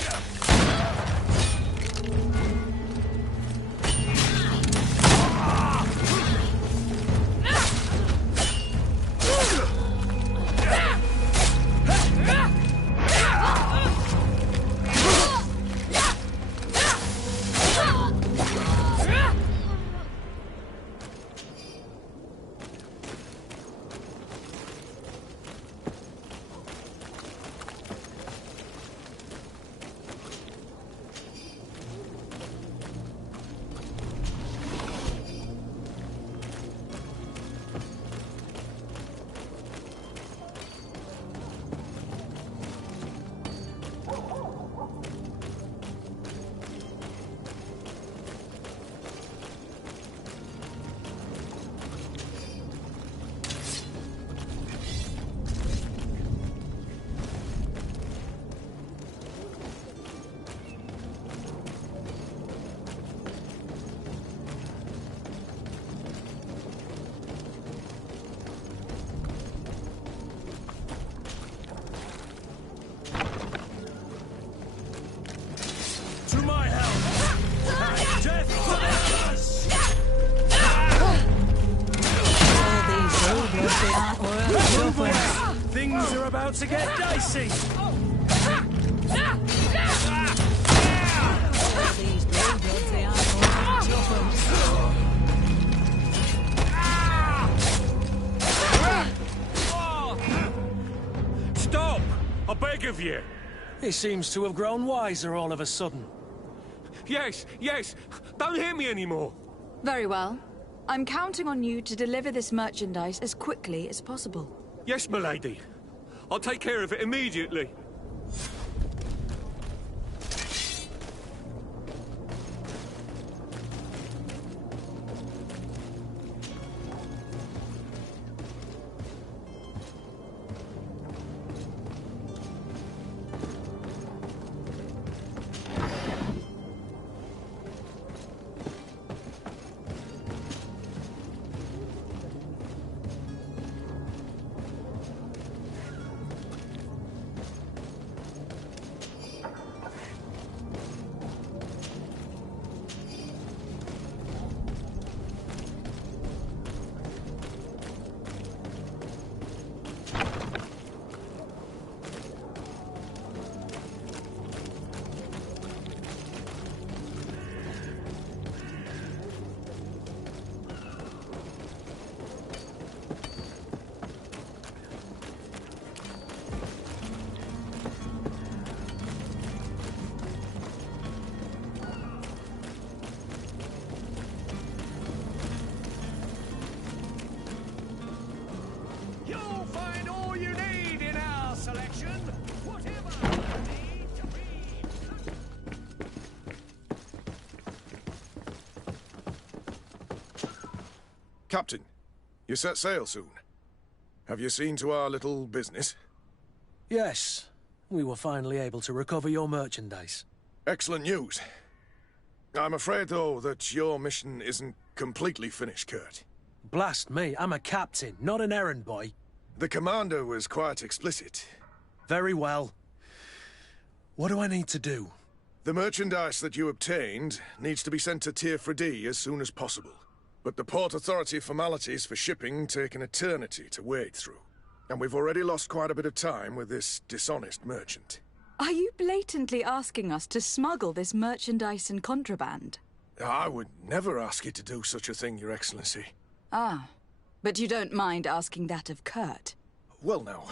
Things are about to get dicey! Stop! I beg of you! He seems to have grown wiser all of a sudden. Yes, yes! Don't hit me anymore! Very well. I'm counting on you to deliver this merchandise as quickly as possible. Yes, milady. I'll take care of it immediately. Captain, you set sail soon. Have you seen to our little business? Yes. We were finally able to recover your merchandise. Excellent news. I'm afraid, though, that your mission isn't completely finished, Kurt. Blast me, I'm a captain, not an errand boy. The commander was quite explicit. Very well. What do I need to do? The merchandise that you obtained needs to be sent to Teofra Dee as soon as possible. But the Port Authority formalities for shipping take an eternity to wade through. And we've already lost quite a bit of time with this dishonest merchant. Are you blatantly asking us to smuggle this merchandise and contraband? I would never ask you to do such a thing, Your Excellency. Ah, but you don't mind asking that of Kurt? Well, now,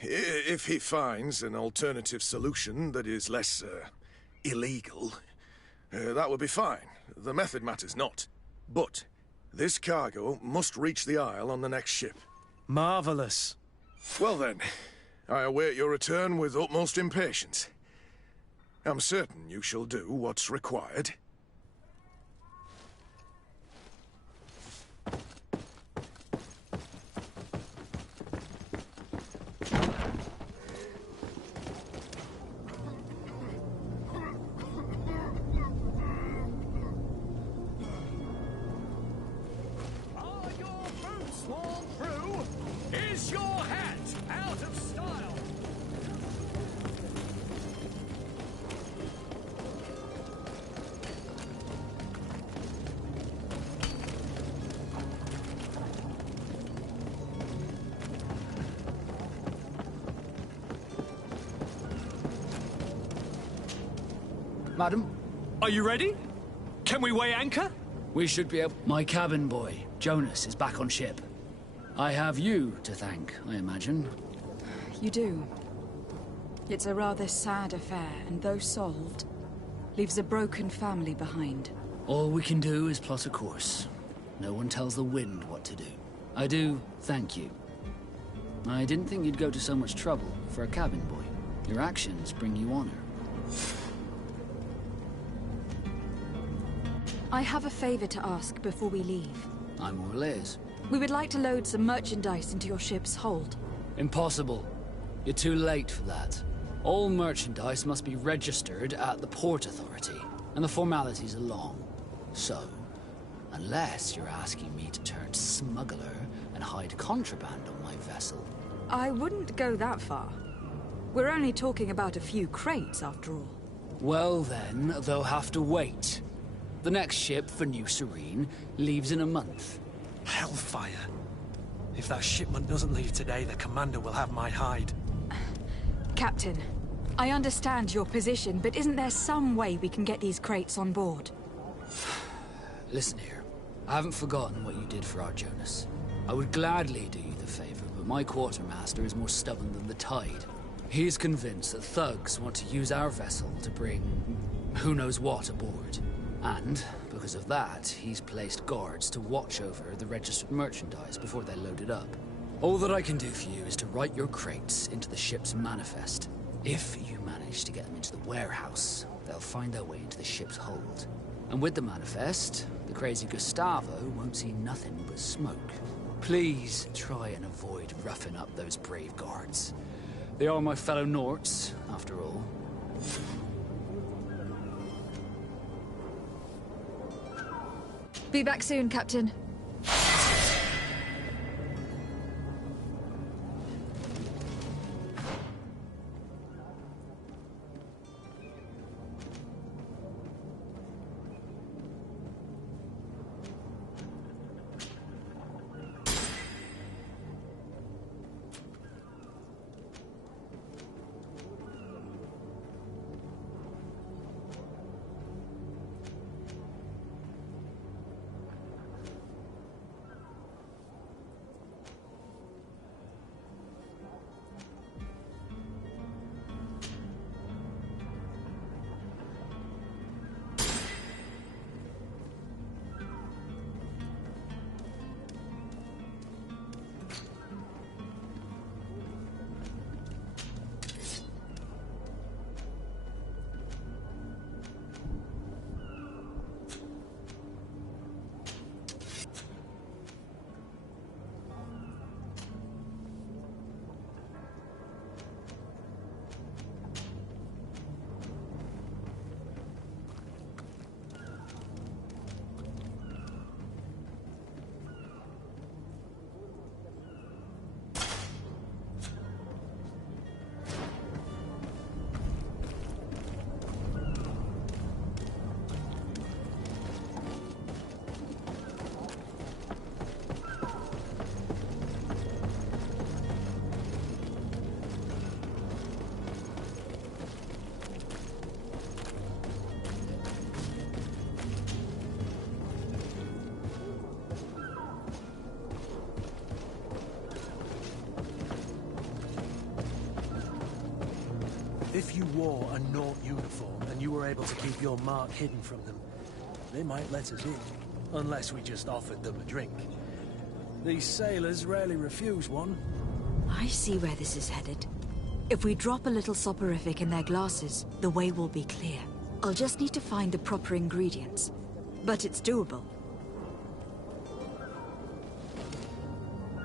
if he finds an alternative solution that is less, illegal, that would be fine. The method matters not. But this cargo must reach the Isle on the next ship. Marvelous. Well then, I await your return with utmost impatience. I'm certain you shall do what's required. Is your hat out of style? Madam? Are you ready? Can we weigh anchor? We should be able... My cabin boy, Jonas, is back on ship. I have you to thank, I imagine. You do. It's a rather sad affair, and though solved, leaves a broken family behind. All we can do is plot a course. No one tells the wind what to do. I do thank you. I didn't think you'd go to so much trouble for a cabin boy. Your actions bring you honor. I have a favor to ask before we leave. I'm all ears. We would like to load some merchandise into your ship's hold. Impossible. You're too late for that. All merchandise must be registered at the Port Authority, and the formalities are long. So, unless you're asking me to turn smuggler and hide contraband on my vessel... I wouldn't go that far. We're only talking about a few crates, after all. Well then, they'll have to wait. The next ship for New Serene leaves in a month. Hellfire. If that shipment doesn't leave today, the commander will have my hide. Captain, I understand your position, but isn't there some way we can get these crates on board? Listen here. I haven't forgotten what you did for our Jonas. I would gladly do you the favor, but my quartermaster is more stubborn than the tide. He is convinced that thugs want to use our vessel to bring who knows what aboard. And, because of that, he's placed guards to watch over the registered merchandise before they're loaded up. All that I can do for you is to write your crates into the ship's manifest. If you manage to get them into the warehouse, they'll find their way into the ship's hold. And with the manifest, the crazy Gustavo won't see nothing but smoke. Please try and avoid roughing up those brave guards. They are my fellow Norts, after all. Be back soon, Captain. If you wore a Naught uniform and you were able to keep your mark hidden from them, they might let us in. Unless we just offered them a drink. These sailors rarely refuse one. I see where this is headed. If we drop a little soporific in their glasses, the way will be clear. I'll just need to find the proper ingredients. But it's doable.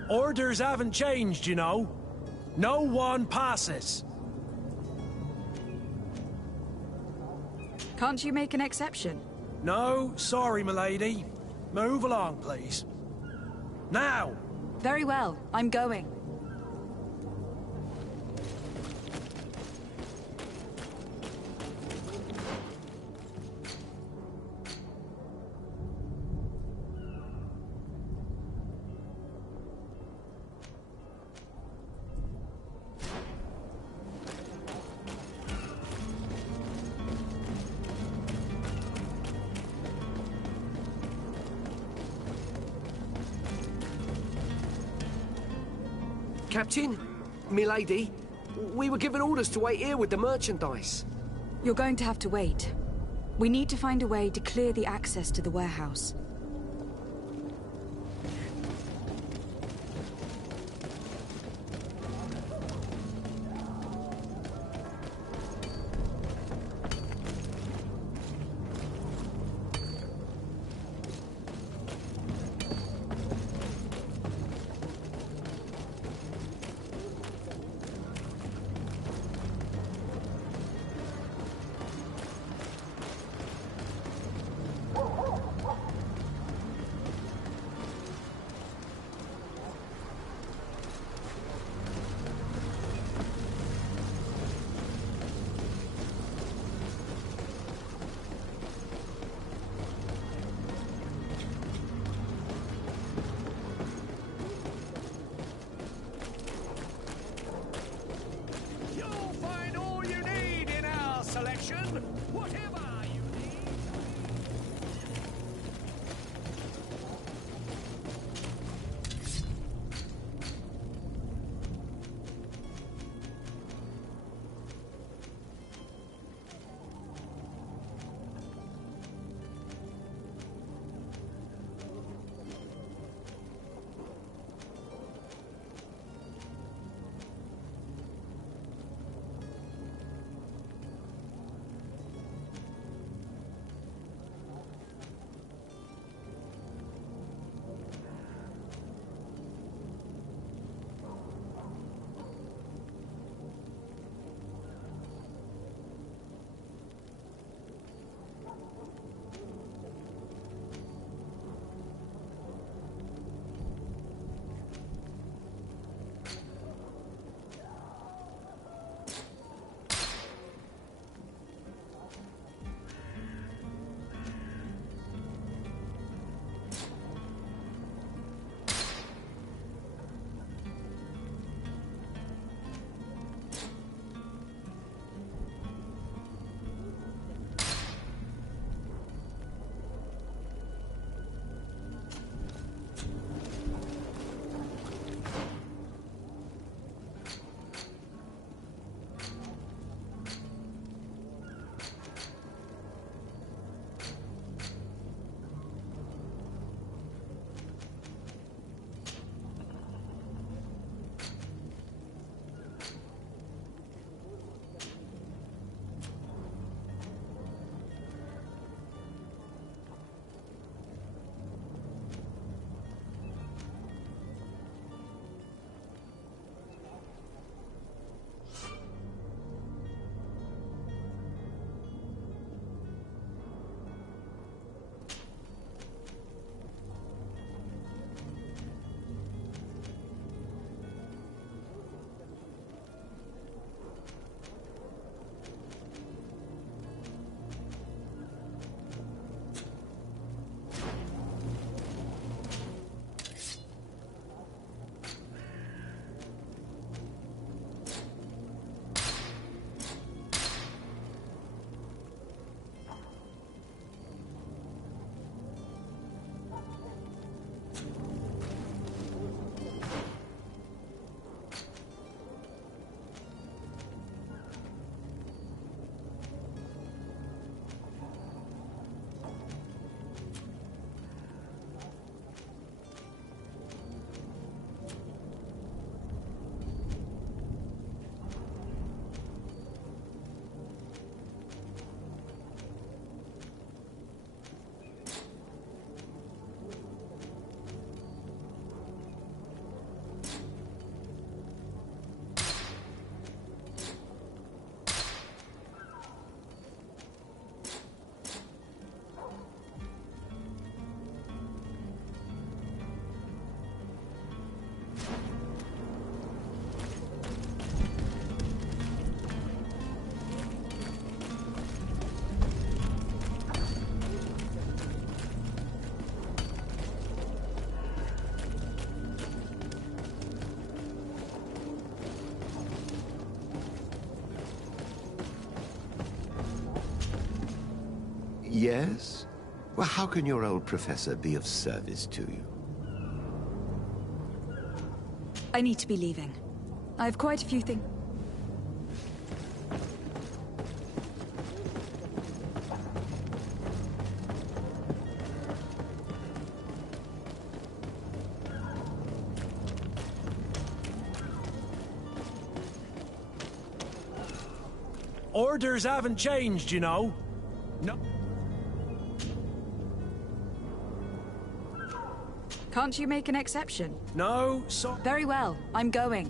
Orders haven't changed, you know. No one passes. Can't you make an exception? No, sorry, milady. Move along, please. Now! Very well, I'm going. Captain, milady, we were given orders to wait here with the merchandise. You're going to have to wait. We need to find a way to clear the access to the warehouse. Yes? Well, how can your old professor be of service to you? I need to be leaving. I have quite a few things. Orders haven't changed, you know. No. Can't you make an exception? No, so... Very well, I'm going.